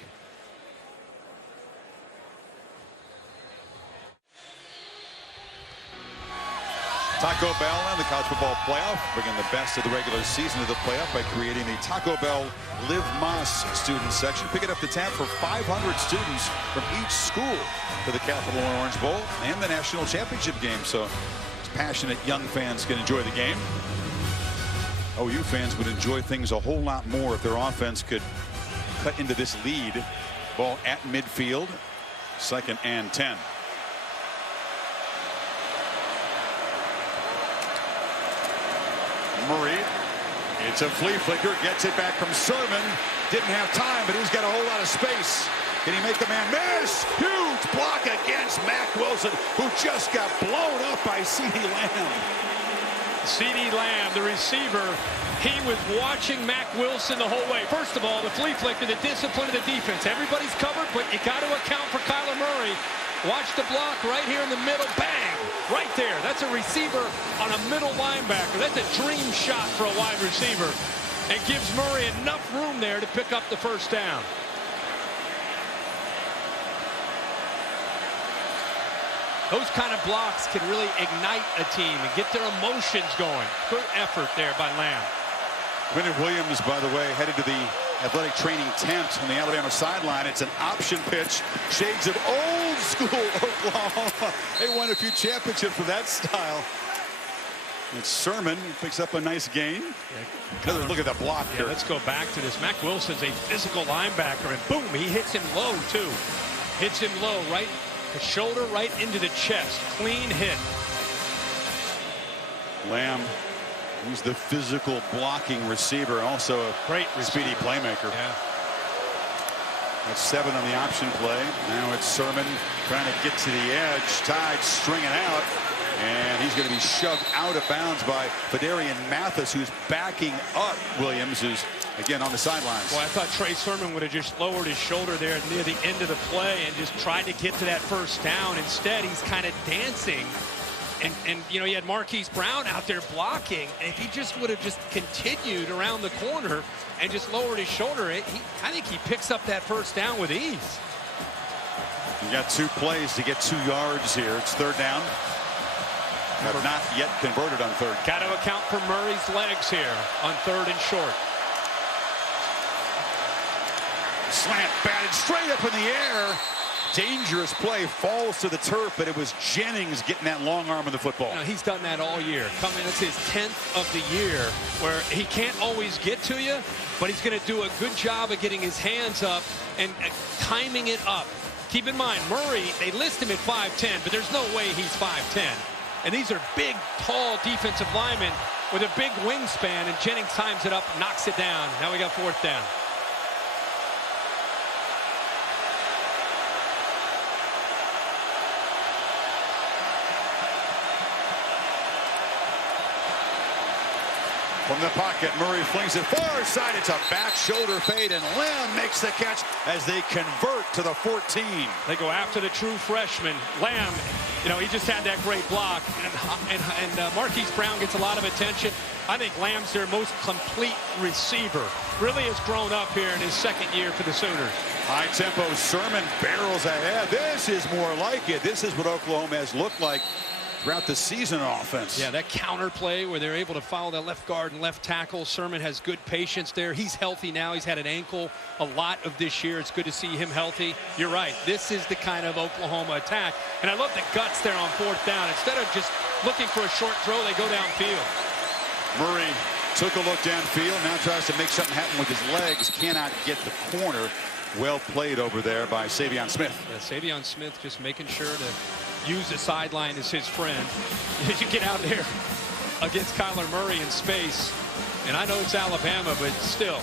Taco Bell and the college football playoff, bringing the best of the regular season to the playoff by creating the Taco Bell Live Más student section. Pick it up the tab for 500 students from each school for the Capital One Orange Bowl and the national championship game. So passionate young fans can enjoy the game. OU fans would enjoy things a whole lot more if their offense could cut into this lead. Ball at midfield, 2nd and 10. Murray, it's a flea flicker, gets it back from Sermon. Didn't have time, but he's got a whole lot of space. Can he make the man miss? Huge block against Mack Wilson, who just got blown up by CeeDee Lamb. CeeDee Lamb, the receiver, he was watching Mack Wilson the whole way. First of all, the flea flicker, the discipline of the defense. Everybody's covered, but you got to account for Kyler Murray. Watch the block right here in the middle. Bang! Right there. That's a receiver on a middle linebacker. That's a dream shot for a wide receiver. And gives Murray enough room there to pick up the first down. Those kind of blocks can really ignite a team and get their emotions going. Good effort there by Lamb. Quinton Williams, by the way, headed to the athletic training tent on the Alabama sideline. It's an option pitch. Shades of old school Oklahoma. They won a few championships with that style. It's Sermon picks up a nice gain. Another look at the block here. Let's go back to this. Mack Wilson's a physical linebacker, and boom, he hits him low too. Hits him low, right, the shoulder right into the chest. Clean hit. Lamb, he's the physical blocking receiver, also a great speedy playmaker. Yeah. That's 7 on the option play. Now it's Sermon trying to get to the edge. Tide stringing out. And he's going to be shoved out of bounds by Fedarian Mathis, who's backing up Williams, who's, again, on the sidelines. Well, I thought Trey Sermon would have just lowered his shoulder there near the end of the play and just tried to get to that first down. Instead, he's kind of dancing. And you know, he had Marquise Brown out there blocking. And if he just would have just continued around the corner and just lowered his shoulder, I think he picks up that first down with ease. You got 2 plays to get 2 yards here. It's 3rd down. Have not yet converted on 3rd. Got to account for Murray's legs here on 3rd and short. Slant batted straight up in the air. Dangerous play, falls to the turf, but it was Jennings getting that long arm of the football. You know, he's done that all year. It's his 10th of the year, where he can't always get to you, but he's going to do a good job of getting his hands up and timing it up. Keep in mind, Murray, they list him at 5'10", but there's no way he's 5'10". And these are big, tall defensive linemen with a big wingspan, and Jennings times it up, knocks it down. Now we got 4th down. From the pocket, Murray flings it far side. It's a back shoulder fade, and Lamb makes the catch as they convert to the 14. They go after the true freshman. Lamb, you know, he just had that great block. And Marquise Brown gets a lot of attention. I think Lamb's their most complete receiver. Really has grown up here in his 2nd year for the Sooners. High tempo, Sermon barrels ahead. This is more like it. This is what Oklahoma has looked like throughout the season on offense. Yeah, that counter play where they're able to follow that left guard and left tackle. Sermon has good patience there. He's healthy now. He's had an ankle a lot of this year. It's good to see him healthy. You're right. This is the kind of Oklahoma attack. And I love the guts there on 4th down. Instead of just looking for a short throw, they go downfield. Murray took a look downfield. Now tries to make something happen with his legs. Cannot get the corner. Well played over there by Savion Smith. Yeah, Savion Smith just making sure to use the sideline as his friend. You get out there against Kyler Murray in space, and I know it's Alabama, but still,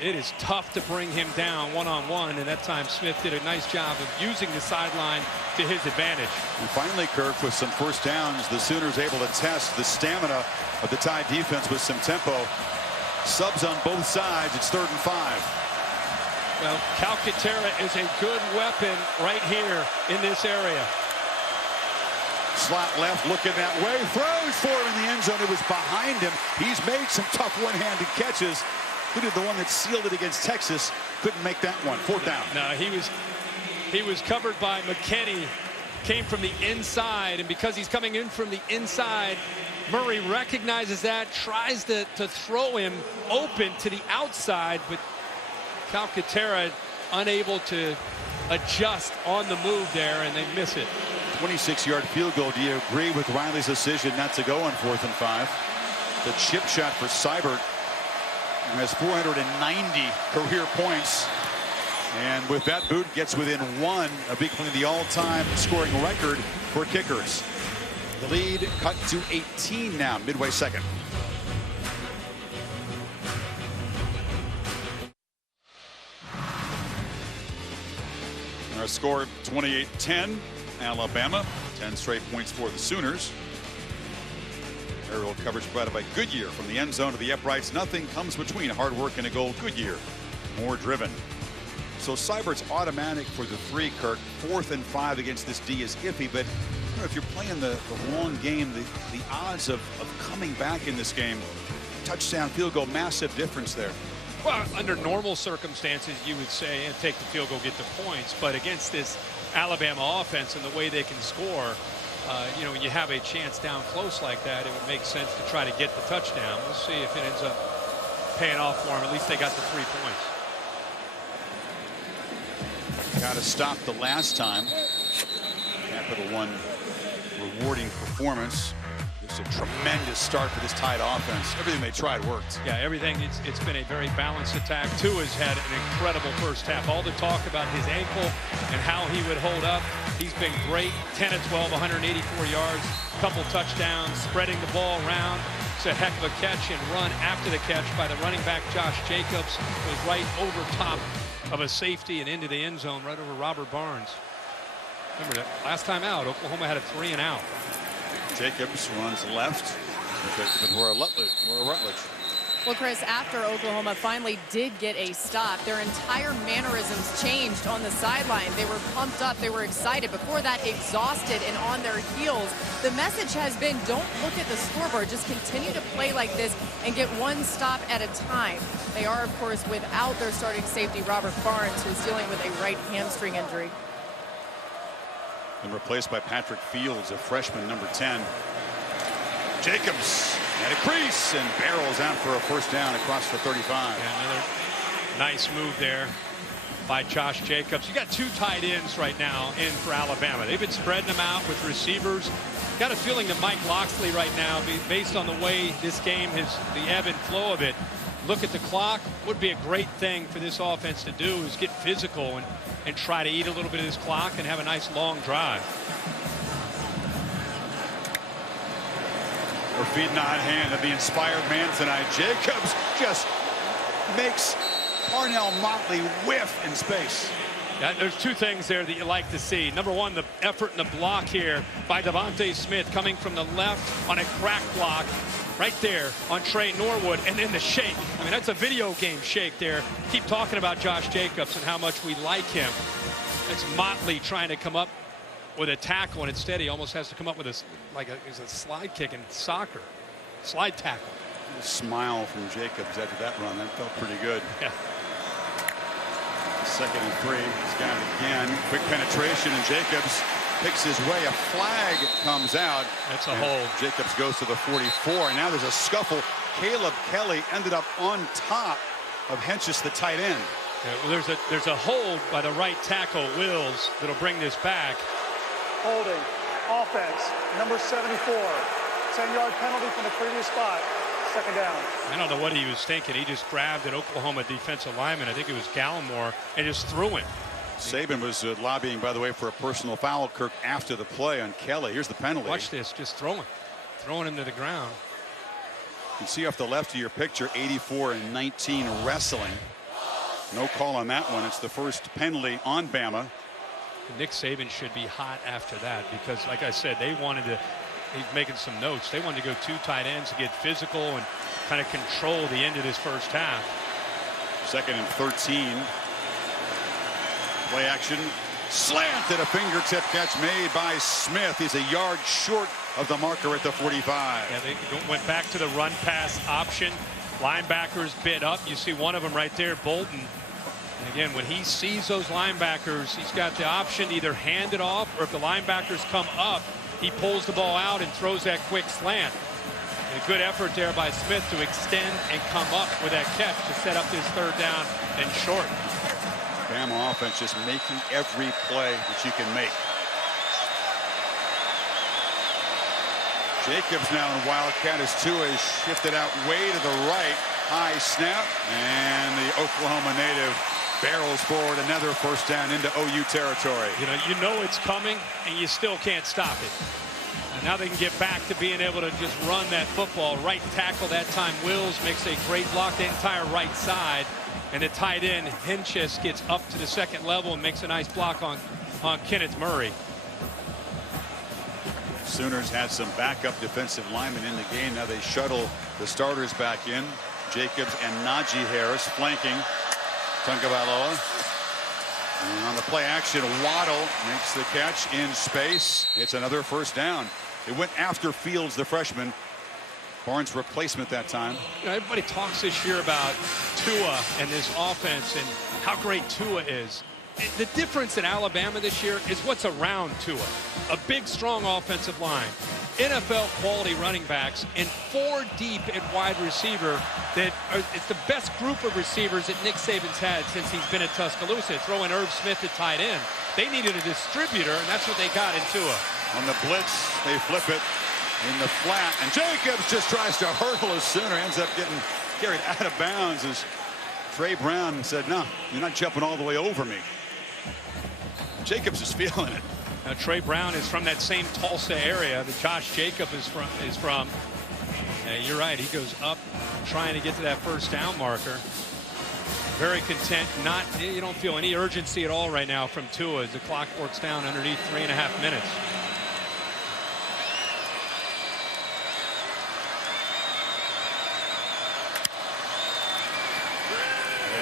it is tough to bring him down one-on-one, and that time Smith did a nice job of using the sideline to his advantage. And finally, Kirk, with some 1st downs, the Sooners able to test the stamina of the Tide defense with some tempo. Subs on both sides. It's 3rd and 5. Well, Calcaterra is a good weapon right here in this area. Slot left, looking that way, throws for him in the end zone. It was behind him. He's made some tough one-handed catches. Including the one that sealed it against Texas. Couldn't make that one. 4th down. No, he was covered by McKinney. Came from the inside, and because he's coming in from the inside, Murray recognizes that, tries to throw him open to the outside, but Calcaterra unable to adjust on the move there, and they miss it. 26-yard field goal. Do you agree with Riley's decision not to go on 4th and 5? The chip shot for Seibert, who has 490 career points. And with that boot, gets within 1 of becoming the all-time scoring record for kickers. The lead cut to 18 now, midway 2nd. Our score 28-10. Alabama, 10 straight points for the Sooners. Aerial coverage provided by Goodyear from the end zone to the uprights. Nothing comes between hard work and a goal. Goodyear, more driven. So Seibert's automatic for the 3, Kirk. 4th and 5 against this D is iffy, but you know, if you're playing the long game, the odds of coming back in this game, touchdown, field goal, massive difference there. Well, under normal circumstances, you would say, and take the field goal, get the points. But against this Alabama offense and the way they can score, you know, when you have a chance down close like that, it would make sense to try to get the touchdown. We'll see if it ends up paying off for them. At least they got the 3 points. Got to stop the last time. Capital One rewarding performance. This a tremendous start for this Tide offense. Everything they tried worked. Yeah, everything. It's been a very balanced attack. Tua's had an incredible first half. All the talk about his ankle and how he would hold up. He's been great. 10 of 12, 184 yards, couple touchdowns, spreading the ball around. It's a heck of a catch and run after the catch by the running back Josh Jacobs. Was right over top of a safety and into the end zone, right over Robert Barnes. Remember that last time out, Oklahoma had a 3 and out. Jacobs runs left. More Rutledge. Well, Chris, after Oklahoma finally did get a stop, their entire mannerisms changed on the sideline. They were pumped up. They were excited. Before that, exhausted and on their heels. The message has been, don't look at the scoreboard. Just continue to play like this and get one stop at a time. They are, of course, without their starting safety, Robert Barnes, who's dealing with a right hamstring injury. And replaced by Patrick Fields, a freshman, number 10. Jacobs at a crease and barrels out for a first down across the 35. Yeah, another nice move there by Josh Jacobs. You got 2 tight ends right now in for Alabama. They've been spreading them out with receivers. Got a feeling that Mike Locksley right now, based on the way this game is, the ebb and flow of it, look at the clock. Would be a great thing for this offense to do is get physical and try to eat a little bit of this clock and have a nice long drive. We're feeding on hand of the inspired man tonight. Jacobs just makes Parnell Motley whiff in space. Yeah, there's 2 things there that you like to see. Number 1, the effort and the block here by Devontae Smith coming from the left on a crack block right there on Trey Norwood, and then the shake. I mean, that's a video game shake there. Keep talking about Josh Jacobs and how much we like him. It's Motley trying to come up with a tackle, and instead he almost has to come up with a slide kick in soccer. Slide tackle. A smile from Jacobs after that run. That felt pretty good. Yeah. 2nd and 3. He's got it again. Quick penetration, and Jacobs picks his way. A flag comes out. That's a hold. Jacobs goes to the 44, and now there's a scuffle. Caleb Kelly ended up on top of Hentges, the tight end. Yeah, well, there's a hold by the right tackle, Wills, that'll bring this back. Holding. Offense. Number 74. 10-yard penalty from the previous spot. 2nd down. I don't know what he was thinking. He just grabbed an Oklahoma defensive lineman. I think it was Gallimore, and just threw him. Saban was lobbying, by the way, for a personal foul, Kirk, after the play on Kelly. Here's the penalty. Watch this. Just throwing him to the ground. You can see off the left of your picture, 84 and 19 wrestling. No call on that one. It's the first penalty on Bama. Nick Saban should be hot after that because, like I said, they wanted to. He's making some notes. They wanted to go 2 tight ends to get physical and kind of control the end of this first half. 2nd and 13. Play action. Slant and a fingertip catch made by Smith. He's a yard short of the marker at the 45. Yeah, they went back to the run pass option. Linebackers bid up. You see one of them right there, Bolton. And again, when he sees those linebackers, he's got the option to either hand it off, or if the linebackers come up, he pulls the ball out and throws that quick slant. And a good effort there by Smith to extend and come up with that catch to set up this 3rd down and short. Bama offense just making every play that you can make. Jacobs now in Wildcat as Tua is shifted out way to the right. High snap, and the Oklahoma native barrels forward, another first down into OU territory. You know it's coming, and you still can't stop it. And now they can get back to being able to just run that football. Right tackle that time, Wills makes a great block the entire right side, and the tight end Hentges gets up to the 2nd level and makes a nice block on Kenneth Murray. Sooners had some backup defensive linemen in the game. Now they shuttle the starters back in. Jacobs and Najee Harris flanking Tagovailoa. And on the play action, Waddle makes the catch in space. It's another first down. It went after Fields, the freshman. Barnes' replacement that time. Everybody talks this year about Tua and this offense and how great Tua is. The difference in Alabama this year is what's around Tua. A big, strong offensive line, NFL quality running backs, and 4 deep at wide receiver. It's the best group of receivers that Nick Saban's had since he's been at Tuscaloosa. Throwing Irv Smith at tight end. They needed a distributor, and that's what they got in Tua. On the blitz, they flip it. in the flat, and Jacobs just tries to hurdle a Sooner, ends up getting carried out of bounds as Trey Brown said, no, you're not jumping all the way over me. Jacobs is feeling it. Now, Trey Brown is from that same Tulsa area that Josh Jacobs is from. You're right, he goes up trying to get to that first down marker. Very content. You don't feel any urgency at all right now from Tua as the clock works down underneath 3.5 minutes.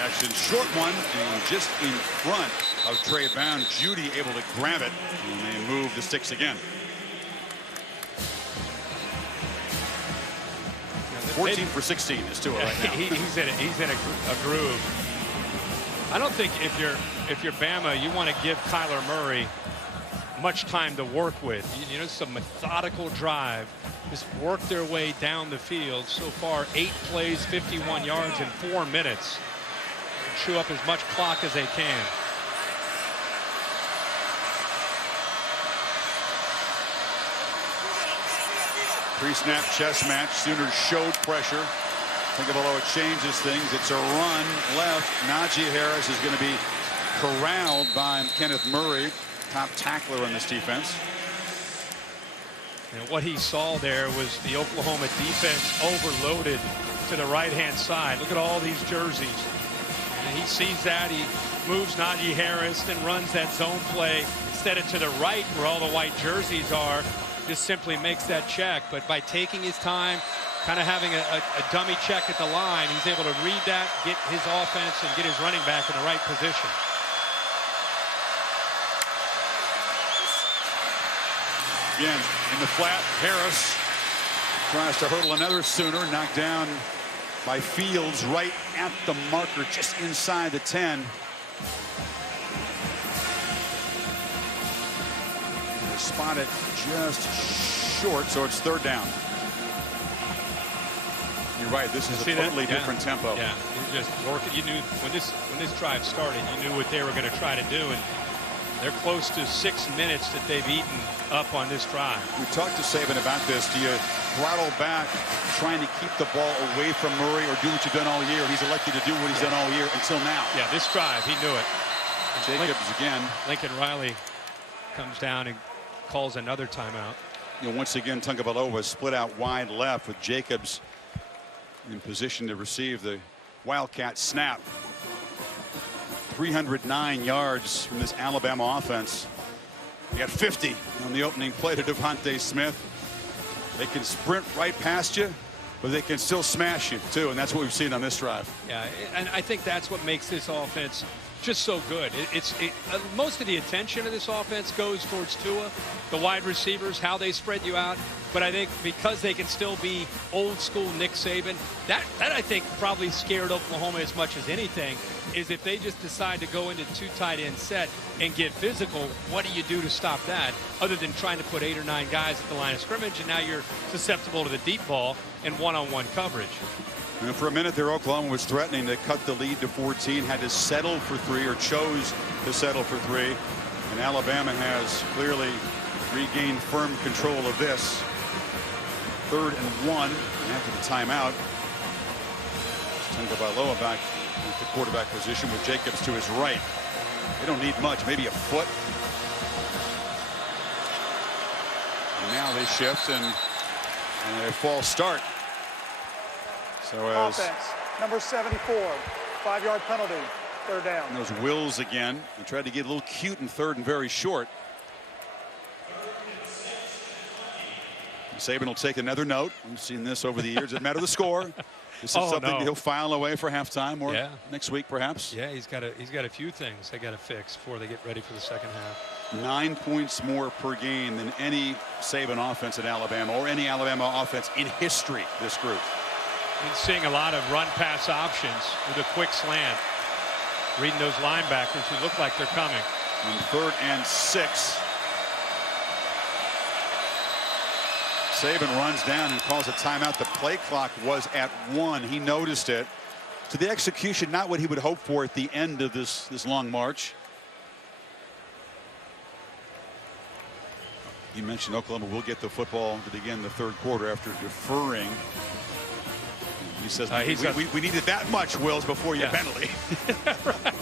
Action, short one, and just in front of Trey Brown. Judy able to grab it, and they move the sticks again. 14 for 16 is Tua right now. He's in a groove. I don't think if you're Bama, you want to give Kyler Murray much time to work with. You know, some methodical drive. Just work their way down the field. So far, 8 plays, 51 yards in 4 minutes. Chew up as much clock as they can. Pre-snap chess match. Sooners showed pressure. Tagovailoa changes things. It's a run left. Najee Harris is going to be corralled by Kenneth Murray, top tackler in this defense. And what he saw there was the Oklahoma defense overloaded to the right-hand side. Look at all these jerseys. And he sees that. He moves Najee Harris, then runs that zone play instead of to the right where all the white jerseys are. Just simply makes that check. But by taking his time, kind of having a dummy check at the line, he's able to read that, get his offense, and get his running back in the right position. Again, in the flat, Harris tries to hurdle another Sooner, knocked down by Fields right at the marker, just inside the 10. Spotted just short, so it's 3rd down. You're right. This is a totally different tempo. Yeah, you just working. You knew when this drive started, you knew what they were going to try to do, and they're close to 6 minutes that they've eaten up on this drive. We talked to Saban about this. Do you throttle back, trying to keep the ball away from Murray, or do what you've done all year? He's elected to do what he's done all year until now. Yeah, this drive, he knew it. Jacobs again. Lincoln Riley comes down and calls another timeout. You know, once again, Tagovailoa split out wide left with Jacobs in position to receive the Wildcat snap. 309 yards from this Alabama offense. He got 50 on the opening play to Devontae Smith. They can sprint right past you, but they can still smash you too, and that's what we've seen on this drive. Yeah, and I think that's what makes this offense just so good. Most of the attention of this offense goes towards Tua, the wide receivers, how they spread you out. But I think because they can still be old school Nick Saban, that I think probably scared Oklahoma as much as anything, is if they just decide to go into 2 tight end set and get physical, what do you do to stop that other than trying to put 8 or 9 guys at the line of scrimmage, and now you're susceptible to the deep ball and one-on-one coverage. And for a minute there, Oklahoma was threatening to cut the lead to 14, had to settle for 3, or chose to settle for 3. And Alabama has clearly regained firm control of this. 3rd and 1 after the timeout. Tagovailoa back at the quarterback position with Jacobs to his right. They don't need much, maybe a foot. And now they shift and a false start. So as offense, number 74, 5-yard penalty, 3rd down. Those Wills again. They tried to get a little cute in 3rd and very short. Saban will take another note. We've seen this over the years. Doesn't matter the score. This is something he'll file away for halftime or next week, perhaps. Yeah, he's got a few things they got to fix before they get ready for the second half. 9 points more per game than any Saban offense at Alabama, or any Alabama offense in history. This group. Been seeing a lot of run-pass options with a quick slant. Reading those linebackers who look like they're coming. On 3rd and 6. Saban runs down and calls a timeout. The play clock was at 1. He noticed it. To the execution, not what he would hope for at the end of this long march. You mentioned Oklahoma will get the football to begin the third quarter after deferring. He says we needed that much, Wills, before your penalty. Right.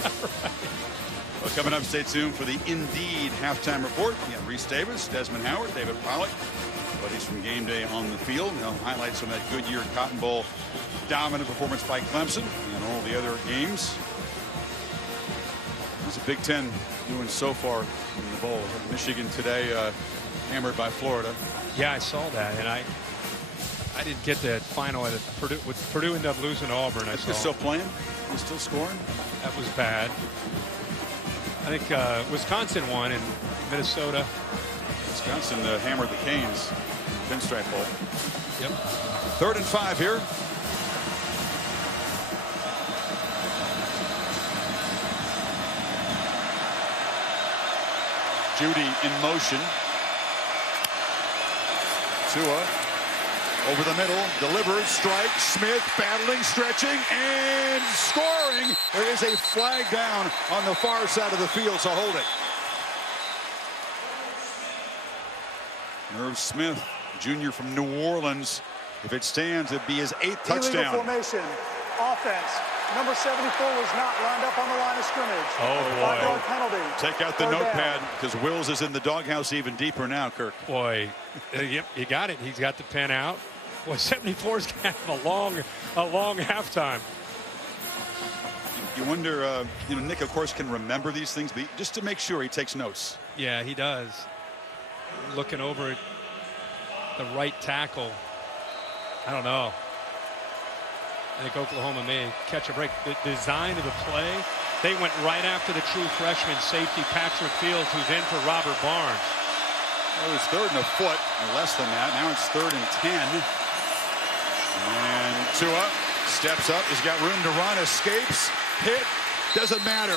Well, coming up, stay tuned for the Indeed halftime report. We have Reese Davis, Desmond Howard, David Pollock, buddies from Game Day on the field. They'll highlight some of that Goodyear Cotton Bowl dominant performance by Clemson and all the other games. What's the Big Ten doing so far in the bowl? Michigan today hammered by Florida. Yeah, I saw that, and I didn't get that final at Purdue. With Purdue ended up losing to Auburn. They're still playing? They're still scoring? That was bad. I think Wisconsin won, and Minnesota. Wisconsin hammered the Canes. Pinstripe Bowl. Yep. 3rd and 5 here. Judy in motion. Tua over the middle, delivers, strike, Smith battling, stretching, and scoring. There is a flag down on the far side of the field, so hold it. Irv Smith, junior from New Orleans. If it stands, it'd be his 8th touchdown. Illegal formation, offense. Number 74 was not lined up on the line of scrimmage. Oh, boy. 5-yard penalty. Take out the notepad because Wills is in the doghouse even deeper now, Kirk. Boy, yep, you got it. He's got the pen out. Boy, 74's going to have a long halftime. You wonder, Nick, of course, can remember these things, but just to make sure he takes notes. Yeah, he does. Looking over at the right tackle. I don't know. I think Oklahoma may catch a break. The design of the play, they went right after the true freshman safety, Patrick Fields, who's in for Robert Barnes. Well, it was 3rd and a foot, or less than that. Now it's 3rd and 10. And Tua steps up. He's got room to run, escapes, hit. Doesn't matter.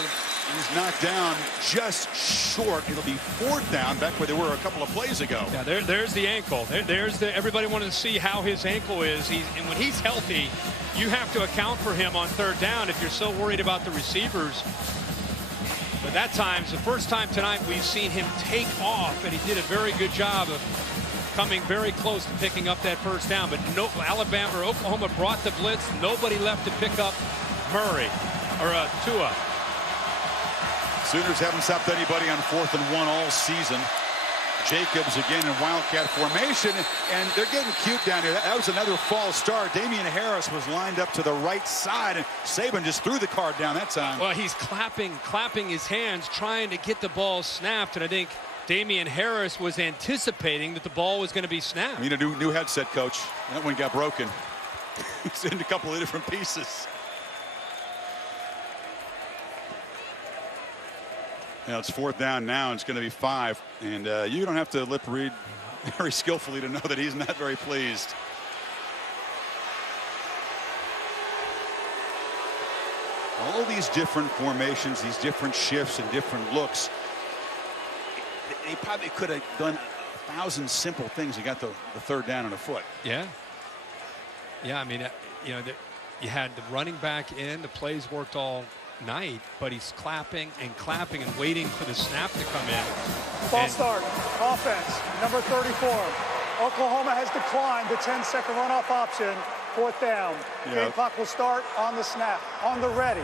He's knocked down just short. It'll be 4th down, back where they were a couple of plays ago. Yeah, there's the ankle. Everybody wanted to see how his ankle is. And when he's healthy, you have to account for him on 3rd down if you're so worried about the receivers. But that time's the first time tonight we've seen him take off, and he did a very good job of coming very close to picking up that 1st down. But no, Alabama or Oklahoma brought the blitz. Nobody left to pick up Murray or Tua. Sooners haven't stopped anybody on 4th and 1 all season. Jacobs again in Wildcat formation, and they're getting cute down here. That was another false start. Damian Harris was lined up to the right side, and Saban just threw the card down that time. Well, he's clapping his hands, trying to get the ball snapped, and I think Damian Harris was anticipating that the ball was going to be snapped. I mean, a new headset, coach. That one got broken. It's in a couple of different pieces. Now it's 4th down now, and it's going to be 5. And you don't have to lip read very skillfully to know that he's not very pleased. All these different formations, these different shifts and different looks, they probably could have done 1,000 simple things and got the 3rd down on a foot. Yeah. Yeah, I mean, you had the running back in. The plays worked all night, but he's clapping and waiting for the snap to come in. False start. Offense. Number 34. Oklahoma has declined the 10-second runoff option. 4th down. Yeah. Game clock will start on the snap. On the ready.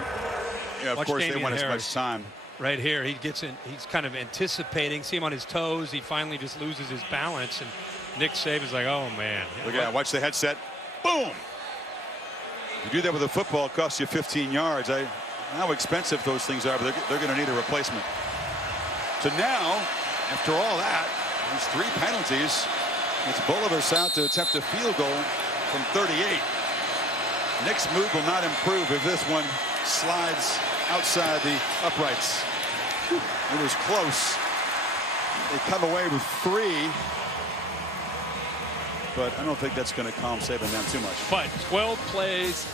Yeah, of course they want as much time. Right here, he gets in. He's kind of anticipating. See him on his toes. He finally just loses his balance, and Nick Saban's like, "Oh man!" Look at that. Watch the headset. Boom. You do that with a football, it costs you 15 yards. I don't know how expensive those things are, but they're going to need a replacement. So now, after all that, there's 3 penalties. It's Bulovas out to attempt a field goal from 38. Nick's mood will not improve if this one slides outside the uprights. It was close. They come away with 3. But I don't think that's going to calm Saban down too much. But 12 plays,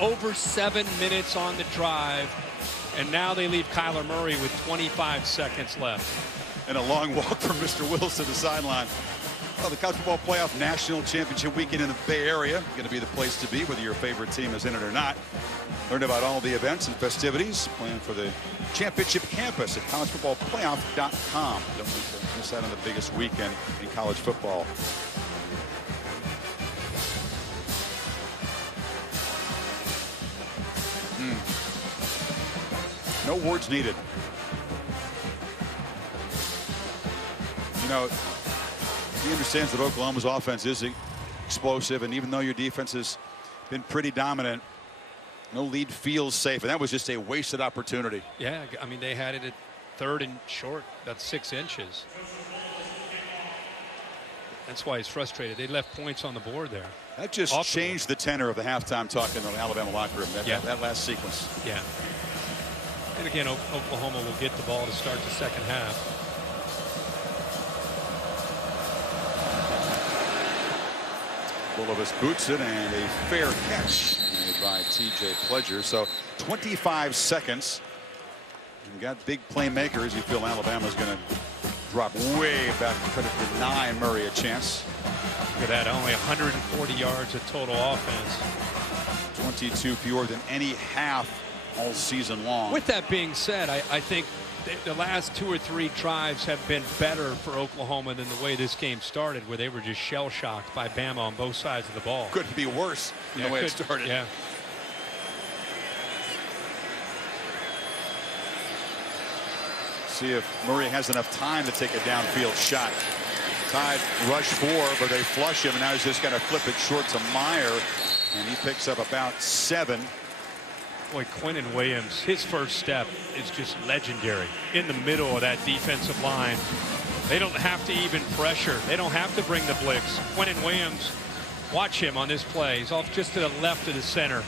over 7 minutes on the drive, and now they leave Kyler Murray with 25 seconds left. And a long walk from Mr. Wills to the sideline. Well, the College Football Playoff National Championship weekend in the Bay Area. Going to be the place to be, whether your favorite team is in it or not. Learn about all the events and festivities. Plan for the championship campus at collegefootballplayoff.com. Don't miss out on the biggest weekend in college football. No words needed. You know, he understands that Oklahoma's offense is explosive, and even though your defense has been pretty dominant, no lead feels safe, and that was just a wasted opportunity. Yeah, I mean, they had it at 3rd and short, about 6 inches. That's why he's frustrated. They left points on the board there. That just changed the tenor of the halftime talk in the Alabama locker room, that last sequence. Yeah. And again, Oklahoma will get the ball to start the second half. Bulovas boots it, and a fair catch made by T.J. Pledger. So 25 seconds. And got big playmakers. You feel Alabama's going to drop way back to try to deny Murray a chance. Look at that, only 140 yards of total offense. 22 fewer than any half all season long. With that being said, I think the last 2 or 3 drives have been better for Oklahoma than the way this game started, where they were just shell-shocked by Bama on both sides of the ball. Couldn't be worse than the way it started. Yeah. See if Murray has enough time to take a downfield shot. Tide rush 4, but they flush him, and now he's just going to flip it short to Meyer, and he picks up about 7. Boy, Quinnen Williams, his first step is just legendary in the middle of that defensive line. They don't have to even pressure. They don't have to bring the blitz. Quinnen Williams, watch him on this play. He's off just to the left of the center.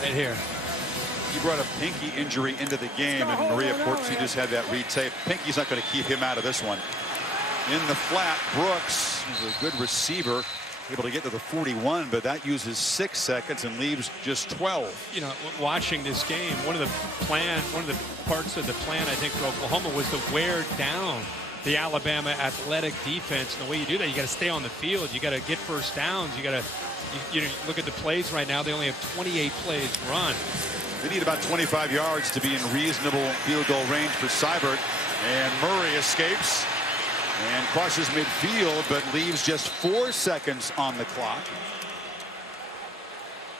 Right here. He brought a pinky injury into the game, and Maria Portsy just had that retape. Pinky's not going to keep him out of this one. In the flat, Brooks is a good receiver, able to get to the 41, but that uses 6 seconds and leaves just 12. You know, watching this game, one of the parts of the plan, I think, for Oklahoma was to wear down the Alabama athletic defense. And the way you do that, you got to stay on the field. You got to get first downs. You got to, you know, look at the plays right now. They only have 28 plays run. They need about 25 yards to be in reasonable field goal range for Seibert. And Murray escapes and crosses midfield, but leaves just 4 seconds on the clock.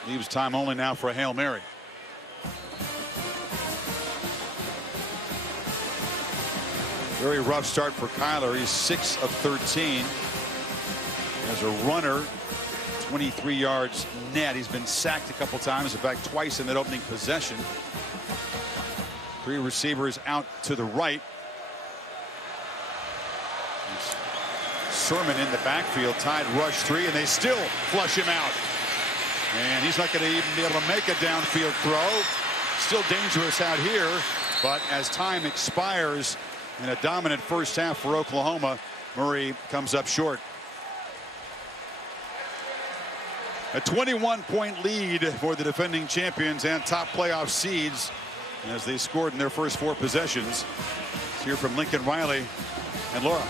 Leaves time only now for a Hail Mary. Very rough start for Kyler. He's 6 of 13. As a runner, 23 yards net. He's been sacked a couple times, in fact twice in that opening possession. 3 receivers out to the right. Sermon in the backfield. Tide rush 3, and they still flush him out. And he's not going to even be able to make a downfield throw. Still dangerous out here, but as time expires in a dominant first half for Oklahoma, Murray comes up short. A 21-point lead for the defending champions and top playoff seeds as they scored in their first 4 possessions. Let's hear from Lincoln Riley and Laura.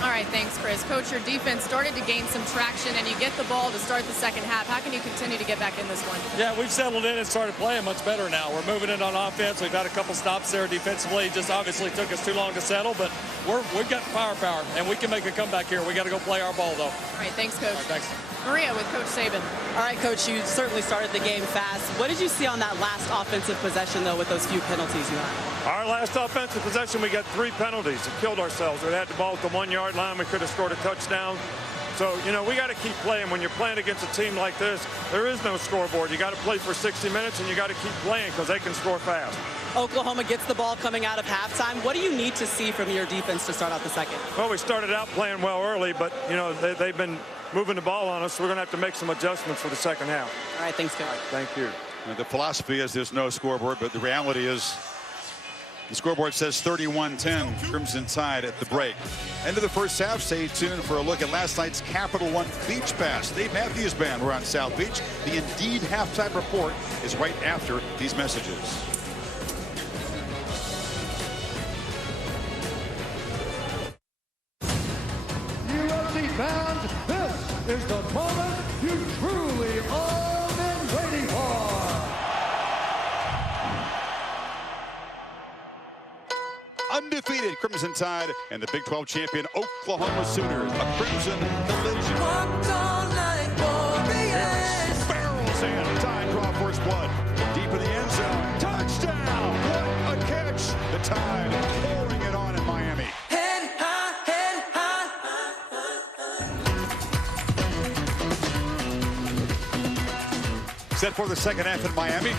All right, thanks, Chris. Coach, your defense started to gain some traction, and you get the ball to start the second half. How can you continue to get back in this one? Yeah, we've settled in and started playing much better now. We're moving it on offense. We've had a couple stops there defensively. It just obviously took us too long to settle, but we've got firepower, and we can make a comeback here. We got to go play our ball, though. All right, thanks, Coach. All right, thanks. Maria with Coach Saban. All right, Coach, you certainly started the game fast. What did you see on that last offensive possession, though, with those few penalties you had? Our last offensive possession, we got 3 penalties and killed ourselves. We had the ball at the 1-yard line. We could have scored a touchdown. So, you know, we got to keep playing. When you're playing against a team like this, there is no scoreboard. You got to play for 60 minutes, and you got to keep playing because they can score fast. Oklahoma gets the ball coming out of halftime. What do you need to see from your defense to start out the second? Well, we started out playing well early, but, you know, they've been moving the ball on us, so we're going to have to make some adjustments for the second half. All right, thanks, Coach. Thank you. And the philosophy is there's no scoreboard, but the reality is the scoreboard says 31-10 Crimson Tide at the break. End of the first half. Stay tuned for a look at last night's Capital One Beach Pass. Dave Matthews Band were on South Beach. The Indeed halftime report is right after these messages. undefeated Crimson Tide and the Big 12 champion Oklahoma Sooners. A Crimson collision. Barrels in. Tide draw first blood. Deep in the end zone. Touchdown. What a catch. The Tide pouring it on in Miami. Head high, head high. Set for the second half in Miami.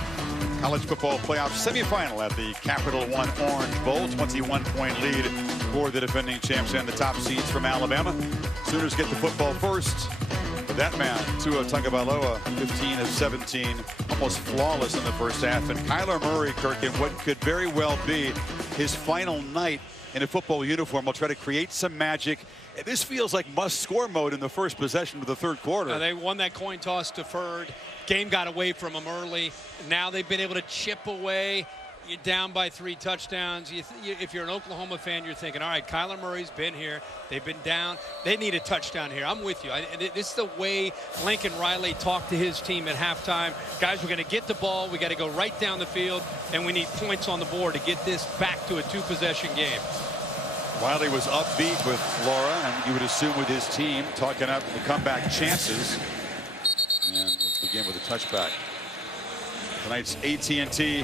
College football playoff semifinal at the Capital One Orange Bowl. 21-point lead for the defending champs and the top seeds from Alabama. Sooners get the football first. But that man, Tua Tagovailoa, 15 of 17, almost flawless in the first half. And Kyler Murray, Kirk, in what could very well be his final night in a football uniform, will try to create some magic. This feels like must-score mode in the first possession of the third quarter. They won that coin toss deferred. Game got away from them early. Now they've been able to chip away. You're down by 3 touchdowns. If you're an Oklahoma fan, you're thinking, all right, Kyler Murray's been here. They've been down. They need a touchdown here. I'm with you. This is the way Lincoln Riley talked to his team at halftime. Guys, we're going to get the ball. We got to go right down the field, and we need points on the board to get this back to a 2-possession game. Riley was upbeat with Laura, and you would assume with his team, talking up the comeback chances. And let's begin with a touchback. Tonight's AT&T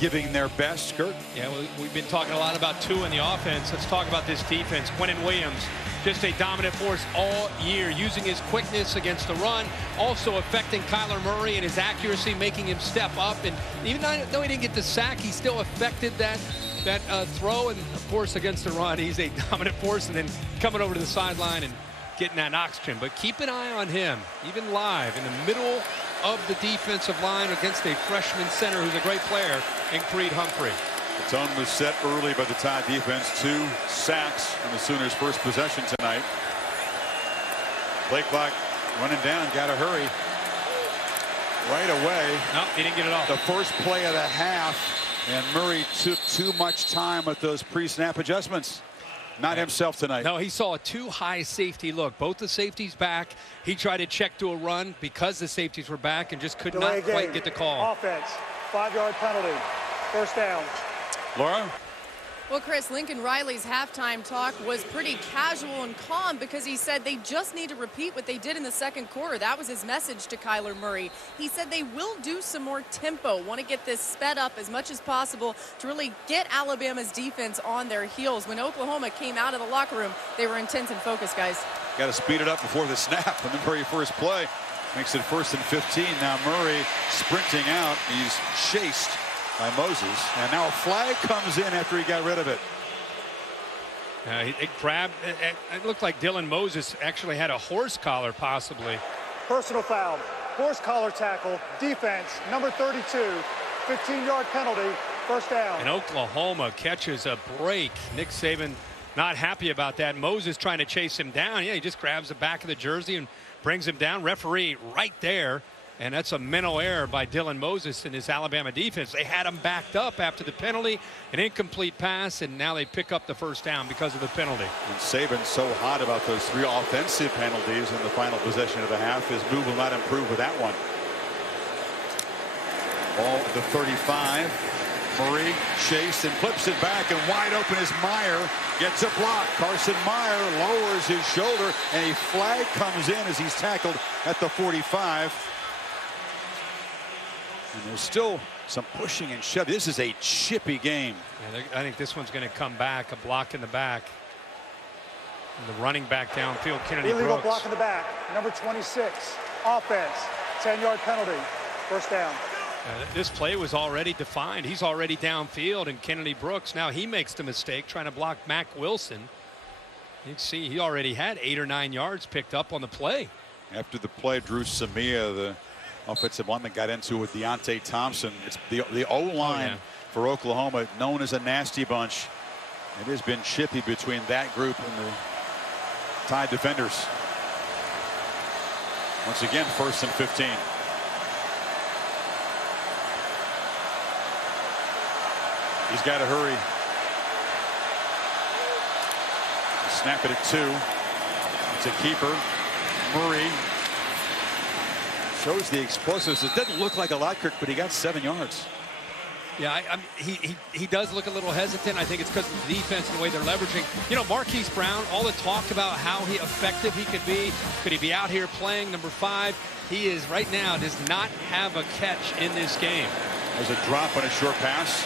giving their best. Kurt? Yeah, we've been talking a lot about Tua in the offense. Let's talk about this defense. Quinnen Williams, just a dominant force all year, using his quickness against the run, also affecting Kyler Murray and his accuracy, making him step up. And even though he didn't get the sack, he still affected that throw. And of course, against the run, he's a dominant force. And then coming over to the sideline and getting that oxygen. But keep an eye on him, even live in the middle of the defensive line against a freshman center who's a great player in Creed Humphrey. The tone was set early by the Tide defense. 2 sacks on the Sooners' first possession tonight. Play clock running down. Got to hurry. Right away. No, he didn't get it off. The first play of the half, and Murray took too much time with those pre-snap adjustments. Not himself tonight. No, he saw a too high safety look. Both the safeties back. He tried to check to a run because the safeties were back and just could not quite get the call. Offense, 5-yard penalty, first down. Laura? Well, Chris, Lincoln Riley's halftime talk was pretty casual and calm because he said they just need to repeat what they did in the second quarter. That was his message to Kyler Murray. He said they will do some more tempo, want to get this sped up as much as possible to really get Alabama's defense on their heels. When Oklahoma came out of the locker room, they were intense and focused, guys. Got to speed it up before the snap on the very first play. Makes it 1st and 15. Now Murray sprinting out. He's chased by Moses, and now a flag comes in after he got rid of it. It grabbed. It looked like Dylan Moses actually had a horse collar, possibly. Personal foul, horse collar tackle, defense, number 32, 15-yard penalty, first down. And Oklahoma catches a break. Nick Saban not happy about that. Moses trying to chase him down. Yeah, he just grabs the back of the jersey and brings him down. Referee right there. And that's a mental error by Dylan Moses and his Alabama defense. They had him backed up after the penalty, an incomplete pass, and now they pick up the first down because of the penalty. And Saban's so hot about those 3 offensive penalties in the final possession of the half. His move will not improve with that one. Ball at the 35. Murray chased and flips it back, and wide open is Meyer. Gets a block. Carson Meyer lowers his shoulder, and a flag comes in as he's tackled at the 45. And there's still some pushing and shoving. This is a chippy game. Yeah, I think this one's going to come back. A block in the back. And the running back downfield, Kennedy Illegal Brooks. block in the back, number 26. Offense, 10-yard penalty, first down. This play was already defined. He's already downfield, and Kennedy Brooks, now he makes the mistake trying to block Mack Wilson. You can see he already had 8 or 9 yards picked up on the play. After the play, Drew Samia, the offensive lineman, got into with Deontay Thompson. It's the O-line for Oklahoma, known as a nasty bunch. It has been chippy between that group and the Tide defenders. Once again, 1st and 15. He's got to hurry. Snap it at 2. It's a keeper. Murray shows the explosiveness. It doesn't look like a lot, Kirk, but he got 7 yards. Yeah, he does look a little hesitant. I think it's because of the defense and the way they're leveraging. You know, Marquise Brown, all the talk about how effective he could be. Could he be out here playing number 5? He is right now does not have a catch in this game. There's a drop on a short pass.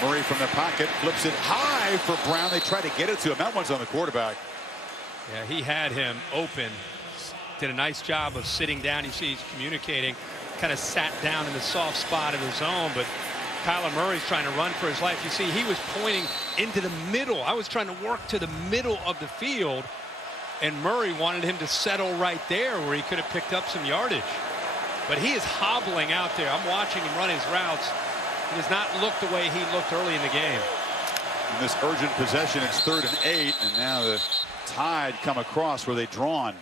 Murray from the pocket flips it high for Brown. They try to get it to him. That one's on the quarterback. Yeah, he had him open. Did a nice job of sitting down. You see he's communicating. Kind of sat down in the soft spot of the zone, but Kyler Murray's trying to run for his life. You see, he was pointing into the middle. I was trying to work to the middle of the field, and Murray wanted him to settle right there where he could have picked up some yardage. But he is hobbling out there. I'm watching him run his routes. He does not look the way he looked early in the game. In this urgent possession, it's 3rd and 8, and now the Tide come across where they drawn.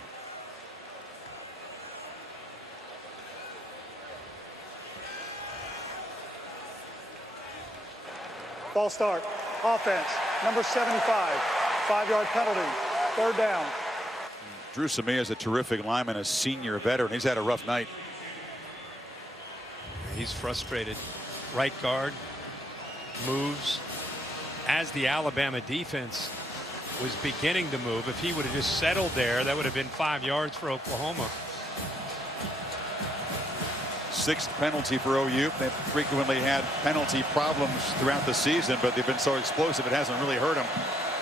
Ball start. Offense. Number 75. 5-yard penalty. 3rd down. Drew Samia is a terrific lineman, a senior veteran. He's had a rough night. He's frustrated. Right guard moves as the Alabama defense was beginning to move. If he would have just settled there, that would have been 5 yards for Oklahoma. 6th penalty for OU. They've frequently had penalty problems throughout the season, but they've been so explosive it hasn't really hurt them.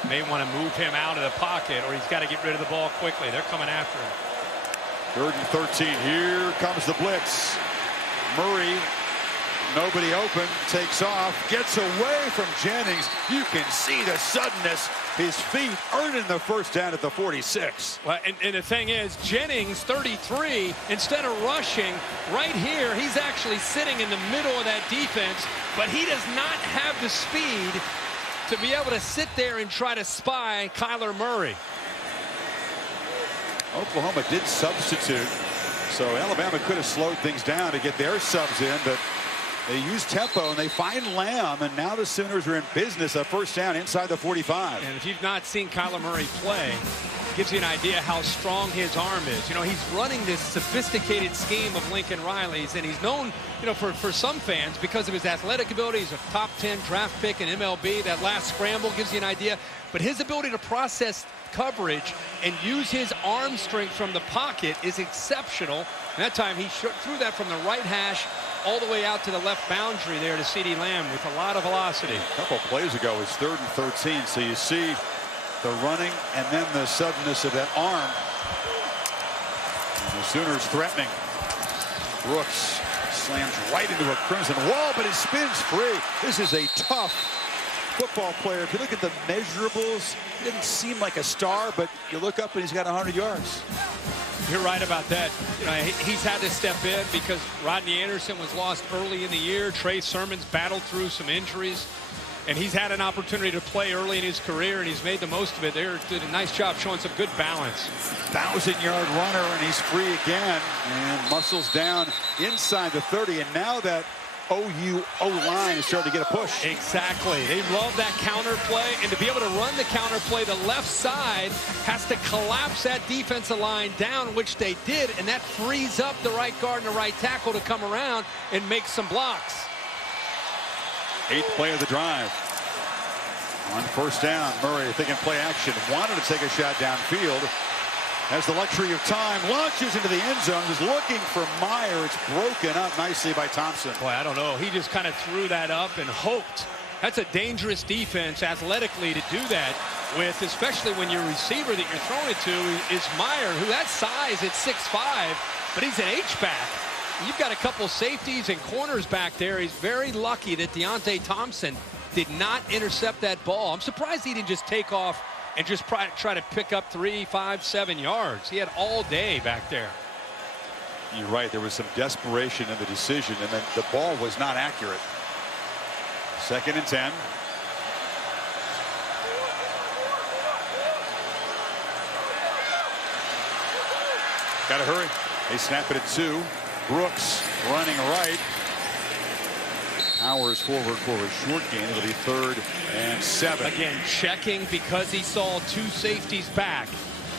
May want to move him out of the pocket, or he's got to get rid of the ball quickly. They're coming after him. 3rd and 13. Here comes the blitz. Murray, nobody open, takes off, gets away from Jennings. You can see the suddenness. His feet earning the 1st down at the 46. Well, and the thing is, Jennings, 33, instead of rushing right here, he's actually sitting in the middle of that defense, but he does not have the speed to be able to sit there and try to spy Kyler Murray. Oklahoma did substitute, so Alabama could have slowed things down to get their subs in, but they use tempo and they find Lamb, and now the Sooners are in business. A 1st down inside the 45. And if you've not seen Kyler Murray play, it gives you an idea how strong his arm is. You know, he's running this sophisticated scheme of Lincoln Riley's, and he's known, you know, for some fans because of his athletic ability. He's a top 10 draft pick in MLB. That last scramble gives you an idea. But his ability to process coverage and use his arm strength from the pocket is exceptional. And that time he threw that from the right hash all the way out to the left boundary there to CeeDee Lamb with a lot of velocity. A couple plays ago, it's 3rd and 13, so you see the running and then the suddenness of that arm. And the Sooners threatening. Brooks slams right into a Crimson wall, but it spins free. This is a tough football player. If you look at the measurables, he didn't seem like a star, but you look up and he's got 100 yards. You're right about that. You know, he's had to step in because Rodney Anderson was lost early in the year. Trey Sermon's battled through some injuries, and he's had an opportunity to play early in his career, and he's made the most of it. They did a nice job showing some good balance. 1,000-yard runner, and he's free again, and muscles down inside the 30, and now that OU O-line is starting to get a push. Exactly. They love that counter play, and to be able to run the counter play, the left side has to collapse that defensive line down, which they did, and that frees up the right guard and the right tackle to come around and make some blocks. 8th play of the drive. On 1st down, Murray thinking play action. Wanted to take a shot downfield. Has the luxury of time, launches into the end zone, is looking for Meyer. It's broken up nicely by Thompson. Boy, I don't know. He just kind of threw that up and hoped. That's a dangerous defense athletically to do that with, especially when your receiver that you're throwing it to is Meyer, who that size at 6'5", but he's an H-back. You've got a couple safeties and corners back there. He's very lucky that Deontay Thompson did not intercept that ball. I'm surprised he didn't just take off and just try to pick up 3, 5, 7 yards. He had all day back there. You're right. There was some desperation in the decision, and then the ball was not accurate. 2nd and 10. Got to hurry. They snap it at 2. Brooks running right. Powers forward for a short gain. It'll be 3rd and 7. Again, checking because he saw 2 safeties back.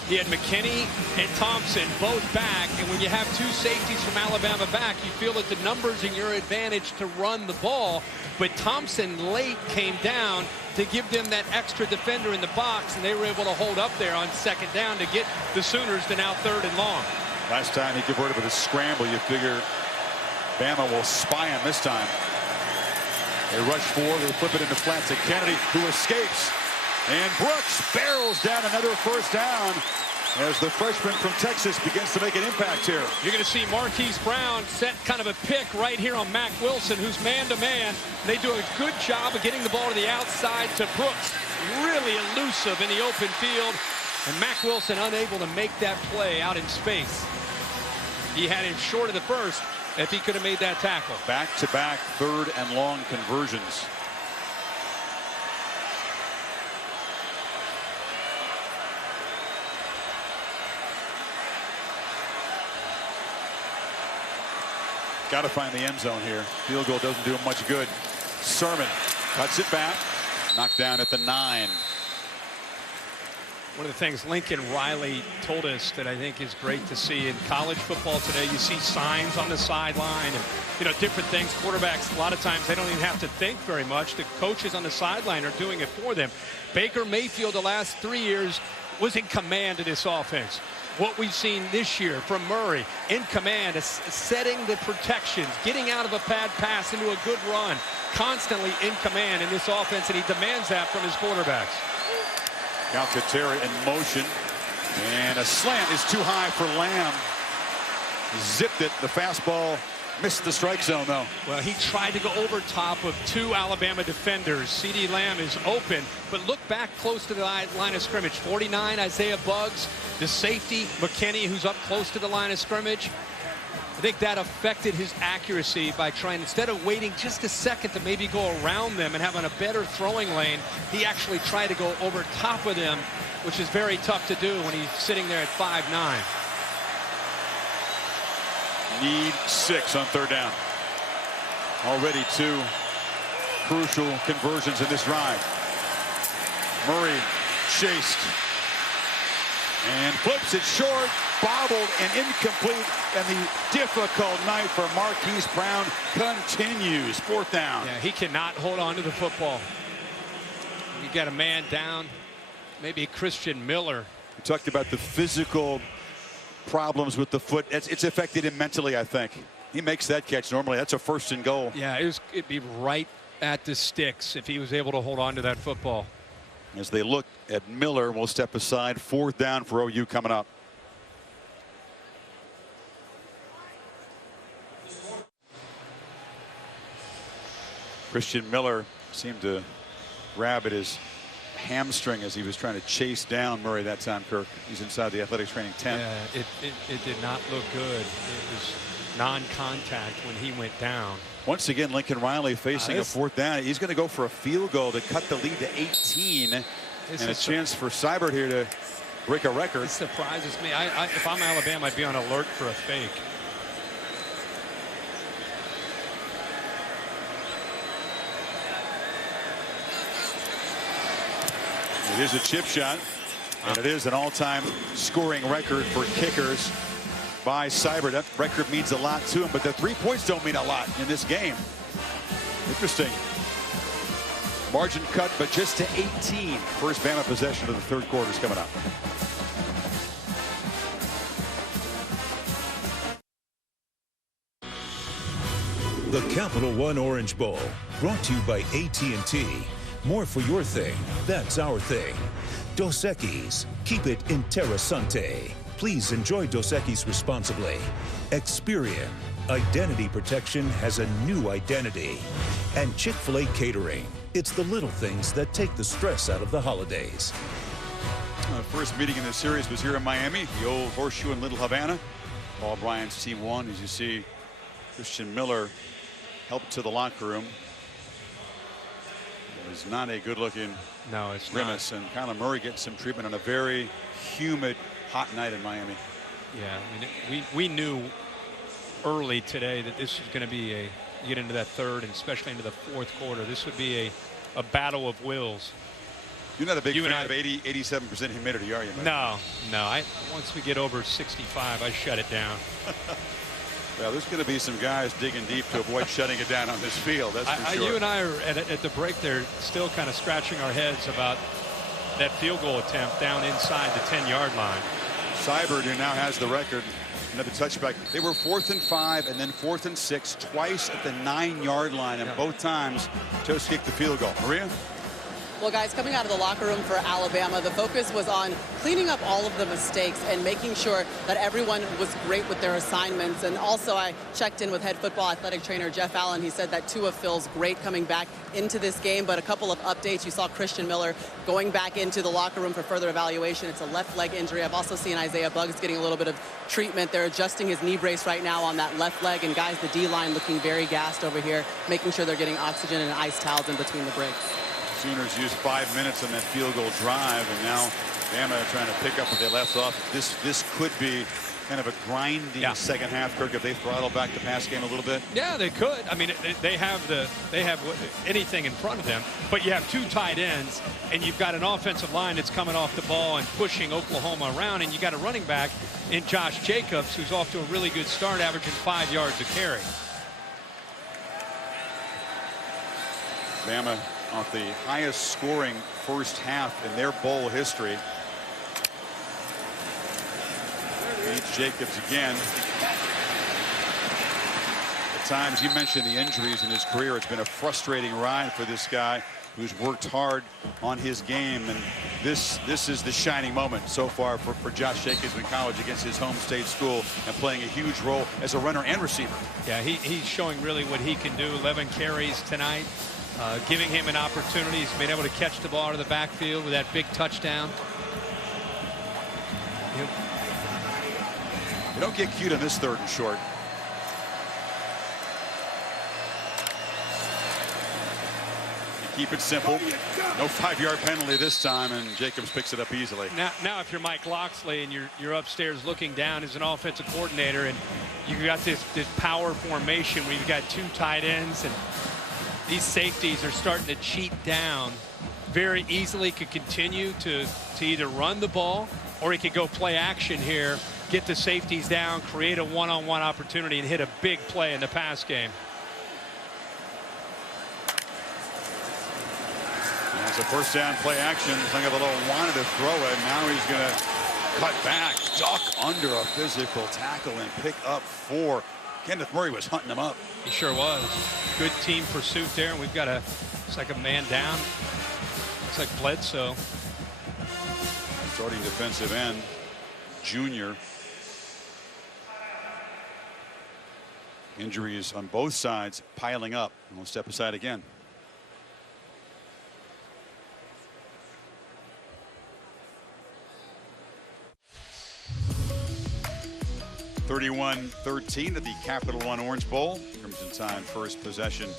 he had McKinney and Thompson both back, and when you have two safeties from Alabama back, you feel that the numbers in your advantage to run the ball. But Thompson late came down to give them that extra defender in the box, and they were able to hold up there on second down to get the Sooners to now 3rd and long. Last time he converted with a scramble, you figure Bama will spy him this time. They rush forward, they flip it into flats to Kennedy, who escapes. And Brooks barrels down another first down as the freshman from Texas begins to make an impact here. You're going to see Marquise Brown set kind of a pick right here on Mack Wilson, who's man-to-man. They do a good job of getting the ball to the outside to Brooks. Really elusive in the open field. And Mack Wilson unable to make that play out in space. He had him short of the first if he could have made that tackle. Back-to-back 3rd and long conversions. Got to find the end zone here. Field goal doesn't do him much good. Sermon cuts it back. Knocked down at the 9. One of the things Lincoln Riley told us that I think is great to see in college football today, you see signs on the sideline and, you know, different things. Quarterbacks, a lot of times they don't even have to think very much. The coaches on the sideline are doing it for them. Baker Mayfield the last 3 years was in command of this offense. What we've seen this year from Murray in command, setting the protections, getting out of a bad pass into a good run, constantly in command in this offense, and he demands that from his quarterbacks. Calcaterra in motion, and a slant is too high for Lamb. Zipped it. The fastball missed the strike zone, though. Well, he tried to go over top of 2 Alabama defenders. CeeDee Lamb is open, but look back close to the line of scrimmage. 49, Isaiah Buggs, the safety, McKinney, who's up close to the line of scrimmage. I think that affected his accuracy by trying, instead of waiting just a second to maybe go around them and having a better throwing lane, he actually tried to go over top of them, which is very tough to do when he's sitting there at 5'9". Need 6 on 3rd down. Already 2 crucial conversions in this drive. Murray chased and flips it short, bobbled and incomplete, and the difficult night for Marquise Brown continues. 4th down. Yeah, he cannot hold on to the football. You got a man down, maybe Christian Miller. We talked about the physical problems with the foot. It's affected him mentally, I think. He makes that catch normally. That's a 1st and goal. Yeah, it'd be right at the sticks if he was able to hold on to that football. As they look at Miller, we'll step aside. 4th down for OU coming up. Christian Miller seemed to grab at his hamstring as he was trying to chase down Murray that time, Kirk. He's inside the athletics training tent. Yeah, it did not look good. It was non-contact when he went down. Once again, Lincoln Riley facing a 4th down. He's going to go for a field goal to cut the lead to 18. And a chance for Seibert here to break a record. It surprises me. If I'm Alabama, I'd be on alert for a fake. It is a chip shot, and it is an all-time scoring record for kickers by Seibert. That record means a lot to him, but the 3 points don't mean a lot in this game. Interesting. Margin cut, but just to 18. First Bama possession of the 3rd quarter is coming up. The Capital One Orange Bowl, brought to you by AT&T. More for your thing, that's our thing. Dos Equis, keep it interessante. Please enjoy Dos Equis responsibly. Experian, identity protection has a new identity. And Chick-fil-A Catering, it's the little things that take the stress out of the holidays. The first meeting in the series was here in Miami, the old Horseshoe in Little Havana. Paul Bryant's team won. As you see, Christian Miller helped to the locker room. It was not a good-looking grimace, and Kyler Murray getting some treatment on a very humid, hot night in Miami. Yeah, I mean, we knew early today that this was going to be you get into that 3rd and especially into the 4th quarter. This would be a battle of wills. You're not a big fan of 87% humidity, are you, Mike? No. Once we get over 65, I shut it down. Well, there's going to be some guys digging deep to avoid shutting it down on this field. That's for sure. You and I are at the break there still kind of scratching our heads about that field goal attempt down inside the 10-yard line. Seibert, who now has the record, another touchback. They were 4th and 5 and then 4th and 6, twice at the 9-yard line, and both times Toast kicked the field goal. Maria? Well, guys, coming out of the locker room for Alabama, the focus was on cleaning up all of the mistakes and making sure that everyone was great with their assignments. And also, I checked in with head football athletic trainer Jeff Allen. He said that Tua feels great coming back into this game. But a couple of updates. You saw Christian Miller going back into the locker room for further evaluation. It's a left leg injury. I've also seen Isaiah Buggs getting a little bit of treatment. They're adjusting his knee brace right now on that left leg. And guys, the D-line looking very gassed over here, making sure they're getting oxygen and ice towels in between the breaks. Sooners used 5 minutes on that field goal drive, and now Bama trying to pick up where they left off. This could be kind of a grinding second half, Kirk, if they throttle back the pass game a little bit. Yeah, they could. I mean, they have anything in front of them, but you have 2 tight ends, and you've got an offensive line that's coming off the ball and pushing Oklahoma around, and you got a running back in Josh Jacobs, who's off to a really good start, averaging 5 yards a carry. Bama off the highest scoring first half in their bowl history. Meets Jacobs again. At times, you mentioned the injuries in his career. It's been a frustrating ride for this guy who's worked hard on his game, and this is the shining moment so far for Josh Jacobs in college against his home state school and playing a huge role as a runner and receiver. Yeah, he's showing really what he can do. 11 carries tonight. Giving him an opportunity. He's been able to catch the ball out of the backfield with that big touchdown. You don't get cute on this 3rd and short. You keep it simple. No 5-yard penalty this time, and Jacobs picks it up easily. Now if you're Mike Locksley and you're upstairs looking down as an offensive coordinator, and you got this power formation where you've got 2 tight ends, and these safeties are starting to cheat down very easily. Could continue to either run the ball, or he could go play action here, get the safeties down, create a one-on-one opportunity, and hit a big play in the pass game. It's a first down play action. Tagovailoa wanted to throw it. Now he's going to cut back, duck under a physical tackle, and pick up 4. Kenneth Murray was hunting him up. He sure was. Good team pursuit there, and we've got it's like a man down. It's like Bledsoe. Starting defensive end, junior. Injuries on both sides piling up. And we'll step aside again. (31-13) at the Capital One Orange Bowl. Crimson Tide first possession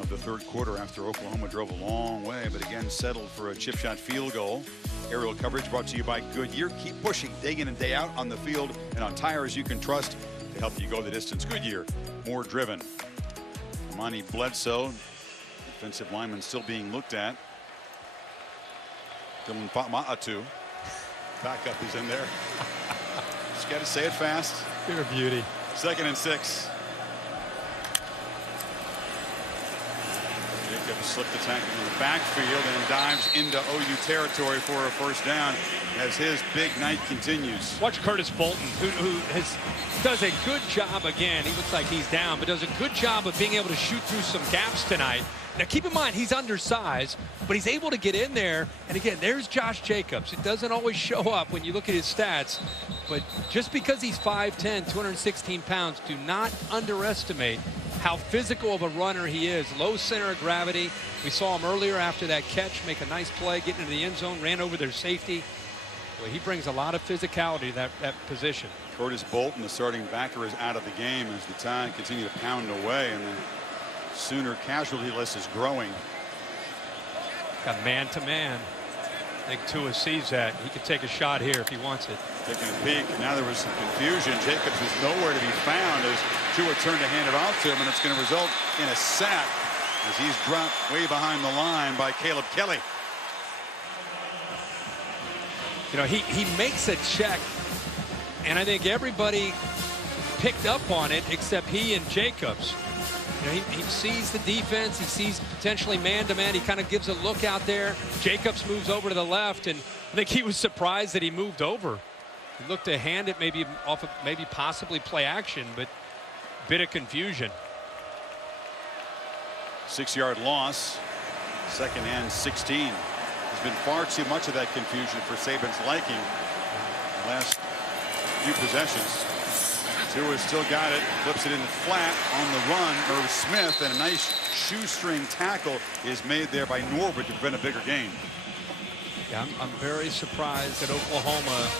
of the 3rd quarter after Oklahoma drove a long way, but again settled for a chip shot field goal. Aerial coverage brought to you by Goodyear. Keep pushing day in and day out on the field and on tires you can trust to help you go the distance. Goodyear, more driven. Monty Bledsoe, defensive lineman, still being looked at. Dylan Fatma'atu, backup is in there. Just got to say it fast. You're a beauty. 2nd and 6. Jacobs slipped the tackle in the backfield and dives into OU territory for a first down as his big night continues. Watch Curtis Bolton, who does a good job again. He looks like he's down, but does a good job of being able to shoot through some gaps tonight. Now, keep in mind, he's undersized, but he's able to get in there. And again, there's Josh Jacobs. It doesn't always show up when you look at his stats, but just because he's 5'10", 216 pounds, do not underestimate how physical of a runner he is. Low center of gravity. We saw him earlier after that catch, make a nice play, get into the end zone, ran over their safety. Well, he brings a lot of physicality to that position. Curtis Bolton, the starting backer, is out of the game as the Tide continue to pound away, and the Sooner casualty list is growing. Got man-to-man. I think Tua sees that. He could take a shot here if he wants it. Taking a peek. Now there was some confusion. Jacobs was nowhere to be found as Tua turned to hand it off to him, and it's going to result in a sack as he's dropped way behind the line by Caleb Kelly. You know, he makes a check, and I think everybody picked up on it except he and Jacobs. You know, he sees the defense. He sees potentially man-to-man. He kind of gives a look out there. Jacobs moves over to the left, and I think he was surprised that he moved over. He looked to hand it maybe off of maybe possibly play action, but bit of confusion. 6-yard loss. 2nd and 16. There's been far too much of that confusion for Saban's liking the last few possessions. Tua still got it, flips it in the flat on the run. Irv Smith, and a nice shoestring tackle is made there by Norwood to prevent a bigger gain. Yeah, I'm very surprised that Oklahoma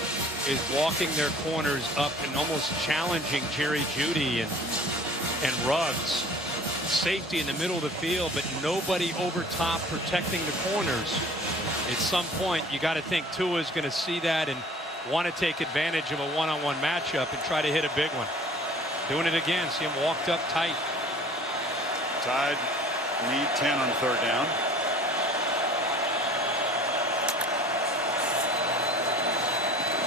is walking their corners up and almost challenging Jerry Jeudy and Ruggs. Safety in the middle of the field, but nobody over top protecting the corners. At some point, you got to think Tua is going to see that and want to take advantage of a one-on-one matchup and try to hit a big one. Doing it again. See him walked up tight. Tide need 10 on 3rd down.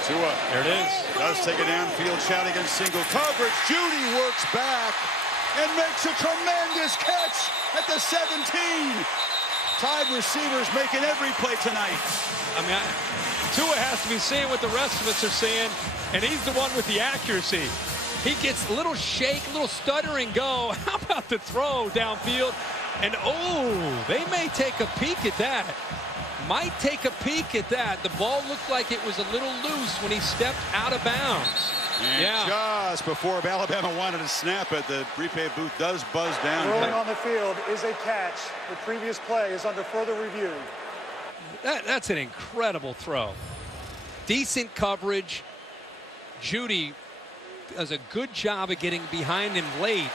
Tua. There it is. Does take a downfield shot against single coverage. Jeudy works back and makes a tremendous catch at the 17. Tide receivers making every play tonight. I mean, Tua has to be seeing what the rest of us are seeing, and he's the one with the accuracy. He gets a little shake, a little stutter and go. How about the throw downfield? And oh, they may take a peek at that. Might take a peek at that. The ball looked like it was a little loose when he stepped out of bounds. And just before Alabama wanted to snap it, the prepay booth does buzz down. Rolling on the field is a catch. The previous play is under further review. That's an incredible throw. Decent coverage. Jeudy does a good job of getting behind him late.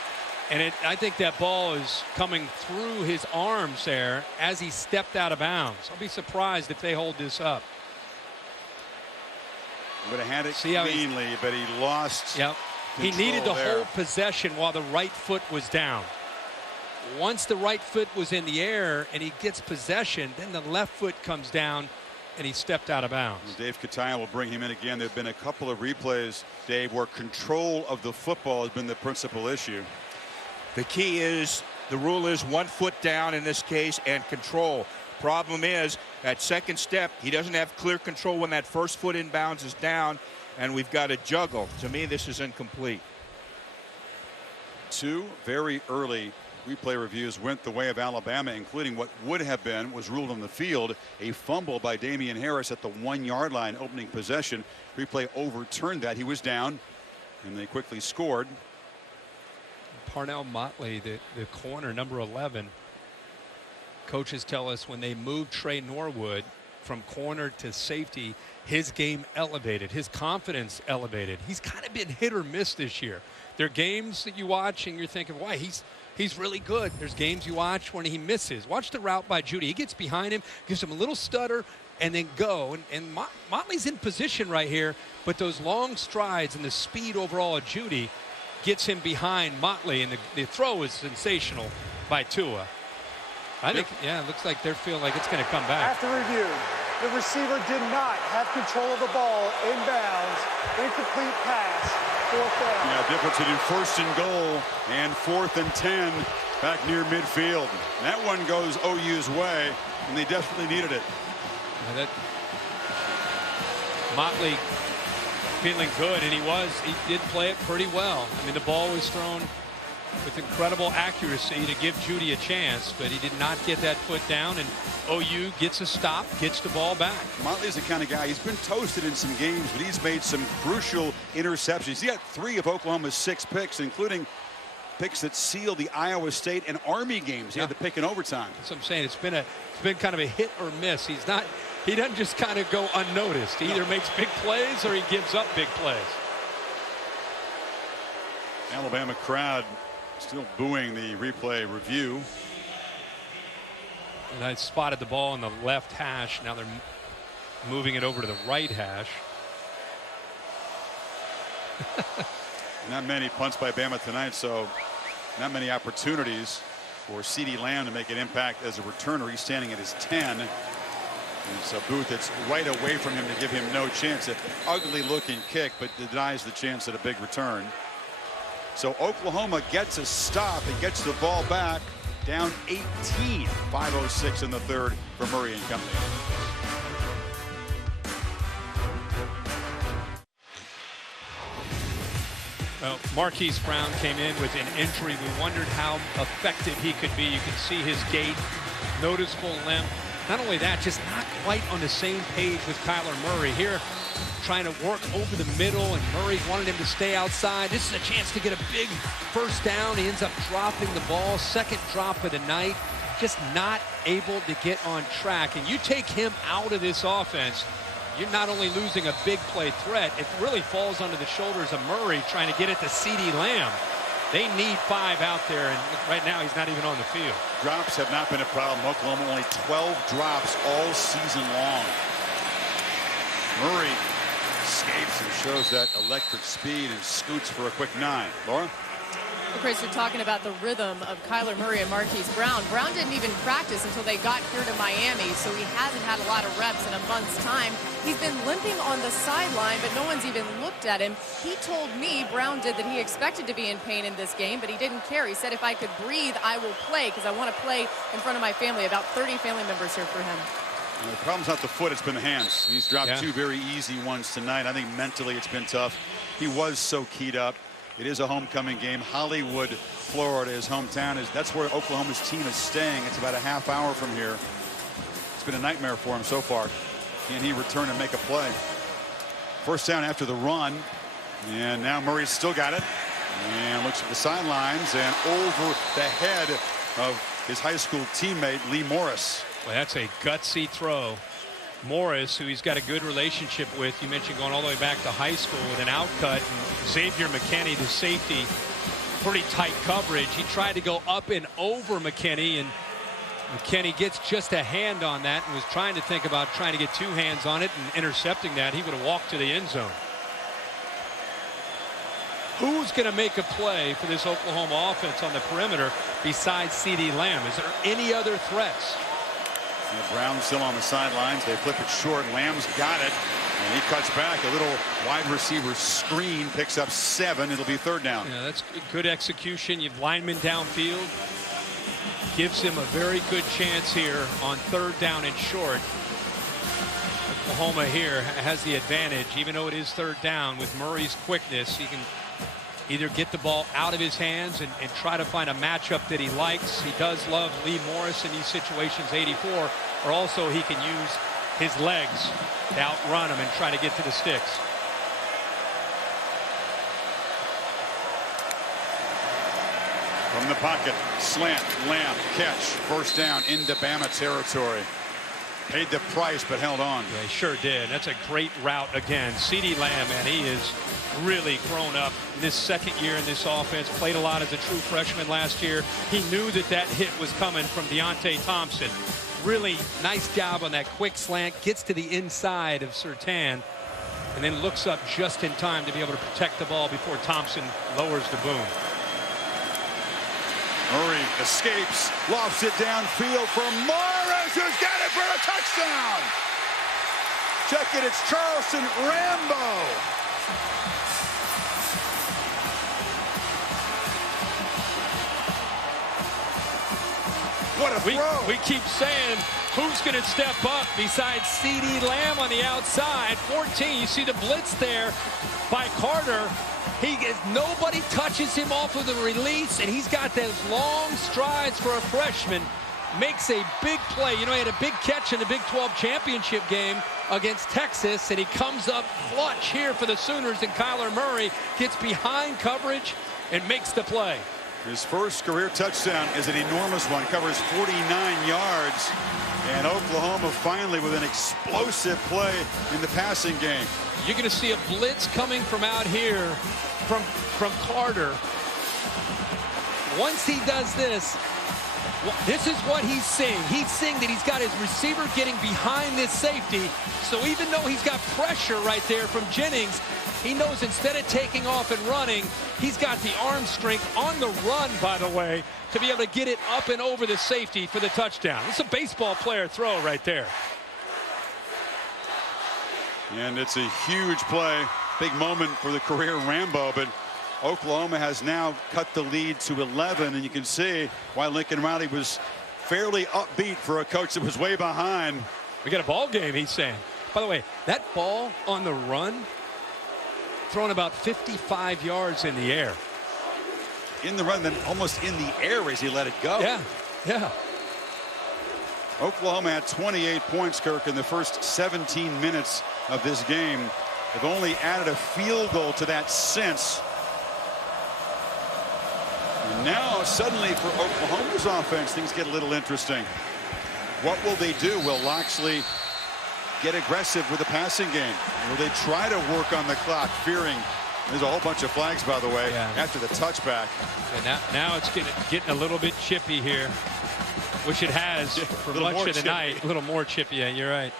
And I think that ball is coming through his arms there as he stepped out of bounds. I'll be surprised if they hold this up. I'm going to hand it cleanly, but he lost. Yep. He needed to hold possession while the right foot was down. Once the right foot was in the air and he gets possession, then the left foot comes down and he stepped out of bounds. Dave Kataya will bring him in again. There have been a couple of replays, Dave, where control of the football has been the principal issue. The key is, the rule is 1 foot down in this case and control. Problem is, at second step, he doesn't have clear control when that first foot inbounds is down, and we've got to juggle. To me, this is incomplete. 2 very early replay reviews went the way of Alabama, including what would have been, was ruled on the field, a fumble by Damian Harris at the 1-yard line opening possession. Replay overturned that. He was down, and they quickly scored. Parnell Motley, the corner, number 11. Coaches tell us when they moved Trey Norwood from corner to safety, his game elevated, his confidence elevated. He's kind of been hit or miss this year. There are games that you watch and you're thinking, why, he's really good. There's games you watch when he misses. Watch the route by Jeudy. He gets behind him, gives him a little stutter, and then go. And Motley's in position right here, but those long strides and the speed overall of Jeudy gets him behind Motley, and the throw is sensational by Tua. I think, yeah, it looks like they're feeling like it's going to come back. After review, the receiver did not have control of the ball inbounds. Incomplete pass, 4th down. Yeah, difference between 1st and goal and 4th and 10 back near midfield. That one goes OU's way, and they desperately needed it. Yeah, Motley feeling good, and he did play it pretty well. I mean, the ball was thrown with incredible accuracy to give Jeudy a chance, but he did not get that foot down, and OU gets a stop, gets the ball back. Motley's the kind of guy, he's been toasted in some games, but he's made some crucial interceptions. He got 3 of Oklahoma's 6 picks, including picks that sealed the Iowa State and Army games. He had the pick in overtime. That's what I'm saying. It's been kind of a hit or miss. He doesn't just kind of go unnoticed. He either makes big plays or he gives up big plays. Alabama crowd still booing the replay review. And I spotted the ball in the left hash. Now they're moving it over to the right hash. Not many punts by Bama tonight, so not many opportunities for CeeDee Lamb to make an impact as a returner. He's standing at his 10. So Booth, it's right away from him to give him no chance. An ugly-looking kick, but denies the chance at a big return. So Oklahoma gets a stop and gets the ball back, down 18. 5:06 in the third for Murray and company. Well, Marquise Brown came in with an injury. We wondered how effective he could be. You can see his gait, noticeable limp. Not only that, just not quite on the same page with Kyler Murray. Here, trying to work over the middle, and Murray wanted him to stay outside. This is a chance to get a big first down. He ends up dropping the ball. Second drop of the night. Just not able to get on track. And you take him out of this offense, you're not only losing a big play threat, it really falls onto the shoulders of Murray trying to get it to CeeDee Lamb. They need 5 out there, and right now he's not even on the field. Drops have not been a problem. Oklahoma only 12 drops all season long. Murray escapes and shows that electric speed and scoots for a quick 9. Laura? Well, Chris, you're talking about the rhythm of Kyler Murray and Marquise Brown. Brown didn't even practice until they got here to Miami, so he hasn't had a lot of reps in a month's time. He's been limping on the sideline, but no one's even looked at him. He told me, Brown did, that he expected to be in pain in this game, but he didn't care. He said, if I could breathe, I will play, because I want to play in front of my family. About 30 family members here for him. The problem's not the foot, it's been the hands. He's dropped 2 very easy ones tonight. I think mentally it's been tough. He was so keyed up. It is a homecoming game. Hollywood, Florida, his hometown. That's where Oklahoma's team is staying. It's about a half hour from here. It's been a nightmare for him so far. Can he return and make a play? First down after the run. And now Murray's still got it. And looks at the sidelines and over the head of his high school teammate, Lee Morris. Well, that's a gutsy throw. Morris, who he's got a good relationship with, you mentioned going all the way back to high school with an outcut. And Xavier McKinney, the safety, pretty tight coverage. He tried to go up and over McKinney, and McKinney gets just a hand on that and was trying to think about trying to get 2 hands on it and intercepting that. He would have walked to the end zone. Who's going to make a play for this Oklahoma offense on the perimeter besides CeeDee Lamb? Is there any other threats? Brown still on the sidelines. They flip it short. Lamb's got it. And he cuts back. A little wide receiver screen, picks up 7. It'll be third down. Yeah, that's good execution. You have linemen downfield. Gives him a very good chance here on third down and short. Oklahoma here has the advantage, even though it is third down. With Murray's quickness, he can either get the ball out of his hands and try to find a matchup that he likes. He does love Lee Morris in these situations, 84, or also he can use his legs to outrun him and try to get to the sticks. From the pocket, slant, Lamb, catch, first down into Bama territory. Paid the price, but held on. Yeah, he sure did. That's a great route again. CeeDee Lamb, man, he is really grown up in this second year in this offense. Played a lot as a true freshman last year. He knew that that hit was coming from Deontay Thompson. Really nice job on that quick slant. Gets to the inside of Surtain and then looks up just in time to be able to protect the ball before Thompson lowers the boom. Murray escapes, lofts it downfield for Morris, who's got it for a touchdown. Check it, it's Charleston Rambo. What a throw. We keep saying, who's going to step up besides CeeDee Lamb on the outside? 14, you see the blitz there by Carter. Nobody touches him off of the release, and he's got those long strides for a freshman. Makes a big play. You know, he had a big catch in the Big 12 championship game against Texas, and he comes up clutch here for the Sooners, and Kyler Murray gets behind coverage and makes the play. His first career touchdown is an enormous one, covers 49 yards, and Oklahoma finally with an explosive play in the passing game. You're going to see a blitz coming from out here from Carter. Once he does this is what he's seeing. He's seeing that he's got his receiver getting behind this safety. So even though he's got pressure right there from Jennings, he knows instead of taking off and running, he's got the arm strength on the run, by the way, to be able to get it up and over the safety for the touchdown. It's a baseball player throw right there. And it's a huge play, big moment for the career Rambo, but Oklahoma has now cut the lead to 11, and you can see why Lincoln Riley was fairly upbeat for a coach that was way behind. We got a ball game, he's saying. By the way, that ball on the run, thrown about 55 yards in the air. In the run, then almost in the air as he let it go. Yeah, yeah. Oklahoma had 28 points, Kirk, in the first 17 minutes of this game. They've only added a field goal to that since. And now, suddenly, for Oklahoma's offense, things get a little interesting. What will they do? Will Loxley get aggressive with the passing game? Will they try to work on the clock, fearing there's a whole bunch of flags, by the way, after the touchback? And now it's getting a little bit chippy here, which it has for much of the night. A little more chippy, yeah, you're right.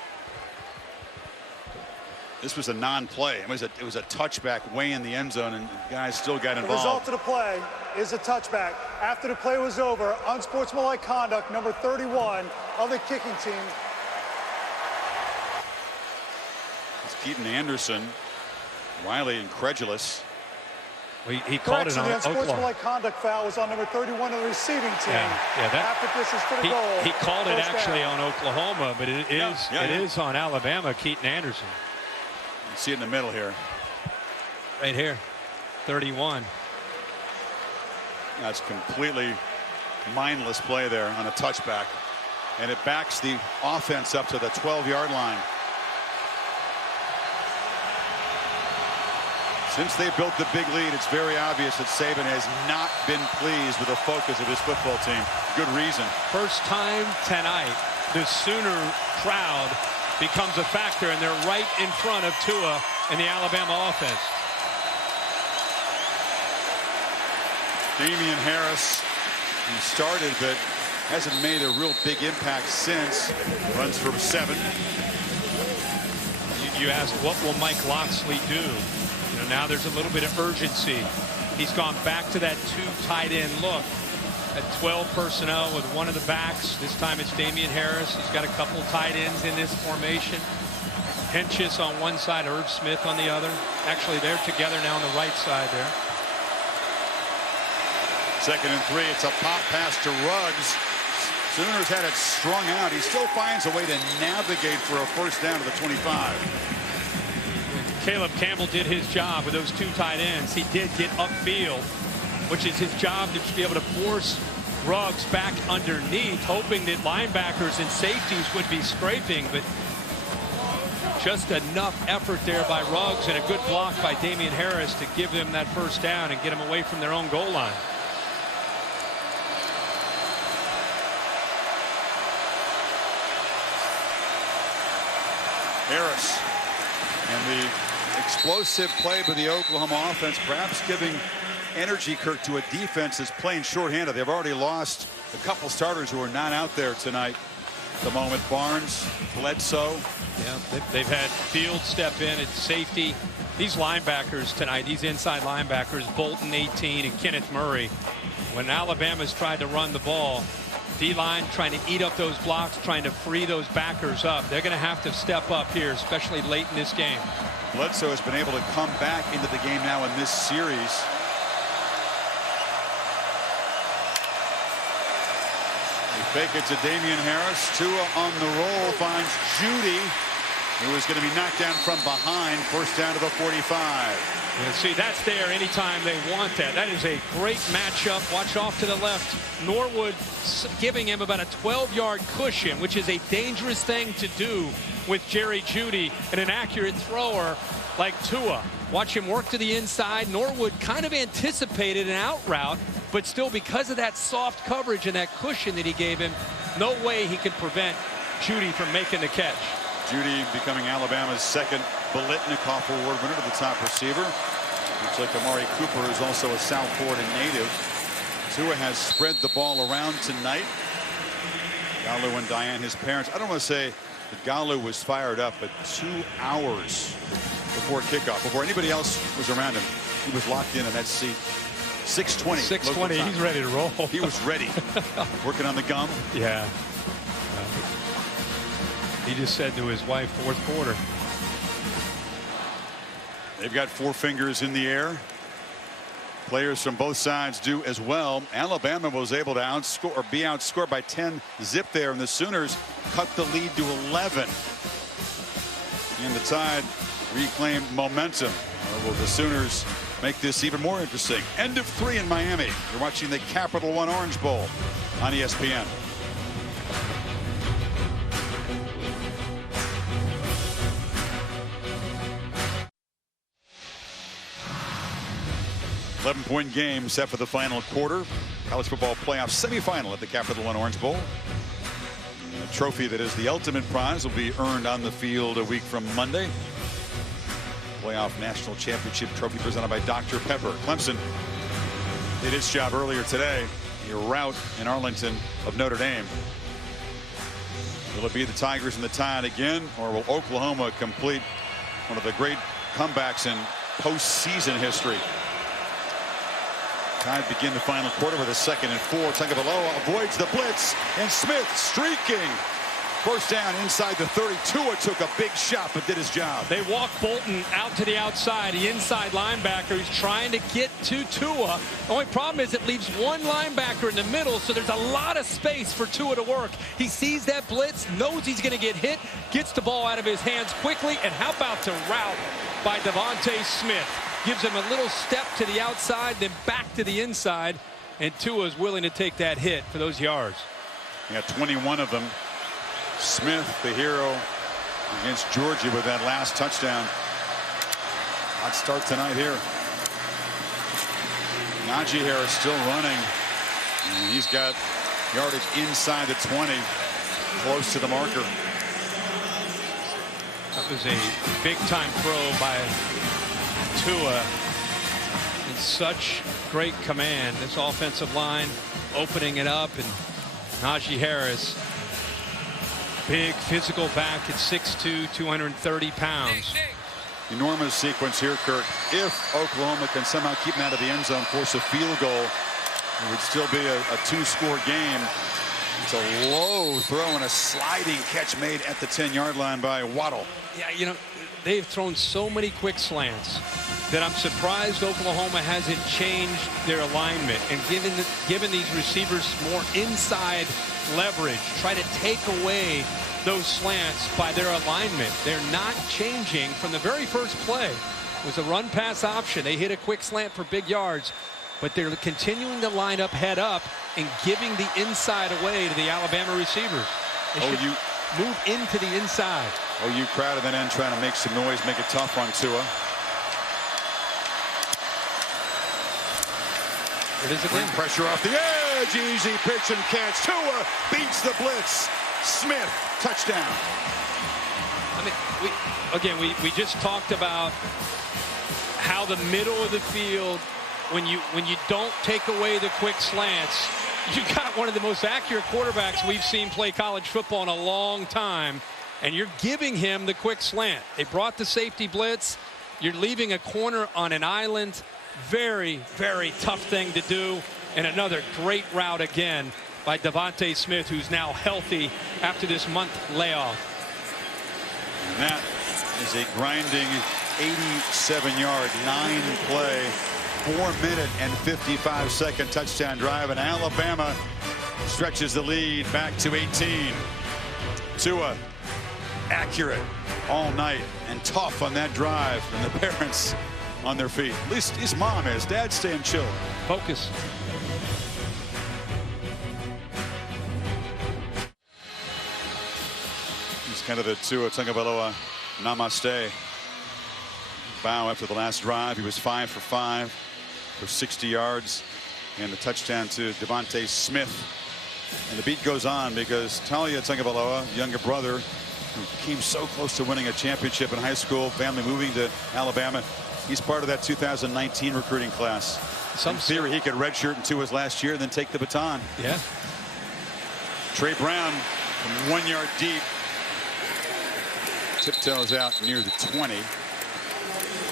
This was a non-play. It was a touchback way in the end zone, and guys still got involved. The result of the play is a touchback. After the play was over, unsportsmanlike conduct, number 31 of the kicking team. It's Keaton Anderson. Riley incredulous. Well, he called it on the Oklahoma. unsportsmanlike conduct foul was on number 31 of the receiving team. After distance for the goal. He called it actually on Oklahoma, but it is on Alabama, Keaton Anderson. You see it in the middle here. Right here, 31. That's completely mindless play there on a touchback. And it backs the offense up to the 12-yard line. Since they built the big lead, it's very obvious that Saban has not been pleased with the focus of his football team. Good reason. First time tonight, the Sooner crowd becomes a factor, and they're right in front of Tua and the Alabama offense. Damian Harris, he started but hasn't made a real big impact since. Runs from 7. You asked, what will Mike Loxley do? Now there's a little bit of urgency. He's gone back to that 2 tight end look at 12 personnel with one of the backs. This time it's Damian Harris. He's got a couple tight ends in this formation. Hentges on one side, Irv Smith on the other. Actually, they're together now on the right side there. 2nd and 3. It's a pop pass to Ruggs. Sooners had it strung out. He still finds a way to navigate for a first down to the 25. Caleb Campbell did his job with those 2 tight ends. He did get upfield, which is his job, to be able to force Ruggs back underneath, hoping that linebackers and safeties would be scraping, but just enough effort there by Ruggs and a good block by Damian Harris to give them that first down and get them away from their own goal line. Harris and the explosive play by the Oklahoma offense, perhaps giving energy, Kirk, to a defense that's playing shorthanded. They've already lost a couple starters who are not out there tonight. At the moment, Barnes, Bledsoe. Yeah, they've had Field step in at safety. These linebackers tonight, these inside linebackers, Bolton 18 and Kenneth Murray. When Alabama's tried to run the ball, D-line trying to eat up those blocks, trying to free those backers up. They're going to have to step up here, especially late in this game. Bledsoe has been able to come back into the game now in this series. They fake it to Damian Harris. Tua on the roll finds Judy, who is going to be knocked down from behind. First down to the 45. Yeah, see, that's there anytime they want that. That is a great matchup. Watch off to the left. Norwood giving him about a 12-yard cushion, which is a dangerous thing to do with Jerry Jeudy and an accurate thrower like Tua. Watch him work to the inside. Norwood kind of anticipated an out route, but still, because of that soft coverage and that cushion that he gave him, no way he could prevent Jeudy from making the catch. Jeudy becoming Alabama's second Biletnikoff Award winner to the top receiver. Looks like Amari Cooper is also a South Florida native. Tua has spread the ball around tonight. Galu and Diane, his parents. I don't want to say that Galu was fired up, but 2 hours before kickoff, before anybody else was around him, he was locked in that seat. 6:20. 6:20. He's ready to roll. He was ready. Working on the gum. Yeah. He just said to his wife, fourth quarter. They've got 4 fingers in the air. Players from both sides do as well. Alabama was able to outscore or be outscored by 10 zip there, and the Sooners cut the lead to 11. And the Tide reclaimed momentum. Will the Sooners make this even more interesting? End of 3 in Miami. You're watching the Capital One Orange Bowl on ESPN. Point game set for the final quarter. College football playoff semifinal at the Capital One Orange Bowl. A trophy that is the ultimate prize will be earned on the field a week from Monday. Playoff national championship trophy presented by Dr. Pepper. Clemson did its job earlier today. A rout in Arlington of Notre Dame. Will it be the Tigers and the Tide again, or will Oklahoma complete one of the great comebacks in postseason history? Tide begin the final quarter with a 2nd and 4. Tagovailoa avoids the blitz, and Smith streaking. First down inside the 30. Tua took a big shot but did his job. They walk Bolton out to the outside. The inside linebacker is trying to get to Tua. The only problem is it leaves one linebacker in the middle, so there's a lot of space for Tua to work. He sees that blitz, knows he's going to get hit, gets the ball out of his hands quickly, and how about the route by Devontae Smith? Gives him a little step to the outside, then back to the inside, and Tua is willing to take that hit for those yards. He got 21 of them. Smith, the hero, against Georgia with that last touchdown. Hot start tonight here. Najee Harris still running. And he's got yardage inside the 20, close to the marker. That was a big-time throw by Tua, in such great command. This offensive line opening it up, and Najee Harris, big physical back at 6'2", 230 pounds. Enormous sequence here, Kirk. If Oklahoma can somehow keep him out of the end zone, force a field goal, it would still be a 2-score game. It's a low throw and a sliding catch made at the 10-yard line by Waddle. Yeah, you know, they've thrown so many quick slants that I'm surprised Oklahoma hasn't changed their alignment and given these receivers more inside leverage. Try to take away those slants by their alignment. They're not changing from the very first play. It was a run pass option. They hit a quick slant for big yards, but they're continuing to line up head up and giving the inside away to the Alabama receivers. They should move into the inside. OU crowd at that end trying to make some noise, make it tough on Tua. It is again. Pressure off the edge. Easy pitch and catch. Tua beats the blitz. Smith, touchdown. I mean, we just talked about how the middle of the field, when you don't take away the quick slants, you got one of the most accurate quarterbacks we've seen play college football in a long time, and you're giving him the quick slant. They brought the safety blitz. You're leaving a corner on an island. Very, very tough thing to do. And another great route again by Devontae Smith, who's now healthy after this month layoff. And that is a grinding 87-yard, 9-play, 4-minute and 55-second touchdown drive, and Alabama stretches the lead back to 18. Tua accurate all night and tough on that drive, and the parents on their feet. At least his mom is. Dad's staying chill. Focus. It's kind of the Tua Tagovailoa namaste. Bow after the last drive. He was 5 for 5 for 60 yards and the touchdown to Devontae Smith. And the beat goes on because Taulia Tagovailoa, younger brother, who came so close to winning a championship in high school, family moving to Alabama. He's part of that 2019 recruiting class. In theory, he could redshirt in Tua's last year and then take the baton. Yeah. Trey Brown from 1 yard deep. Tiptoes out near the 20.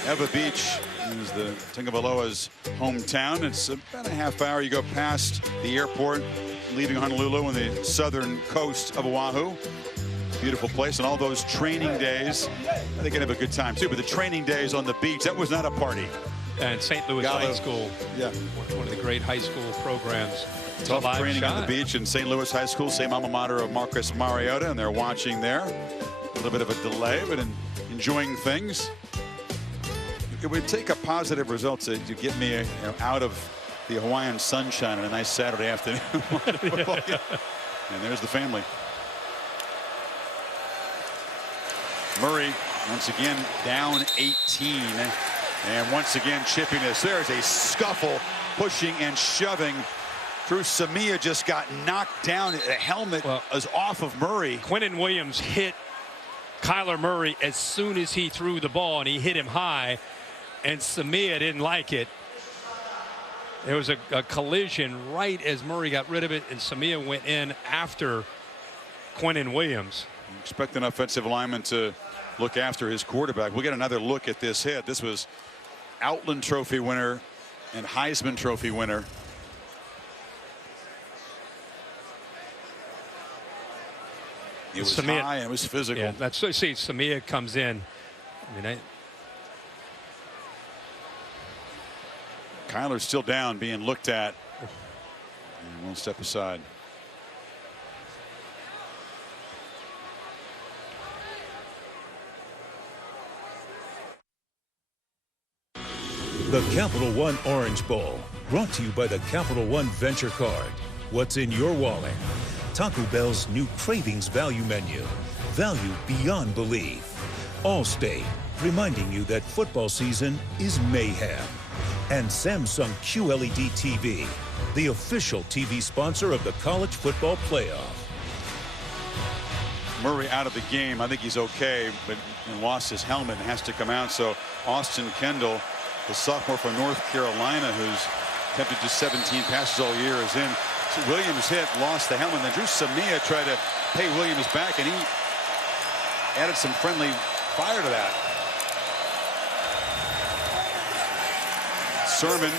Eva Beach is the Tagovailoa's hometown. It's about a half hour. You go past the airport, leaving Honolulu on the southern coast of Oahu. Beautiful place, and all those training days, they can have a good time too. But the training days on the beach, that was not a party. And St. Louis High School, yeah, one of the great high school programs. Tough training on the beach in St. Louis High School, same alma mater of Marcus Mariota, and they're watching there. A little bit of a delay, but enjoying things. It would take a positive result to get me out of the Hawaiian sunshine on a nice Saturday afternoon. And there's the family. Murray once again down 18, and once again chipping this. There's a scuffle, pushing and shoving. Drew Samia just got knocked down. The helmet is off of Murray. Quinnen Williams hit Kyler Murray as soon as he threw the ball, and he hit him high, and Samia didn't like it. There was a collision right as Murray got rid of it, and Samia went in after Quinnen Williams. Expect an offensive lineman to look after his quarterback. We'll get another look at this hit. This was Outland Trophy winner and Heisman Trophy winner. It was Samia, high and it was physical. Yeah, that's so. See, Samia comes in. I mean, Kyler's still down, being looked at. And we'll step aside. The Capital One Orange Bowl, brought to you by the Capital One Venture Card. What's in your wallet? Taco Bell's new Cravings Value Menu. Value beyond belief. Allstate, reminding you that football season is mayhem. And Samsung QLED TV, the official TV sponsor of the College Football Playoff. Murray out of the game. I think he's okay, but lost his helmet and has to come out. So Austin Kendall, the sophomore from North Carolina, who's attempted just 17 passes all year, is in. So Williams hit, lost the helmet. Then Drew Samia tried to pay Williams back, and he added some friendly fire to that. Sermon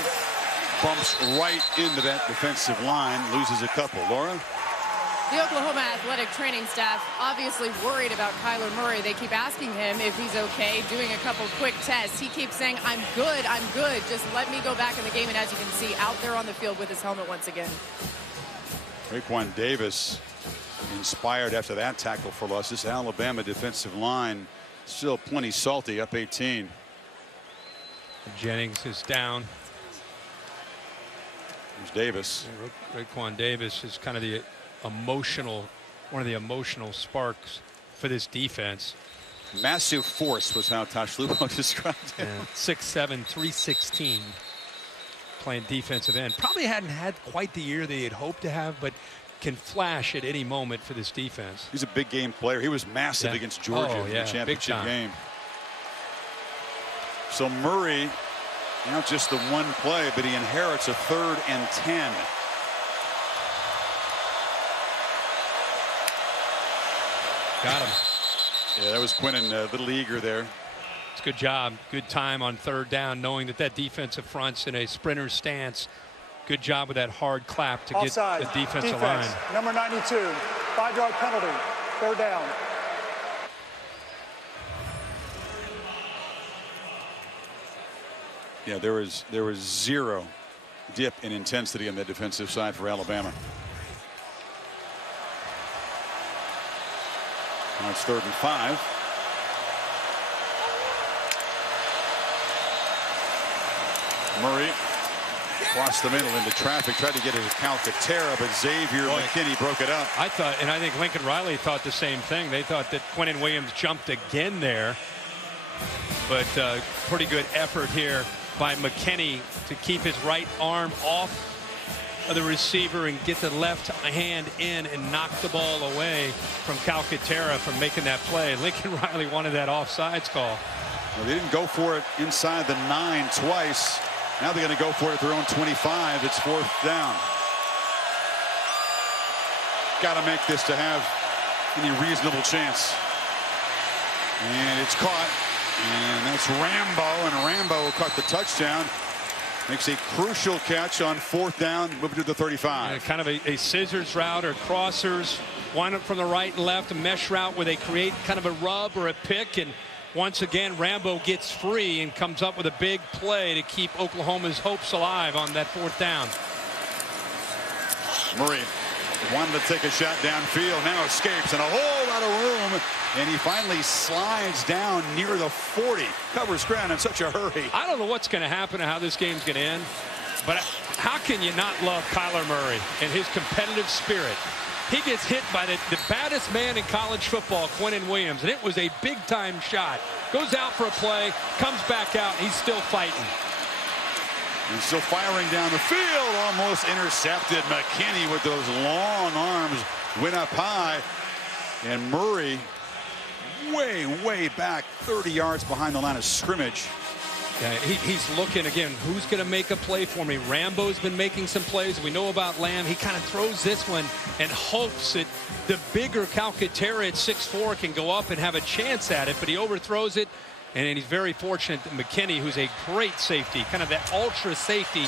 bumps right into that defensive line, loses a couple. Laura? The Oklahoma athletic training staff obviously worried about Kyler Murray. They keep asking him if he's okay, doing a couple quick tests. He keeps saying, I'm good, just let me go back in the game. And as you can see, out there on the field with his helmet once again. Raekwon Davis inspired after that tackle for loss. This Alabama defensive line still plenty salty, up 18. Jennings is down. There's Davis. Raekwon Davis is kind of the one of the emotional sparks for this defense. Massive force was how Tosh Lupo described him. 6'7", 316, playing defensive end. Probably hadn't had quite the year they had hoped to have, but can flash at any moment for this defense. He's a big game player. He was massive against Georgia in the championship game. So Murray, now just the one play, but he inherits a 3rd and 10. Got him. Yeah, that was Quinnen a little eager there. It's a good job. Good time on 3rd down, knowing that defensive front's in a sprinter stance. Good job with that hard clap to Offside. Get the defensive line. Number 92, 5-yard penalty, 3rd down. Yeah, there was zero dip in intensity on the defensive side for Alabama. Now it's 3rd and 5. Murray across the middle into traffic, tried to get it to Calcaterra, but Xavier McKinney broke it up. I thought, and I think Lincoln Riley thought the same thing. They thought that Quinnen Williams jumped again there, but pretty good effort here by McKinney to keep his right arm off of the receiver and get the left hand in and knock the ball away from Calcaterra from making that play. Lincoln Riley wanted that offsides call. Well, they didn't go for it inside the 9 twice. Now they're going to go for it at their own 25. It's 4th down. Got to make this to have any reasonable chance. And it's caught. And that's Rambo, and Rambo caught the touchdown. Makes a crucial catch on 4th down, moving to the 35. Yeah, kind of a scissors route or crossers. One from the right and left, a mesh route where they create kind of a rub or a pick. And once again, Rambo gets free and comes up with a big play to keep Oklahoma's hopes alive on that 4th down. Murray wanted to take a shot downfield, now escapes in a whole lot of room, and he finally slides down near the 40. Covers ground in such a hurry. I don't know what's going to happen or how this game's going to end, but how can you not love Kyler Murray and his competitive spirit? He gets hit by the baddest man in college football, Quinnen Williams, and it was a big-time shot. Goes out for a play, comes back out, he's still fighting. And still firing down the field, almost intercepted. McKinney with those long arms went up high. And Murray way back, 30 yards behind the line of scrimmage. Yeah, he's looking again, who's going to make a play for me? Rambo's been making some plays. We know about Lamb. He kind of throws this one and hopes that the bigger Calcaterra at 6'4" can go up and have a chance at it, but he overthrows it. And he's very fortunate that McKinney, who's a great safety, kind of that ultra safety,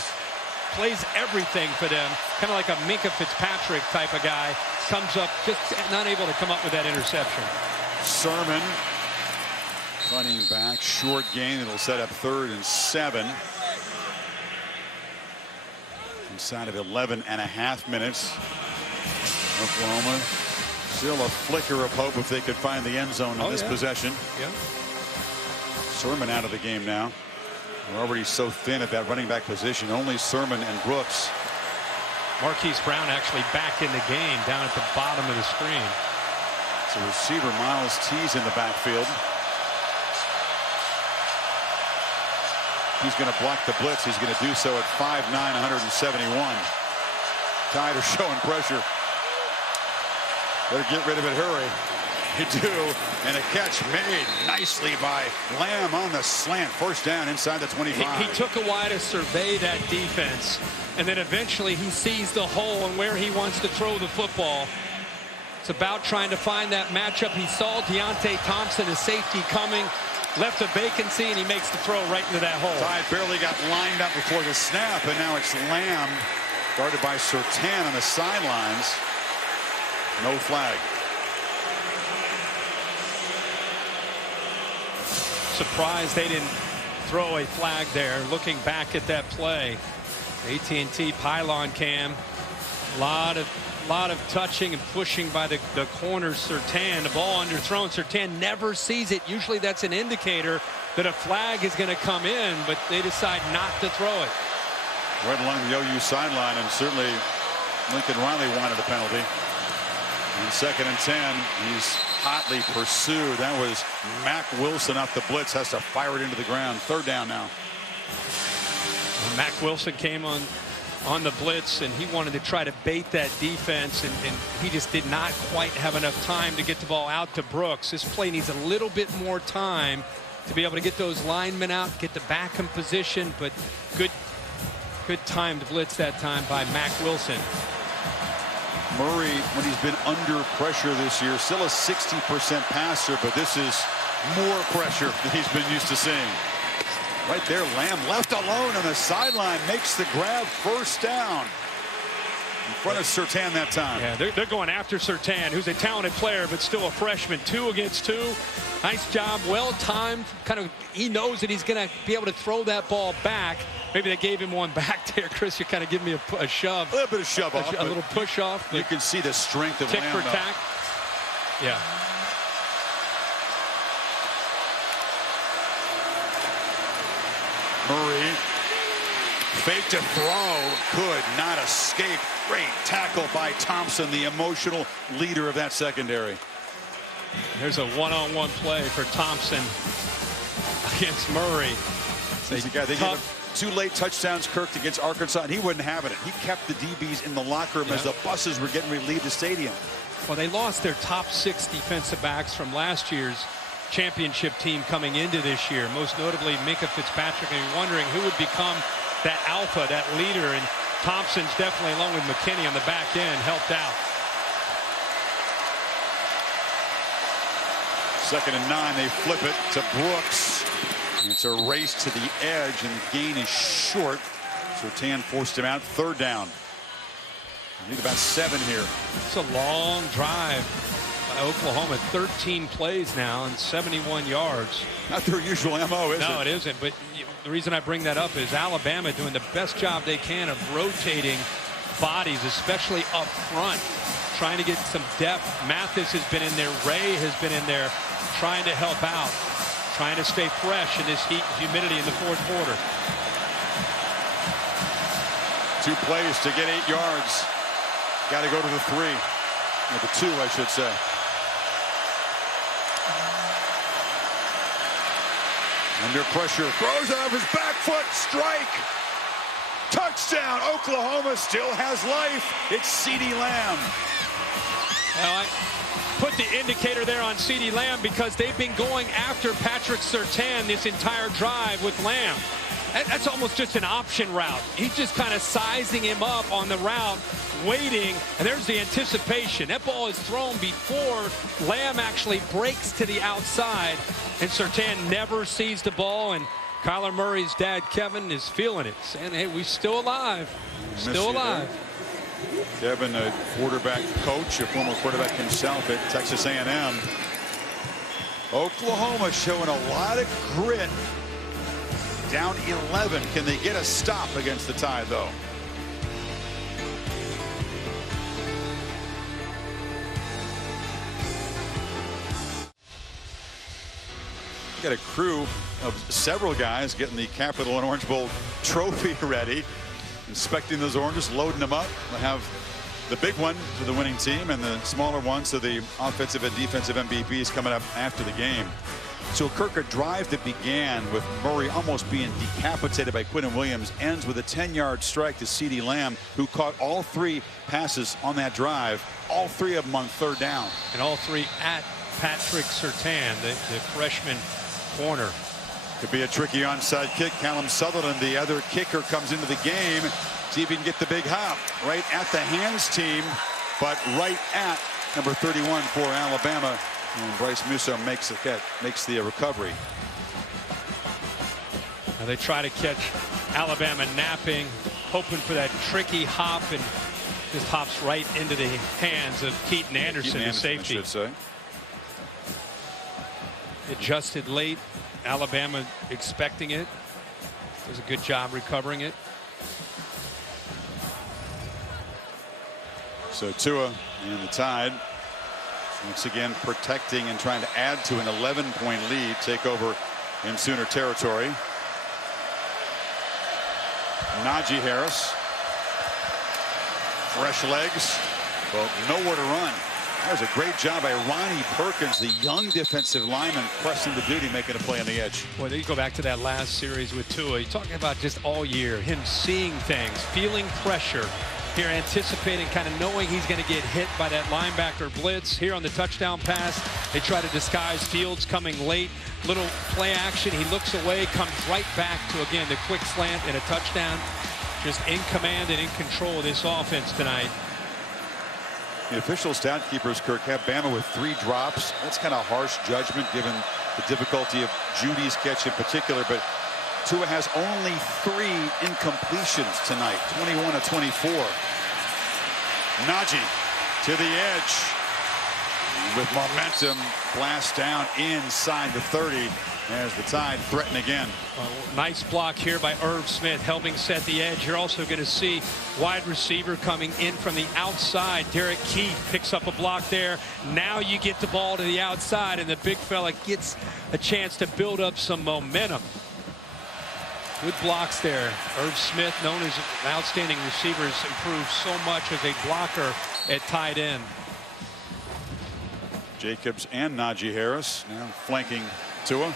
plays everything for them, kind of like a Minka Fitzpatrick type of guy, comes up just not able to come up with that interception. Sermon running back, short gain. It'll set up 3rd and 7. Inside of 11.5 minutes. Oklahoma still a flicker of hope if they could find the end zone in this possession. Yeah. Sermon out of the game now. We're already so thin at that running back position. Only Sermon and Brooks. Marquise Brown actually back in the game down at the bottom of the screen. So receiver Miles Tees in the backfield. He's going to block the blitz. He's going to do so at 5'9", 171. Tide are showing pressure. Better get rid of it, hurry. You do, and a catch made nicely by Lamb on the slant. 1st down inside the 25. He took a while to survey that defense, and then eventually he sees the hole and where he wants to throw the football. It's about trying to find that matchup. He saw Deontay Thompson, a safety, coming, left a vacancy, and he makes the throw right into that hole. Tide barely got lined up before the snap, and now it's Lamb, guarded by Surtain on the sidelines. No flag. Surprised they didn't throw a flag there. Looking back at that play, AT&T pylon cam, a lot of touching and pushing by the corner. Surtain, the ball underthrown. Surtain never sees it. Usually that's an indicator that a flag is going to come in, but they decide not to throw it. Right along the OU sideline, and certainly Lincoln Riley wanted a penalty. And 2nd and 10, he's hotly pursued. That was Mack Wilson off the blitz, has to fire it into the ground. 3rd down now. Well, Mack Wilson came on the blitz, and he wanted to try to bait that defense, and he just did not quite have enough time to get the ball out to Brooks. This play needs a little bit more time to be able to get those linemen out, get the back in position, but good timed blitz that time by Mack Wilson. Murray, when he's been under pressure this year, still a 60% passer, but this is more pressure than he's been used to seeing. Right there, Lamb left alone on the sideline, makes the grab, 1st down. In front of Surtain that time. Yeah, they're going after Surtain, who's a talented player, but still a freshman. 2 against 2. Nice job, well timed. Kind of, he knows that he's going to be able to throw that ball back. Maybe they gave him one back there. Chris, you're kind of giving me a shove. A little bit of shove off. A little push off. You can see the strength of Tick Lamb. for tack. Yeah. Murray, fake to throw, could not escape. Great tackle by Thompson, the emotional leader of that secondary. There's a one-on-one play for Thompson against Murray. He's the guy. They gave him 2 late touchdowns, Kirk, against Arkansas, and he wasn't having it. He kept the DBs in the locker room as the buses were getting ready to leave the stadium. Well, they lost their top 6 defensive backs from last year's championship team coming into this year, most notably Minka Fitzpatrick, and you're wondering who would become that alpha, that leader, and Thompson's definitely, along with McKinney on the back end, helped out. 2nd and 9, they flip it to Brooks. It's a race to the edge, and the gain is short. Surtain forced him out. 3rd down. Need about 7 here. It's a long drive by Oklahoma. 13 plays now and 71 yards. Not their usual MO, is it? No, it isn't. But the reason I bring that up is Alabama doing the best job they can of rotating bodies, especially up front, trying to get some depth. Mathis has been in there. Ray has been in there trying to help out, trying to stay fresh in this heat and humidity in the 4th quarter. 2 plays to get 8 yards. Got to go to the 3. Or the 2, I should say. Under pressure. Throws it off his back foot. Strike. Touchdown. Oklahoma still has life. It's CeeDee Lamb. Well, I put the indicator there on CeeDee Lamb because they've been going after Patrick Surtain this entire drive with Lamb. That's almost just an option route. He's just kind of sizing him up on the route, waiting, and there's the anticipation. That ball is thrown before Lamb actually breaks to the outside, and Surtain never sees the ball, and Kyler Murray's dad, Kevin, is feeling it, saying, hey, we're still alive. Still alive. Kevin, a quarterback coach, a former quarterback himself at Texas A&M. Oklahoma showing a lot of grit. Down 11. Can they get a stop against the Tide, though? Got a crew of several guys getting the Capital and Orange Bowl trophy ready, inspecting those oranges, loading them up. We'll have the big one to the winning team and the smaller ones to the offensive and defensive MVPs coming up after the game. So Kirk, a drive that began with Murray almost being decapitated by Quinnen Williams ends with a 10-yard strike to CeeDee Lamb, who caught all 3 passes on that drive, all 3 of them on 3rd down. And all 3 at Patrick Surtain, the freshman corner. Could be a tricky onside kick. Callum Sutherland, the other kicker, comes into the game. See if he can get the big hop. Right at the hands team, but right at number 31 for Alabama. And Bryce Musso makes the recovery. Now they try to catch Alabama napping, hoping for that tricky hop, and just hops right into the hands of Keaton Anderson, the safety. I should say. Adjusted late. Alabama expecting it. Does a good job recovering it. So Tua and the Tide once again protecting and trying to add to an 11-point lead, take over in Sooner territory. Najee Harris, fresh legs, but nowhere to run. That was a great job by Ronnie Perkins, the young defensive lineman, pressing the duty, making a play on the edge. Boy, you go back to that last series with Tua. You're talking about just all year, him seeing things, feeling pressure. Here anticipating, kind of knowing he's going to get hit by that linebacker blitz. Here on the touchdown pass, they try to disguise Fields coming late. Little play action. He looks away, comes right back to, again, the quick slant and a touchdown. Just in command and in control of this offense tonight. The official stat keepers, Kirk, have Bama with 3 drops. That's kind of harsh judgment given the difficulty of Judy's catch in particular, but Tua has only 3 incompletions tonight, 21 of 24. Najee to the edge with momentum, blast down inside the 30 as the Tide threaten again. Nice block here by Irv Smith, helping set the edge. You're also going to see wide receiver coming in from the outside. Derek Keith picks up a block there. Now you get the ball to the outside, and the big fella gets a chance to build up some momentum. Good blocks there. Irv Smith, known as an outstanding receiver, has improved so much as a blocker at tight end. Jacobs and Najee Harris now flanking Tua.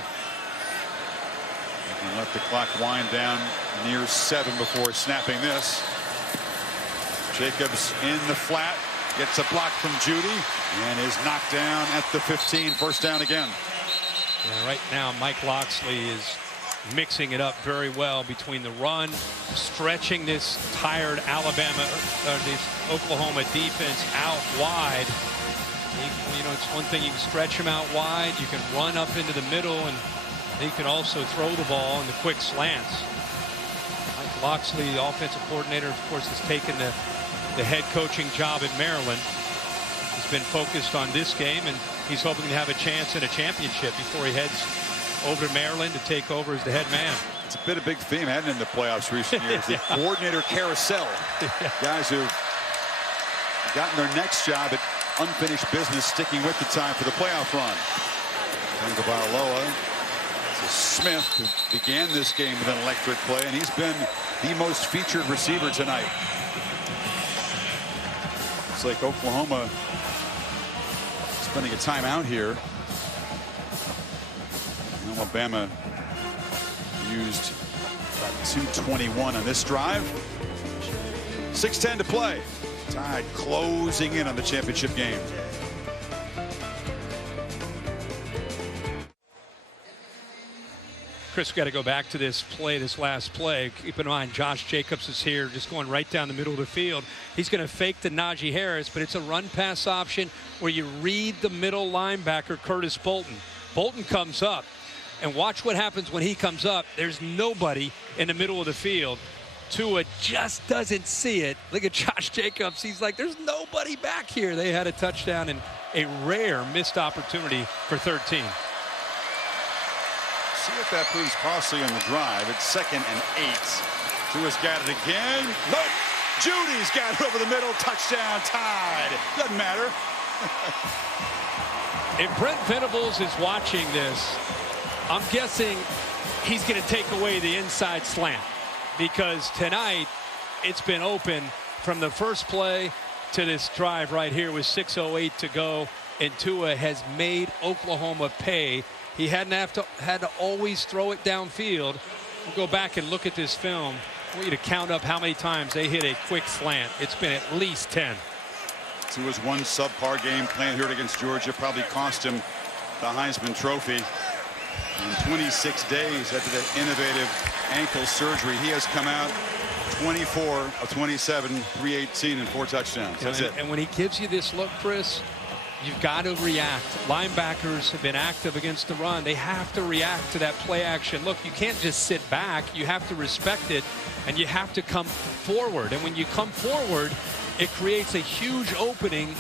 And let the clock wind down near 7 before snapping this. Jacobs in the flat, gets a block from Judy, and is knocked down at the 15. First down again. Yeah, right now Mike Locksley is mixing it up very well between the run, stretching this tired this Oklahoma defense out wide. You know, it's one thing you can stretch him out wide, you can run up into the middle, and he can also throw the ball in the quick slants. Mike Loxley, the offensive coordinator, of course, has taken the head coaching job in Maryland. He's been focused on this game, and he's hoping to have a chance at a championship before he heads over to Maryland to take over as the head man. It's been a big theme, hadn't it, in the playoffs recent years? The coordinator carousel. Guys who've gotten their next job at unfinished business, sticking with the time for the playoff run. Tagovailoa to Smith, who began this game with an electric play, and he's been the most featured receiver tonight. It's like Oklahoma spending a timeout here. Alabama used about 2:21 on this drive. 6:10 to play. Tide closing in on the championship game. Chris, we've got to go back to this play, this last play. Keep in mind, Josh Jacobs is here, just going right down the middle of the field. He's going to fake the Najee Harris, but it's a run-pass option where you read the middle linebacker, Curtis Bolton. Bolton comes up, and watch what happens when he comes up. There's nobody in the middle of the field. Tua just doesn't see it. Look at Josh Jacobs. He's like, there's nobody back here. They had a touchdown and a rare missed opportunity for 13. See if that proves costly on the drive. It's 2nd and 8. Tua's got it again. Nope. Judy's got it over the middle. Touchdown. Tide. Doesn't matter. If Brent Venables is watching this, I'm guessing he's going to take away the inside slant, because tonight it's been open from the first play to this drive right here with 6:08 to go, and Tua has made Oklahoma pay. He had to always throw it downfield. We'll go back and look at this film. I want you to count up how many times they hit a quick slant. It's been at least 10. Tua's one subpar game playing here against Georgia probably cost him the Heisman Trophy. In 26 days after that innovative ankle surgery, he has come out 24 of 27, 318, and 4 touchdowns. That's it. And when he gives you this look, Chris, you've got to react. Linebackers have been active against the run. They have to react to that play action. Look, you can't just sit back. You have to respect it, and you have to come forward. And when you come forward, it creates a huge opening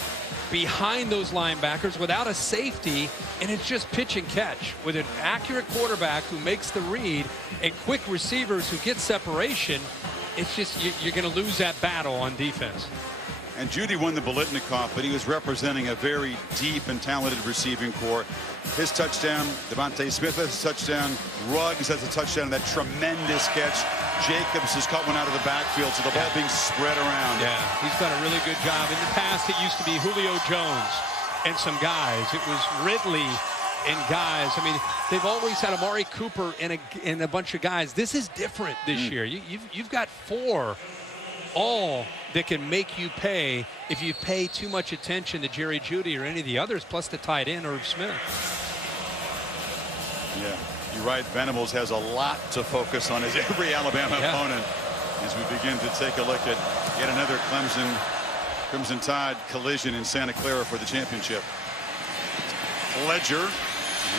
behind those linebackers without a safety, and it's just pitch and catch with an accurate quarterback who makes the read and quick receivers who get separation. It's just you're going to lose that battle on defense. And Judy won the Biletnikoff, but he was representing a very deep and talented receiving corps. His touchdown, Devontae Smith has a touchdown, Ruggs has a touchdown, that tremendous catch. Jacobs has caught one out of the backfield, so the ball being spread around. Yeah, he's done a really good job. In the past, it used to be Julio Jones and some guys. It was Ridley and guys. I mean, they've always had Amari Cooper and a bunch of guys. This is different this year. You've got 4 all that can make you pay if you pay too much attention to Jerry Jeudy or any of the others, plus the tight end, Irv Smith. Yeah, you're right. Venables has a lot to focus on as every Alabama opponent as we begin to take a look at yet another Crimson Tide collision in Santa Clara for the championship. Ledger,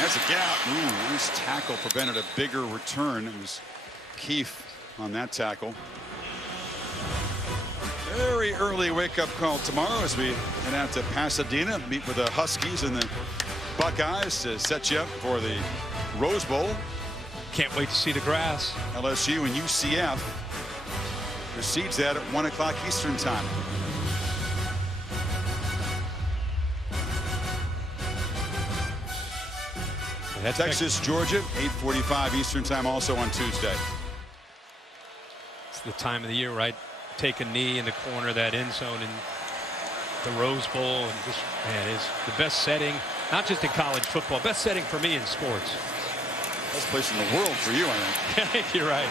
that's a gap. Ooh, nice tackle prevented a bigger return. It was Keefe on that tackle. Very early wake-up call tomorrow as we head out to Pasadena, meet with the Huskies and the Buckeyes to set you up for the Rose Bowl. Can't wait to see the grass. LSU and UCF precedes that at 1 o'clock Eastern time. Texas, Georgia, 8:45 Eastern time, also on Tuesday. It's the time of the year, right? Take a knee in the corner of that end zone in the Rose Bowl, and just, man, is the best setting, not just in college football, best setting for me in sports. Best place in the world for you, I think. You're right.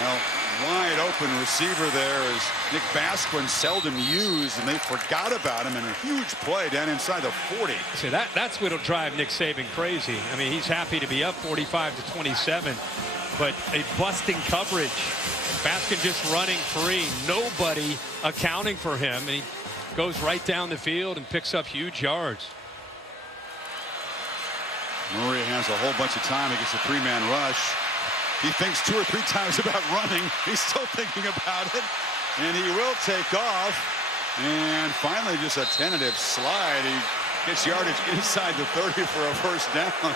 Well, wide open receiver there is Nick Basquin, seldom used, and they forgot about him in a huge play down inside the 40. See, that's what'll drive Nick Saban crazy. I mean, he's happy to be up 45-27, but a busting coverage. Baskin just running free, nobody accounting for him, and he goes right down the field and picks up huge yards. Murray has a whole bunch of time against a 3-man rush. He thinks 2 or 3 times about running. He's still thinking about it. And he will take off. And finally, just a tentative slide. He gets yardage inside the 30 for a first down.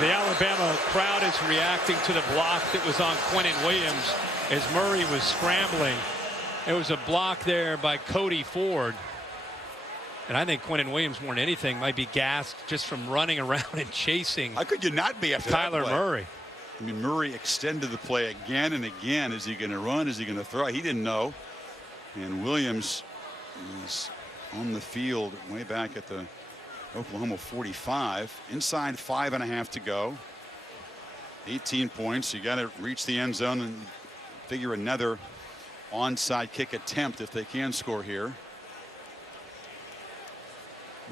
The Alabama crowd is reacting to the block that was on Quinnen Williams as Murray was scrambling. There was a block there by Cody Ford. And I think Quinnen Williams, more than anything, might be gassed just from running around and chasing. How could you not be after Kyler Murray? I mean, Murray extended the play again and again. Is he going to run? Is he going to throw? He didn't know. And Williams is on the field way back at the Oklahoma 45. Inside 5.5 to go. 18 points. You got to reach the end zone and figure another onside kick attempt if they can score here.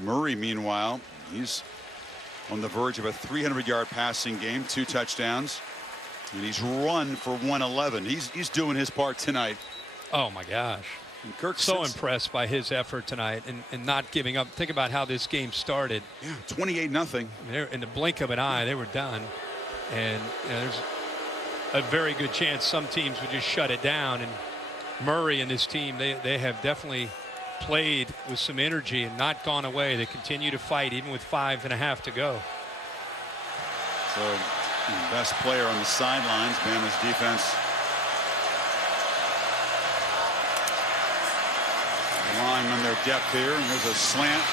Murray, meanwhile, he's on the verge of a 300-yard passing game, 2 touchdowns, and he's run for 111. He's doing his part tonight. Oh my gosh. And Kirk so impressed by his effort tonight and not giving up. Think about how this game started. Yeah, 28-0. In the blink of an eye, they were done. And there's a very good chance some teams would just shut it down. And Murray and his team, they have definitely played with some energy and not gone away. They continue to fight even with 5.5 to go. So the best player on the sidelines, Bama's defense. Relying on their depth here, and there's a slant.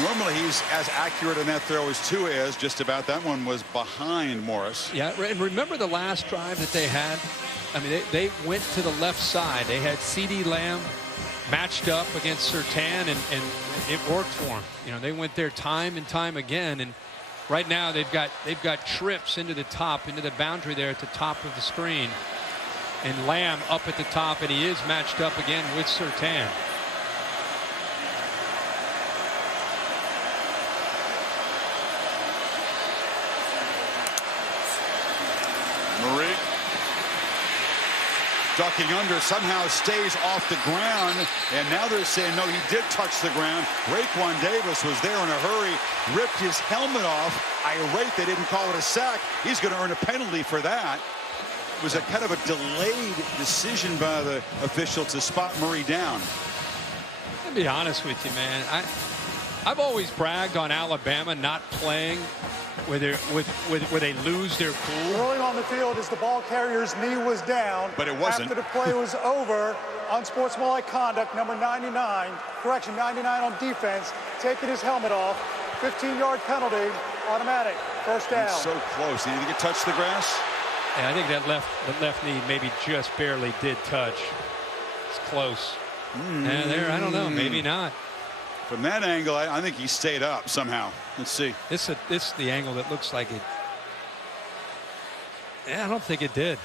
Normally he's as accurate in that throw as Tua is. Just about. That one was behind Morris. Yeah, and remember the last drive that they had? I mean, they went to the left side. They had CeeDee Lamb matched up against Surtain, and it worked for them. You know, they went there time and time again, and right now they've got trips into the top, into the boundary there at the top of the screen, and Lamb up at the top, and he is matched up again with Surtain. Murray ducking under, somehow stays off the ground, and now they're saying no, he did touch the ground. Raekwon Davis was there in a hurry, ripped his helmet off. Irate they didn't call it a sack. He's going to earn a penalty for that. It was a kind of a delayed decision by the official to spot Murray down. I'll be honest with you, man. I've always bragged on Alabama not playing where they lose their cool. Rolling on the field as the ball carrier's knee was down. But it wasn't. After the play was over, unsportsmanlike conduct, number 99, correction, 99 on defense, taking his helmet off, 15-yard penalty, automatic, first down. He's so close. Did he get touch the grass? Yeah, I think that left knee maybe just barely did touch. It's close. And there, I don't know, maybe not. From that angle, I think he stayed up somehow. Let's see. This is the angle that looks like it. Yeah, I don't think it did.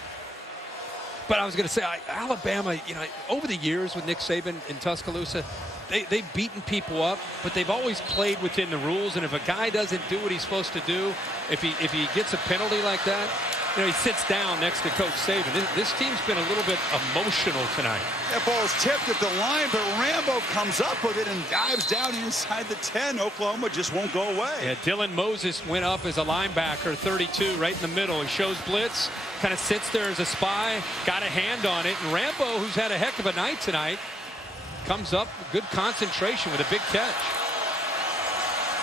But I was going to say, Alabama, you know, over the years with Nick Saban in Tuscaloosa, they've beaten people up, but they've always played within the rules. And if a guy doesn't do what he's supposed to do, if he gets a penalty like that, you know, he sits down next to Coach Saban. This team's been a little bit emotional tonight. That ball is tipped at the line, but Rambo comes up with it and dives down inside the 10. Oklahoma just won't go away. Yeah, Dylan Moses went up as a linebacker, 32, right in the middle. He shows blitz, kind of sits there as a spy, got a hand on it, and Rambo, who's had a heck of a night tonight, comes up with good concentration with a big catch.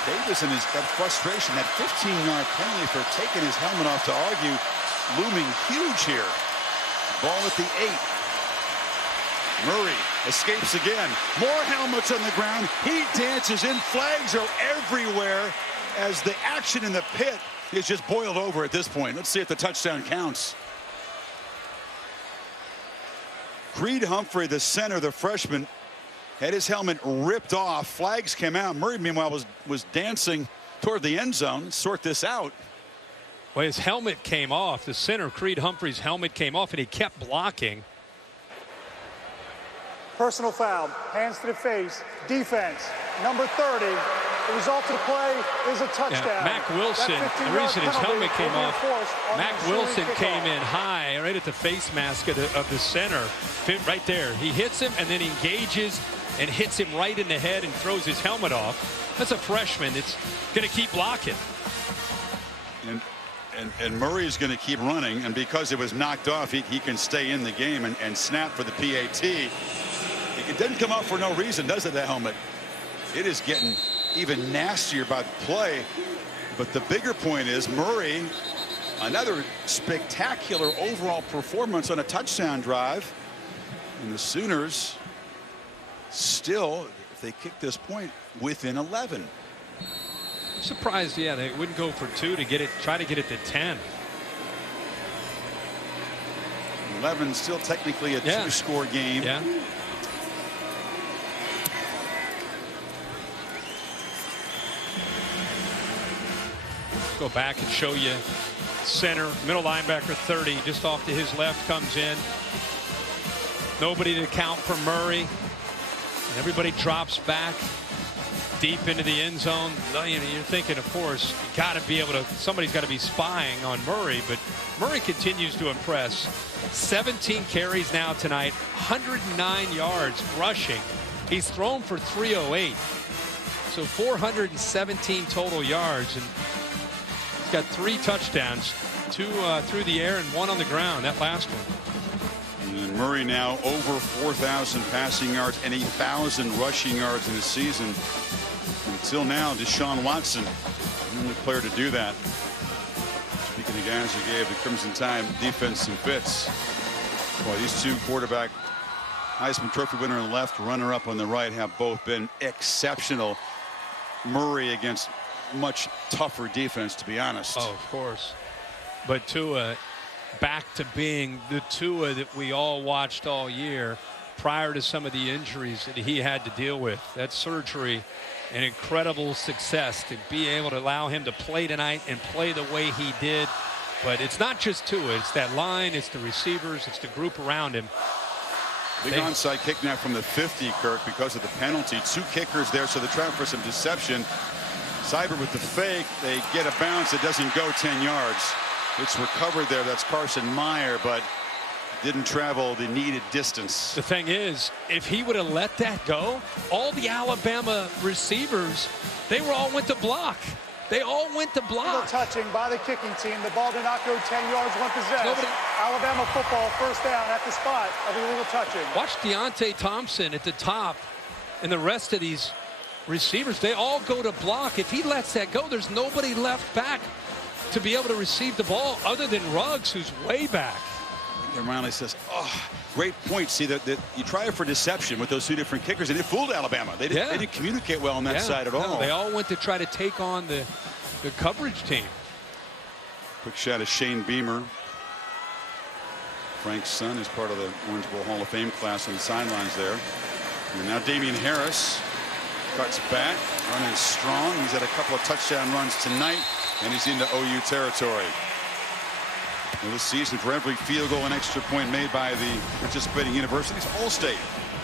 Davis and that frustration, that 15-yard penalty for taking his helmet off to argue, looming huge here. Ball at the 8. Murray escapes again. More helmets on the ground. He dances in. Flags are everywhere as the action in the pit is just boiled over at this point. Let's see if the touchdown counts. Creed Humphrey, the center, the freshman, had his helmet ripped off. Flags came out. Murray, meanwhile, was dancing toward the end zone. Let's sort this out. Well, his helmet came off. The center, Creed Humphrey's helmet came off, and he kept blocking. Personal foul, hands to the face, defense, number 30. The result of the play is a touchdown. Yeah, Mack Wilson, the reason his helmet came off, Mack Wilson came in high right at the face mask of the center, right there. He hits him and then engages and hits him right in the head and throws his helmet off. That's a freshman that's going to keep blocking. And And Murray is going to keep running, and because it was knocked off, he can stay in the game and snap for the PAT. It doesn't come out for no reason, does it, the helmet? It is getting even nastier by the play. But the bigger point is Murray, another spectacular overall performance on a touchdown drive. And the Sooners still, if they kick this point, within 11. I'm surprised, yeah, they wouldn't go for 2 to get it, try to get it to 10. 11 still technically a 2-score game. Yeah. Go back and show you center, middle linebacker 30, just off to his left, comes in. Nobody to count for Murray. Everybody drops back deep into the end zone. You know, you're thinking, of course, you got to be able to, somebody's got to be spying on Murray, but Murray continues to impress. 17 carries now tonight, 109 yards rushing. He's thrown for 308. So 417 total yards, and he's got 3 touchdowns, 2 through the air and 1 on the ground, that last one. And Murray now over 4,000 passing yards and 1,000 rushing yards in the season. Until now, Deshaun Watson, the only player to do that. Speaking of guys who gave the Crimson Tide defense some fits. Boy, these two quarterback Heisman Trophy winner on the left, runner-up on the right, have both been exceptional. Murray against much tougher defense, to be honest. Oh, of course. But Tua back to being the Tua that we all watched all year prior to some of the injuries that he had to deal with. That surgery, an incredible success to be able to allow him to play tonight and play the way he did. But it's not just Tua, it's that line, it's the receivers, it's the group around him. Big onside kick now from the 50, Kirk, because of the penalty. 2 kickers there, so they're trying for some deception. Cyber with the fake, they get a bounce, it doesn't go 10 yards. It's recovered there. That's Carson Meyer, but didn't travel the needed distance. The thing is, if he would have let that go, all the Alabama receivers, they all went to block. They all went to block. Illegal touching by the kicking team. The ball did not go 10 yards when possessed. Alabama football, first down at the spot of illegal touching. Watch Deontay Thompson at the top, and the rest of these receivers, they all go to block. If he lets that go, there's nobody left back to be able to receive the ball other than Ruggs, who's way back. And Riley says, oh, great point. See, that you try for deception with those 2 different kickers, and it fooled Alabama. They didn't communicate well on that side at all. No, they all went to try to take on the coverage team. Quick shot of Shane Beamer. Frank's son is part of the Orange Bowl Hall of Fame class on the sidelines there. And now Damian Harris cuts back, running strong. He's had a couple of touchdown runs tonight, and he's into OU territory. And this season, for every field goal and extra point made by the participating universities, Allstate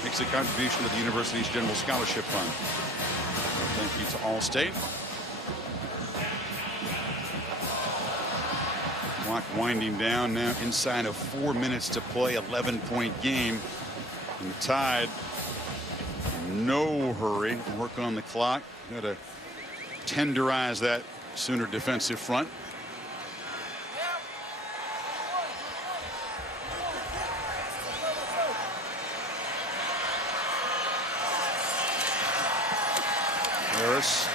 makes a contribution to the university's general scholarship fund. So thank you to Allstate. Clock winding down now, inside of 4 minutes to play, 11-point game. And the Tide, no hurry, work on the clock. Got to tenderize that Sooner defensive front. Harris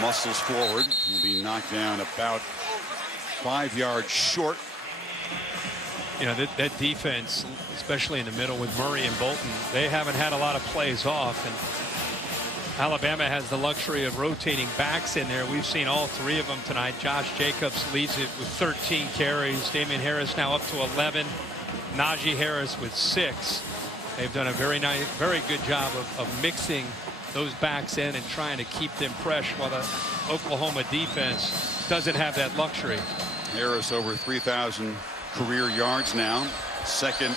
muscles forward. Will be knocked down about 5 yards short. You know, that defense, especially in the middle with Murray and Bolton, they haven't had a lot of plays off. And Alabama has the luxury of rotating backs in there. We've seen all 3 of them tonight. Josh Jacobs leads it with 13 carries. Damian Harris now up to 11. Najee Harris with 6. They've done a very good job of mixing those backs in and trying to keep them fresh, while the Oklahoma defense doesn't have that luxury. Harris over 3,000 career yards now. 2nd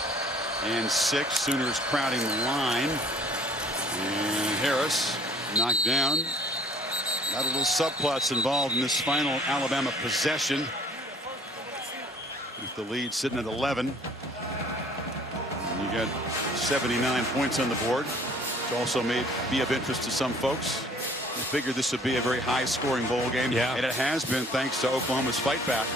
and 6. Sooners crowding the line. And Harris knocked down. Got a little subplots involved in this final Alabama possession, with the lead sitting at 11. And you got 79 points on the board, which also may be of interest to some folks. I figured this would be a very high-scoring bowl game, and it has been thanks to Oklahoma's fight back.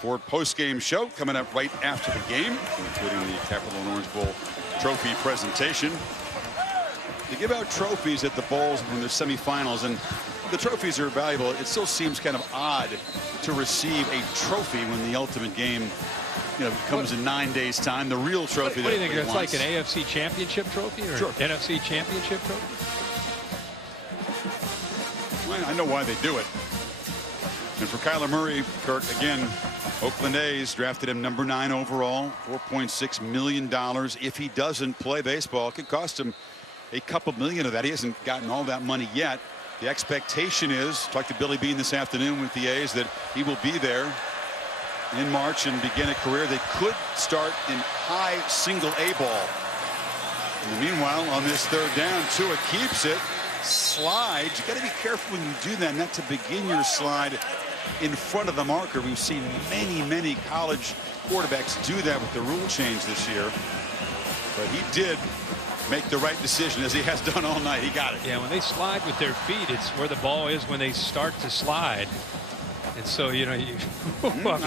For post-game show coming up right after the game, including the Capital One Orange Bowl trophy presentation. They give out trophies at the bowls when there's semifinals, and the trophies are valuable. It still seems kind of odd to receive a trophy when the ultimate game, comes in 9 days' time. The real trophy. What do you think? It's like an AFC Championship trophy or an NFC Championship trophy? Well, I know why they do it. And for Kyler Murray, Kirk, again, Oakland A's drafted him number 9 overall, $4.6 million. If he doesn't play baseball, it could cost him a couple million of that. He hasn't gotten all that money yet. The expectation is, talked to Billy Beane this afternoon with the A's, that he will be there in March and begin a career that could start in high single A ball. And meanwhile, on this third down, Tua keeps it, slides. You got to be careful when you do that, not to begin your slide in front of the marker. We've seen many college quarterbacks do that with the rule change this year. But he did make the right decision, as he has done all night. He got it. Yeah, when they slide with their feet, it's where the ball is when they start to slide. And so, I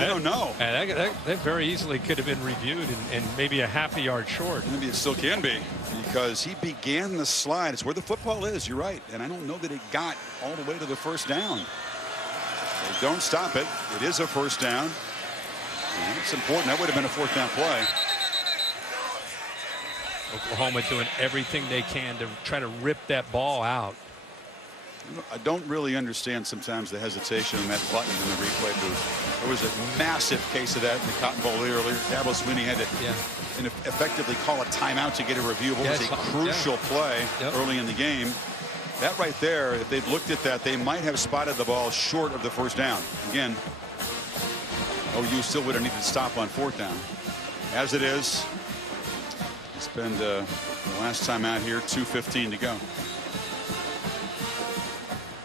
don't know. That very easily could have been reviewed and maybe a half a yard short. Maybe it still can be, because he began the slide. It's where the football is. You're right. And I don't know that it got all the way to the first down. They don't stop it. It is a first down. And it's important. That would have been a fourth down play. Oklahoma doing everything they can to try to rip that ball out. I don't really understand sometimes the hesitation on that button in the replay booth. There was a massive case of that in the Cotton Bowl earlier. Dabo Swinney had to effectively call a timeout to get a review of what was a crucial play early in the game. That right there, if they'd looked at that, they might have spotted the ball short of the first down. Again, OU still would have needed to stop on fourth down. As it is, spend the last time out here, 2:15 to go.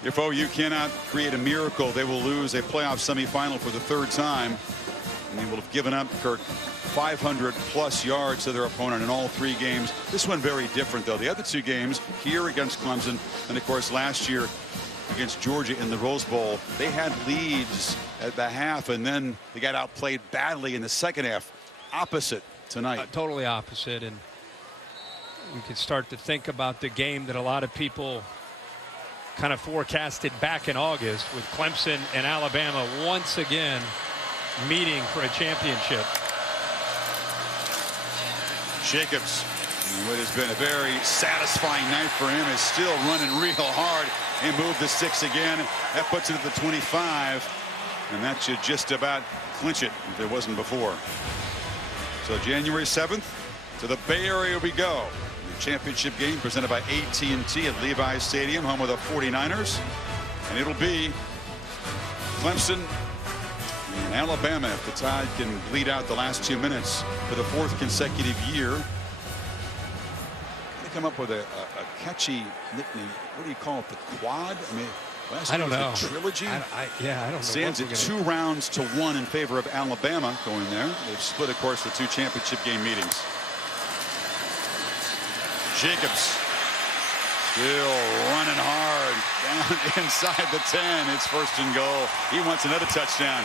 If OU cannot create a miracle, they will lose a playoff semifinal for the third time, and they will have given up, Kirk, 500+ yards to their opponent in all 3 games. This one very different, though. The other 2 games, here against Clemson, and of course last year against Georgia in the Rose Bowl, they had leads at the half, and then they got outplayed badly in the second half. Opposite tonight. Totally opposite, and we could start to think about the game that a lot of people kind of forecasted back in August, with Clemson and Alabama once again meeting for a championship. Jacobs, what has been a very satisfying night for him, is still running real hard and moved the 6 again. That puts it at the 25, and that should just about clinch it if it wasn't before. So January 7th, to the Bay Area we go. Championship game presented by AT&T at Levi's Stadium, home of the 49ers. And it'll be Clemson and Alabama if the Tide can bleed out the last 2 minutes for the 4th consecutive year. They come up with a catchy nickname. What do you call it? The quad? I mean, last I don't know. The trilogy? I don't know. Stands at 2 rounds to 1 in favor of Alabama going there. They've split, of course, the 2 championship game meetings. Jacobs still running hard down inside the 10. It's 1st and goal. He wants another touchdown.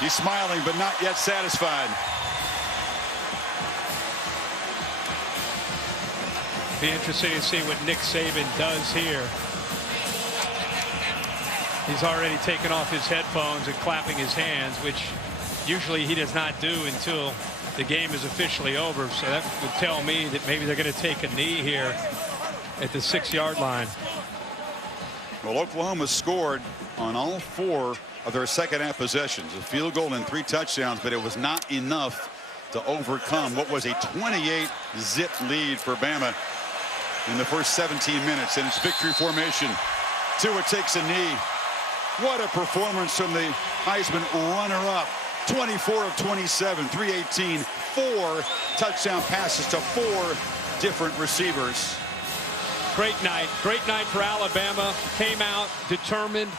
He's smiling but not yet satisfied. Be interesting to see what Nick Saban does here. He's already taken off his headphones and clapping his hands, which usually he does not do until the game is officially over. So that would tell me that maybe they're going to take a knee here at the 6-yard line. Well, Oklahoma scored on all 4 of their second half possessions, a field goal and 3 touchdowns, but it was not enough to overcome what was a 28-zip lead for Bama in the first 17 minutes. And it's victory formation. Tua takes a knee. What a performance from the Heisman runner-up. 24 of 27, 318, 4 touchdown passes to 4 different receivers. Great night for Alabama. Came out determined,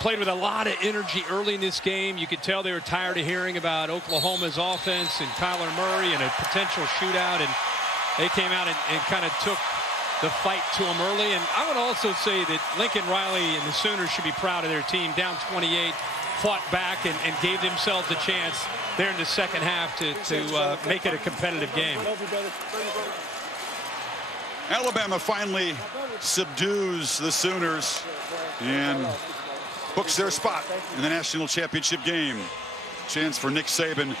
played with a lot of energy early in this game. You could tell they were tired of hearing about Oklahoma's offense and Kyler Murray and a potential shootout, and They came out and kind of took the fight to them early. And I would also say that Lincoln Riley and the Sooners should be proud of their team. Down 28, fought back and gave themselves a chance there in the second half to make it a competitive game. Alabama finally subdues the Sooners and books their spot in the national championship game. Chance for Nick Saban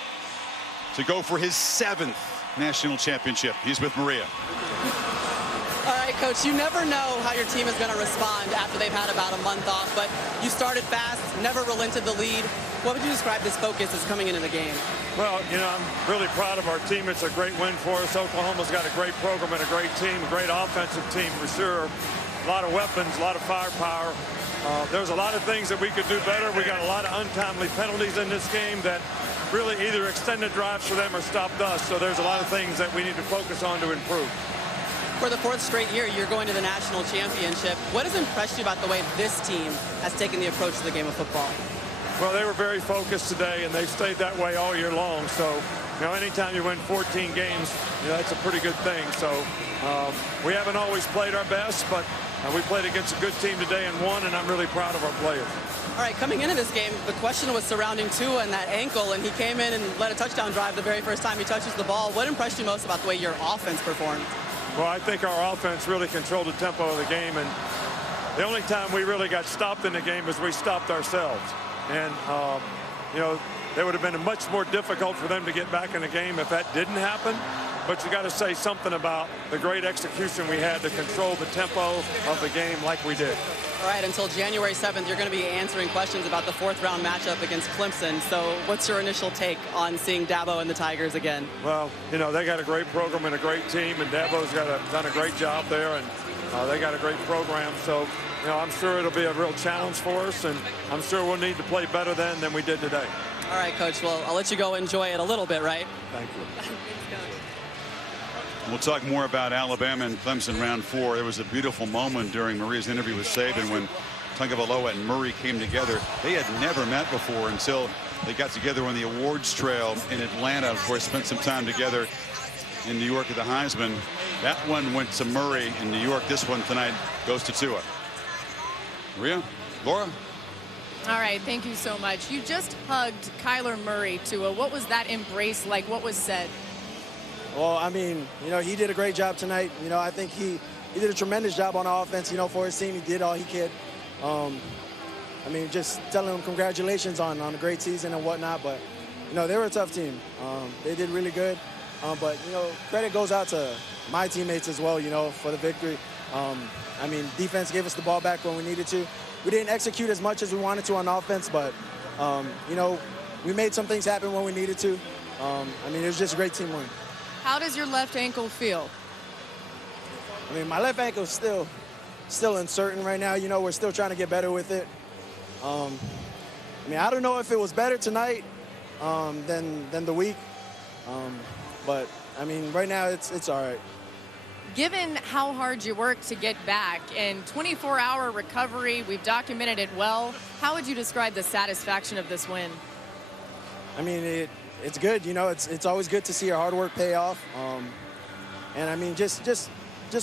to go for his 7th national championship. He's with Maria. All right, Coach, you never know how your team is going to respond after they've had about a month off, but you started fast, never relented the lead. What would you describe this focus as coming into the game? Well, you know, I'm really proud of our team. It's a great win for us. Oklahoma's got a great program and a great team, a great offensive team for sure. A lot of weapons, a lot of firepower. There's a lot of things that we could do better. We got a lot of untimely penalties in this game that really either extended drives for them or stopped us. So there's a lot of things that we need to focus on to improve. For the 4th straight year, you're going to the national championship. What has impressed you about the way this team has taken the approach to the game of football? Well, they were very focused today, and they've stayed that way all year long. So, you know, anytime you win 14 games, you know, that's a pretty good thing. So we haven't always played our best, but we played against a good team today and won, and I'm really proud of our players. All right, coming into this game, the question was surrounding Tua and that ankle, and he came in and led a touchdown drive the very first time he touches the ball. What impressed you most about the way your offense performed? Well, I think our offense really controlled the tempo of the game, and the only time we really got stopped in the game is we stopped ourselves. And, you know, it would have been much more difficult for them to get back in the game if that didn't happen. But you got to say something about the great execution we had to control the tempo of the game like we did. All right, until January 7th, you're going to be answering questions about the 4th-round matchup against Clemson. So what's your initial take on seeing Dabo and the Tigers again? Well, you know, they got a great program and a great team, and Dabo's done a great job there, and they got a great program. So, you know, I'm sure it'll be a real challenge for us, and I'm sure we'll need to play better then than we did today. All right, Coach. Well, I'll let you go enjoy it a little bit, right? Thank you. We'll talk more about Alabama and Clemson round 4. There was a beautiful moment during Maria's interview with Saban when Tagovailoa and Murray came together. They had never met before until they got together on the awards trail in Atlanta. Of course, spent some time together in New York at the Heisman. That one went to Murray in New York. This one tonight goes to Tua. Maria, Laura. All right, thank you so much. You just hugged Kyler Murray, Tua. What was that embrace like? What was said? Well, I mean, you know, he did a great job tonight. You know, I think he did a tremendous job on offense, you know, for his team. He did all he could. I mean, just telling him congratulations on a great season and whatnot. But, you know, they were a tough team. They did really good. But, you know, credit goes out to my teammates as well, you know, for the victory. I mean, defense gave us the ball back when we needed to. We didn't execute as much as we wanted to on offense, but, you know, we made some things happen when we needed to. I mean, it was just a great team win. How does your left ankle feel? I mean, my left ankle is still uncertain right now. You know, we're still trying to get better with it. I mean, I don't know if it was better tonight than the week. But, I mean, right now it's all right. Given how hard you worked to get back and 24-hour recovery, we've documented it well, how would you describe the satisfaction of this win? I mean, it's good. You know, it's always good to see your hard work pay off. And, I mean, just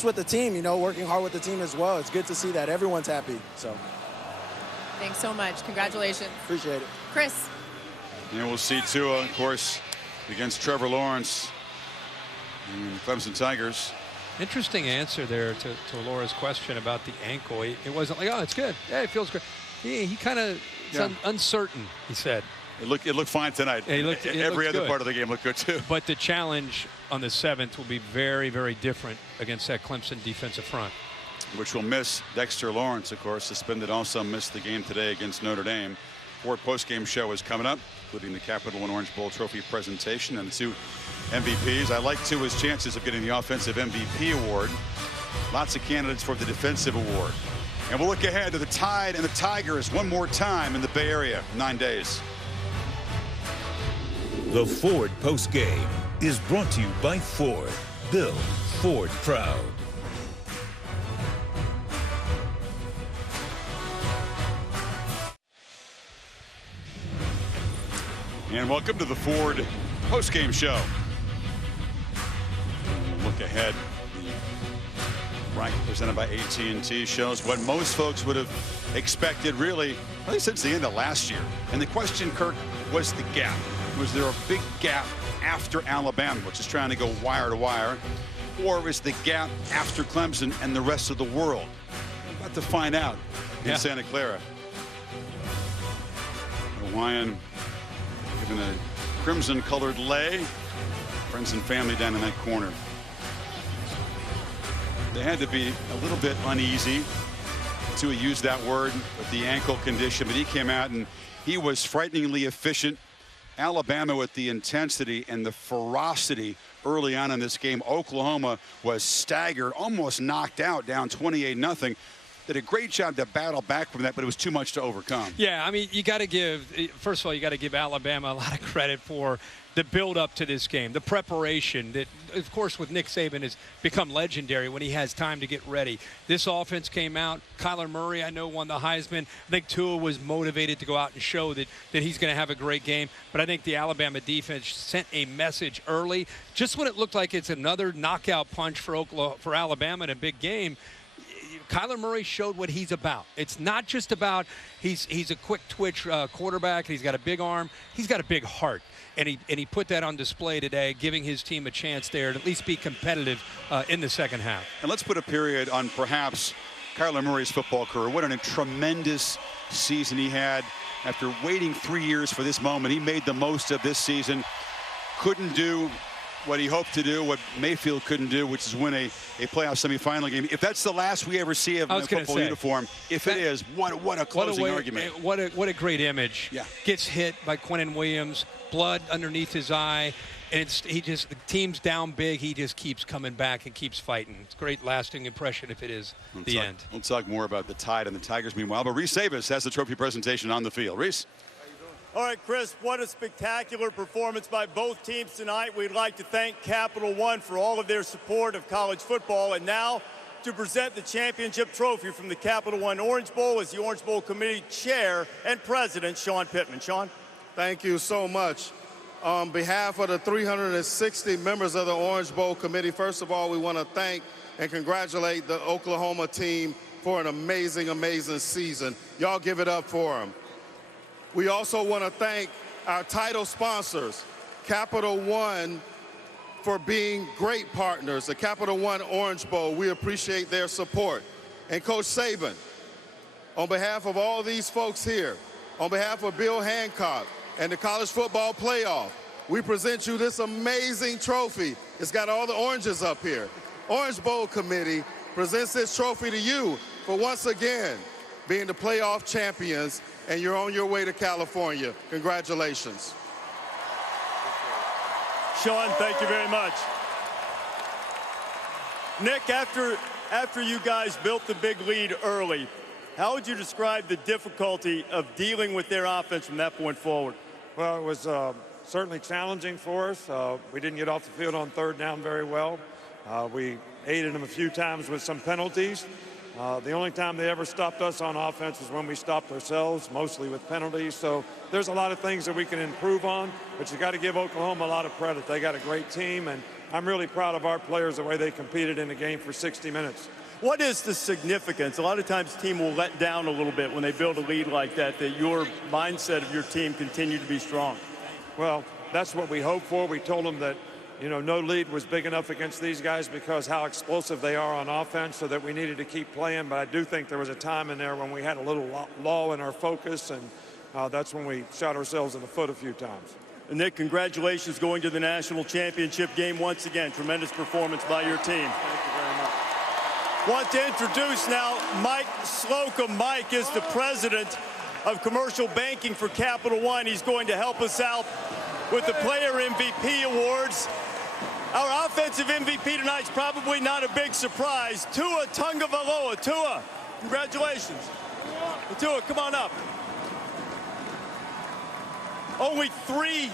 with the team, you know, working hard with the team as well, it's good to see that everyone's happy. So, thanks so much. Congratulations. Appreciate it. Chris. And we'll see Tua, of course, against Trevor Lawrence and the Clemson Tigers. Interesting answer there to Laura's question about the ankle. It wasn't like, oh, it's good. Yeah, it feels great. He kind of uncertain, he said. It looked fine tonight. Yeah, Every other part of the game looked good, too. But the challenge on the 7th will be very, very different against that Clemson defensive front. Which will miss Dexter Lawrence, of course, suspended, also missed the game today against Notre Dame. Ford postgame show is coming up, including the Capital One Orange Bowl trophy presentation and the 2 MVPs. I like Tua's chances of getting the offensive MVP award. Lots of candidates for the defensive award. And we'll look ahead to the Tide and the Tigers one more time in the Bay Area, 9 days. The Ford postgame is brought to you by Ford. Build Ford proud. And welcome to the Ford postgame show. Look ahead. The rank presented by AT&T shows what most folks would have expected, really, at least since the end of last year. And the question, Kirk, was the gap. Was there a big gap after Alabama, which is trying to go wire to wire, or is the gap after Clemson and the rest of the world? We're about to find out in Santa Clara. Hawaiian given a crimson-colored lei. Friends and family down in that corner. They had to be a little bit uneasy. Tua used that word with the ankle condition, but he came out and he was frighteningly efficient. Alabama with the intensity and the ferocity early on in this game. Oklahoma was staggered, almost knocked out, down 28-0. Did a great job to battle back from that, but it was too much to overcome. Yeah, I mean, you got to give, first of all, you got to give Alabama a lot of credit for the build up to this game, the preparation that, of course, with Nick Saban has become legendary when he has time to get ready. This offense came out. Kyler Murray, I know, won the Heisman. I think Tua was motivated to go out and show that he's going to have a great game. But I think the Alabama defense sent a message early. Just when it looked like it's another knockout punch for Alabama in a big game, Kyler Murray showed what he's about. It's not just about he's a quick twitch quarterback. He's got a big arm. He's got a big heart. And he put that on display today, giving his team a chance there to at least be competitive in the second half. And let's put a period on perhaps Kyler Murray's football career. What a tremendous season he had. After waiting 3 years for this moment, he made the most of this season. Couldn't do what he hoped to do, what Mayfield couldn't do, which is win a playoff semifinal game. If that's the last we ever see of him in a football uniform, if it is, what a closing argument. What a great image. Yeah. Gets hit by Quinnen Williams, blood underneath his eye, and the team's down big. He just keeps coming back and keeps fighting. It's a great lasting impression if it is the end. We'll talk more about the Tide and the Tigers meanwhile, but Reese Davis has the trophy presentation on the field. Reese? All right, Chris, what a spectacular performance by both teams tonight. We'd like to thank Capital One for all of their support of college football. And now to present the championship trophy from the Capital One Orange Bowl is the Orange Bowl Committee Chair and President, Sean Pittman. Sean? Thank you so much. On behalf of the 360 members of the Orange Bowl Committee, first of all, we want to thank and congratulate the Oklahoma team for an amazing, amazing season. Y'all give it up for them. We also want to thank our title sponsors, Capital One, for being great partners. The Capital One Orange Bowl, we appreciate their support. And Coach Saban, on behalf of all these folks here, on behalf of Bill Hancock and the College Football Playoff, we present you this amazing trophy. It's got all the oranges up here. Orange Bowl Committee presents this trophy to you for once again being the playoff champions, and you're on your way to California. Congratulations. Sean, thank you very much. Nick, after you guys built the big lead early, how would you describe the difficulty of dealing with their offense from that point forward? Well, it was certainly challenging for us. We didn't get off the field on third down very well. We aided them a few times with some penalties. The only time they ever stopped us on offense was when we stopped ourselves, mostly with penalties. So there's a lot of things that we can improve on, but you got to give Oklahoma a lot of credit. They got a great team, and I'm really proud of our players, the way they competed in the game for 60 minutes. What is the significance? A lot of times the team will let down a little bit when they build a lead like that your mindset of your team continue to be strong. Well, that's what we hope for. We told them that, no lead was big enough against these guys because how explosive they are on offense, so that we needed to keep playing. But I do think there was a time in there when we had a little lull in our focus, and that's when we shot ourselves in the foot a few times. And Nick, congratulations going to the national championship game once again. Tremendous performance by your team. Thank you very much. Want to introduce now Mike Slocum. Mike is the president of commercial banking for Capital One. He's going to help us out with the player MVP awards. Our offensive MVP tonight is probably not a big surprise. Tua Tagovailoa. Tua, congratulations. Tua, come on up. Only three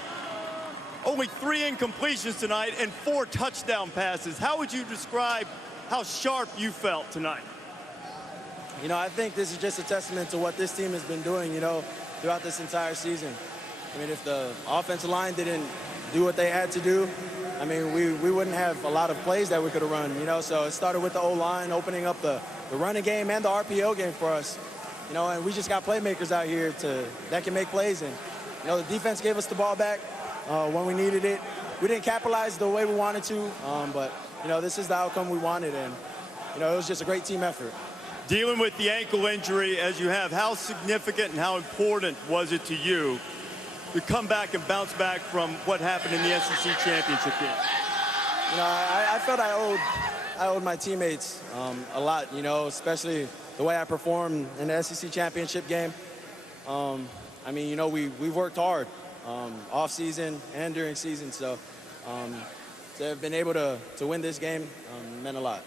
incompletions tonight and 4 touchdown passes. How would you describe how sharp you felt tonight? I think this is just a testament to what this team has been doing, throughout this entire season. I mean, if the offensive line didn't do what they had to do, I mean, we wouldn't have a lot of plays that we could have run, you know. So it started with the O-line opening up the running game and the RPO game for us, you know. And we just got playmakers out here that can make plays. And, you know, the defense gave us the ball back when we needed it. We didn't capitalize the way we wanted to, but, you know, this is the outcome we wanted. And, you know, it was just a great team effort. Dealing with the ankle injury as you have, how significant and how important was it to you to come back and bounce back from what happened in the SEC championship game? You know, I felt I owed my teammates a lot, you know, especially the way I performed in the SEC championship game. I mean, you know, we've worked hard off season and during season, so to have been able to win this game meant a lot.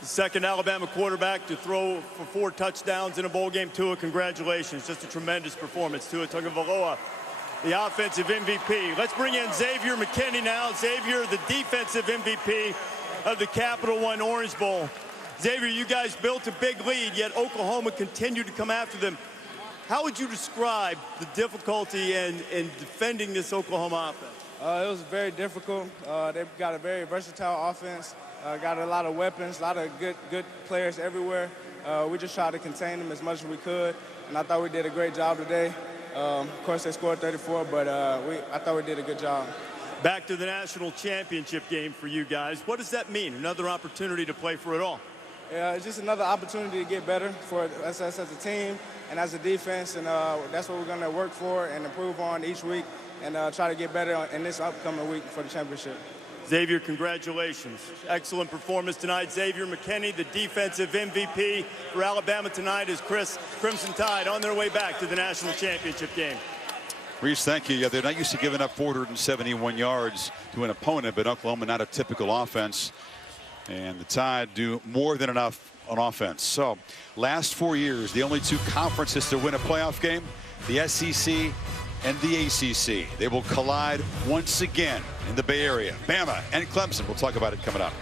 The second Alabama quarterback to throw for 4 touchdowns in a bowl game. Tua, congratulations. Just a tremendous performance. Tua Tagovailoa, the offensive MVP. Let's bring in Xavier McKinney now. Xavier, the defensive MVP of the Capital One Orange Bowl. Xavier, you guys built a big lead, yet Oklahoma continued to come after them. How would you describe the difficulty in defending this Oklahoma offense? It was very difficult. They've got a very versatile offense. Got a lot of weapons, a lot of good players everywhere. We just tried to contain them as much as we could, and I thought we did a great job today. Of course, they scored 34, but I thought we did a good job. Back to the national championship game for you guys. What does that mean? Another opportunity to play for it all? Yeah, it's just another opportunity to get better for us as a team and as a defense, and that's what we're going to work for and improve on each week and try to get better in this upcoming week for the championship. Xavier, congratulations. Excellent performance tonight. Xavier McKinney, the defensive MVP for Alabama tonight, as Crimson Tide on their way back to the national championship game. Reese, thank you. Yeah, they're not used to giving up 471 yards to an opponent, but Oklahoma not a typical offense. And the Tide do more than enough on offense. So, last 4 years, the only 2 conferences to win a playoff game, the SEC and the ACC. They will collide once again in the Bay Area. Bama and Clemson. We'll talk about it coming up.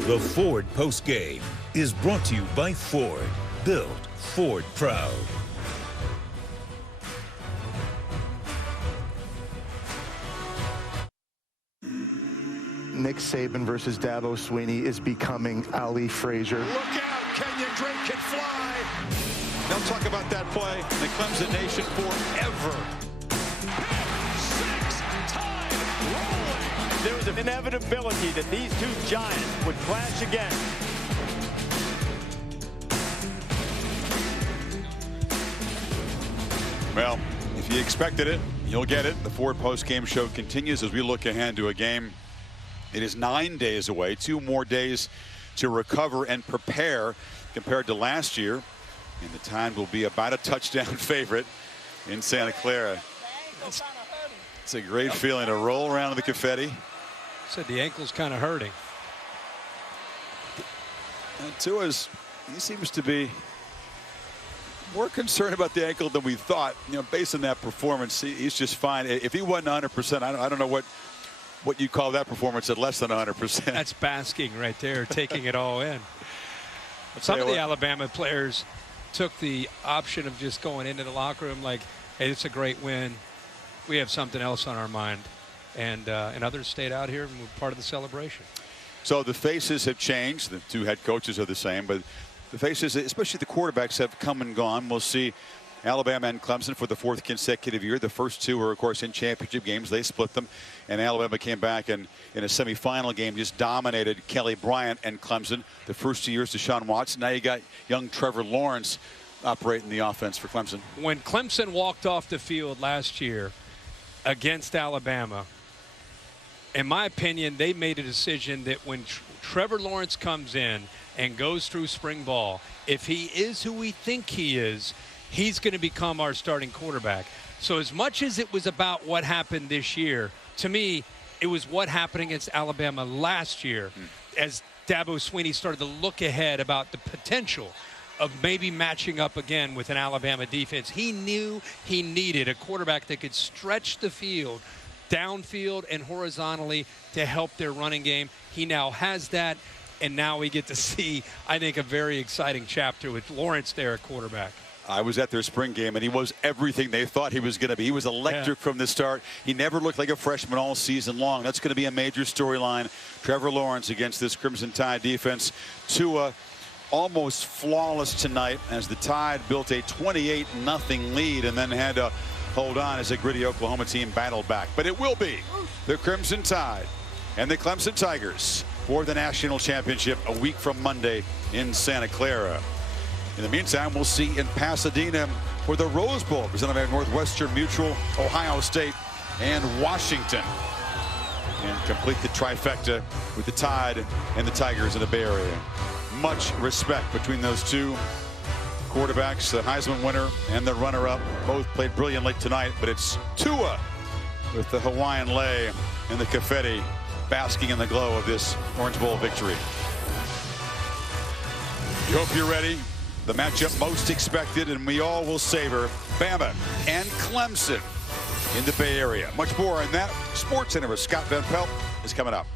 The Ford postgame is brought to you by Ford. Built Ford proud. Nick Saban versus Dabo Swinney is becoming Ali Frazier. Look out, Kenyon Drake can fly. They'll talk about that play in the Clemson Nation forever. There was an inevitability that these 2 giants would clash again. Well, if you expected it, you'll get it. The Ford postgame show continues as we look ahead to a game. It is 9 days away, 2 more days to recover and prepare compared to last year. And the Tide will be about a touchdown favorite in Santa Clara. It's a great feeling to roll around in the confetti. Said the ankle's kind of hurting. And Tua's, he seems to be more concerned about the ankle than we thought. You know, based on that performance, he's just fine. If he wasn't 100%, I don't know what you call that performance at less than 100%. That's basking right there, taking it all in. Some of the Alabama players took the option of just going into the locker room like, hey, it's a great win. We have something else on our mind. And others stayed out here and were part of the celebration. So the faces have changed. The 2 head coaches are the same, but the faces, especially the quarterbacks, have come and gone. We'll see Alabama and Clemson for the 4th consecutive year. The first 2 were, of course, in championship games. They split them, and Alabama came back and in a semifinal game just dominated Kelly Bryant and Clemson. The first 2 years, Deshaun Watson. Now you got young Trevor Lawrence operating the offense for Clemson. When Clemson walked off the field last year against Alabama, in my opinion, they made a decision that when Trevor Lawrence comes in and goes through spring ball, if he is who we think he is, he's going to become our starting quarterback. So as much as it was about what happened this year, to me, it was what happened against Alabama last year as Dabo Swinney started to look ahead about the potential of maybe matching up again with an Alabama defense. He knew he needed a quarterback that could stretch the field downfield and horizontally to help their running game. He now has that, and now we get to see, I think, a very exciting chapter with Lawrence there at quarterback. I was at their spring game, and he was everything they thought he was going to be. He was electric from the start. He never looked like a freshman all season long. That's going to be a major storyline. Trevor Lawrence against this Crimson Tide defense. Tua almost flawless tonight as the Tide built a 28-0 lead and then had to hold on as a gritty Oklahoma team battled back. But it will be the Crimson Tide and the Clemson Tigers for the national championship a week from Monday in Santa Clara. In the meantime, we'll see in Pasadena for the Rose Bowl, presented by Northwestern Mutual, Ohio State, and Washington. And complete the trifecta with the Tide and the Tigers in the Bay Area. Much respect between those two quarterbacks, the Heisman winner and the runner-up. Both played brilliantly tonight, but it's Tua with the Hawaiian lei and the confetti basking in the glow of this Orange Bowl victory. You hope you're ready. The matchup most expected, and we all will savor Bama and Clemson in the Bay Area. Much more on that. SportsCenter with Scott Van Pelt is coming up.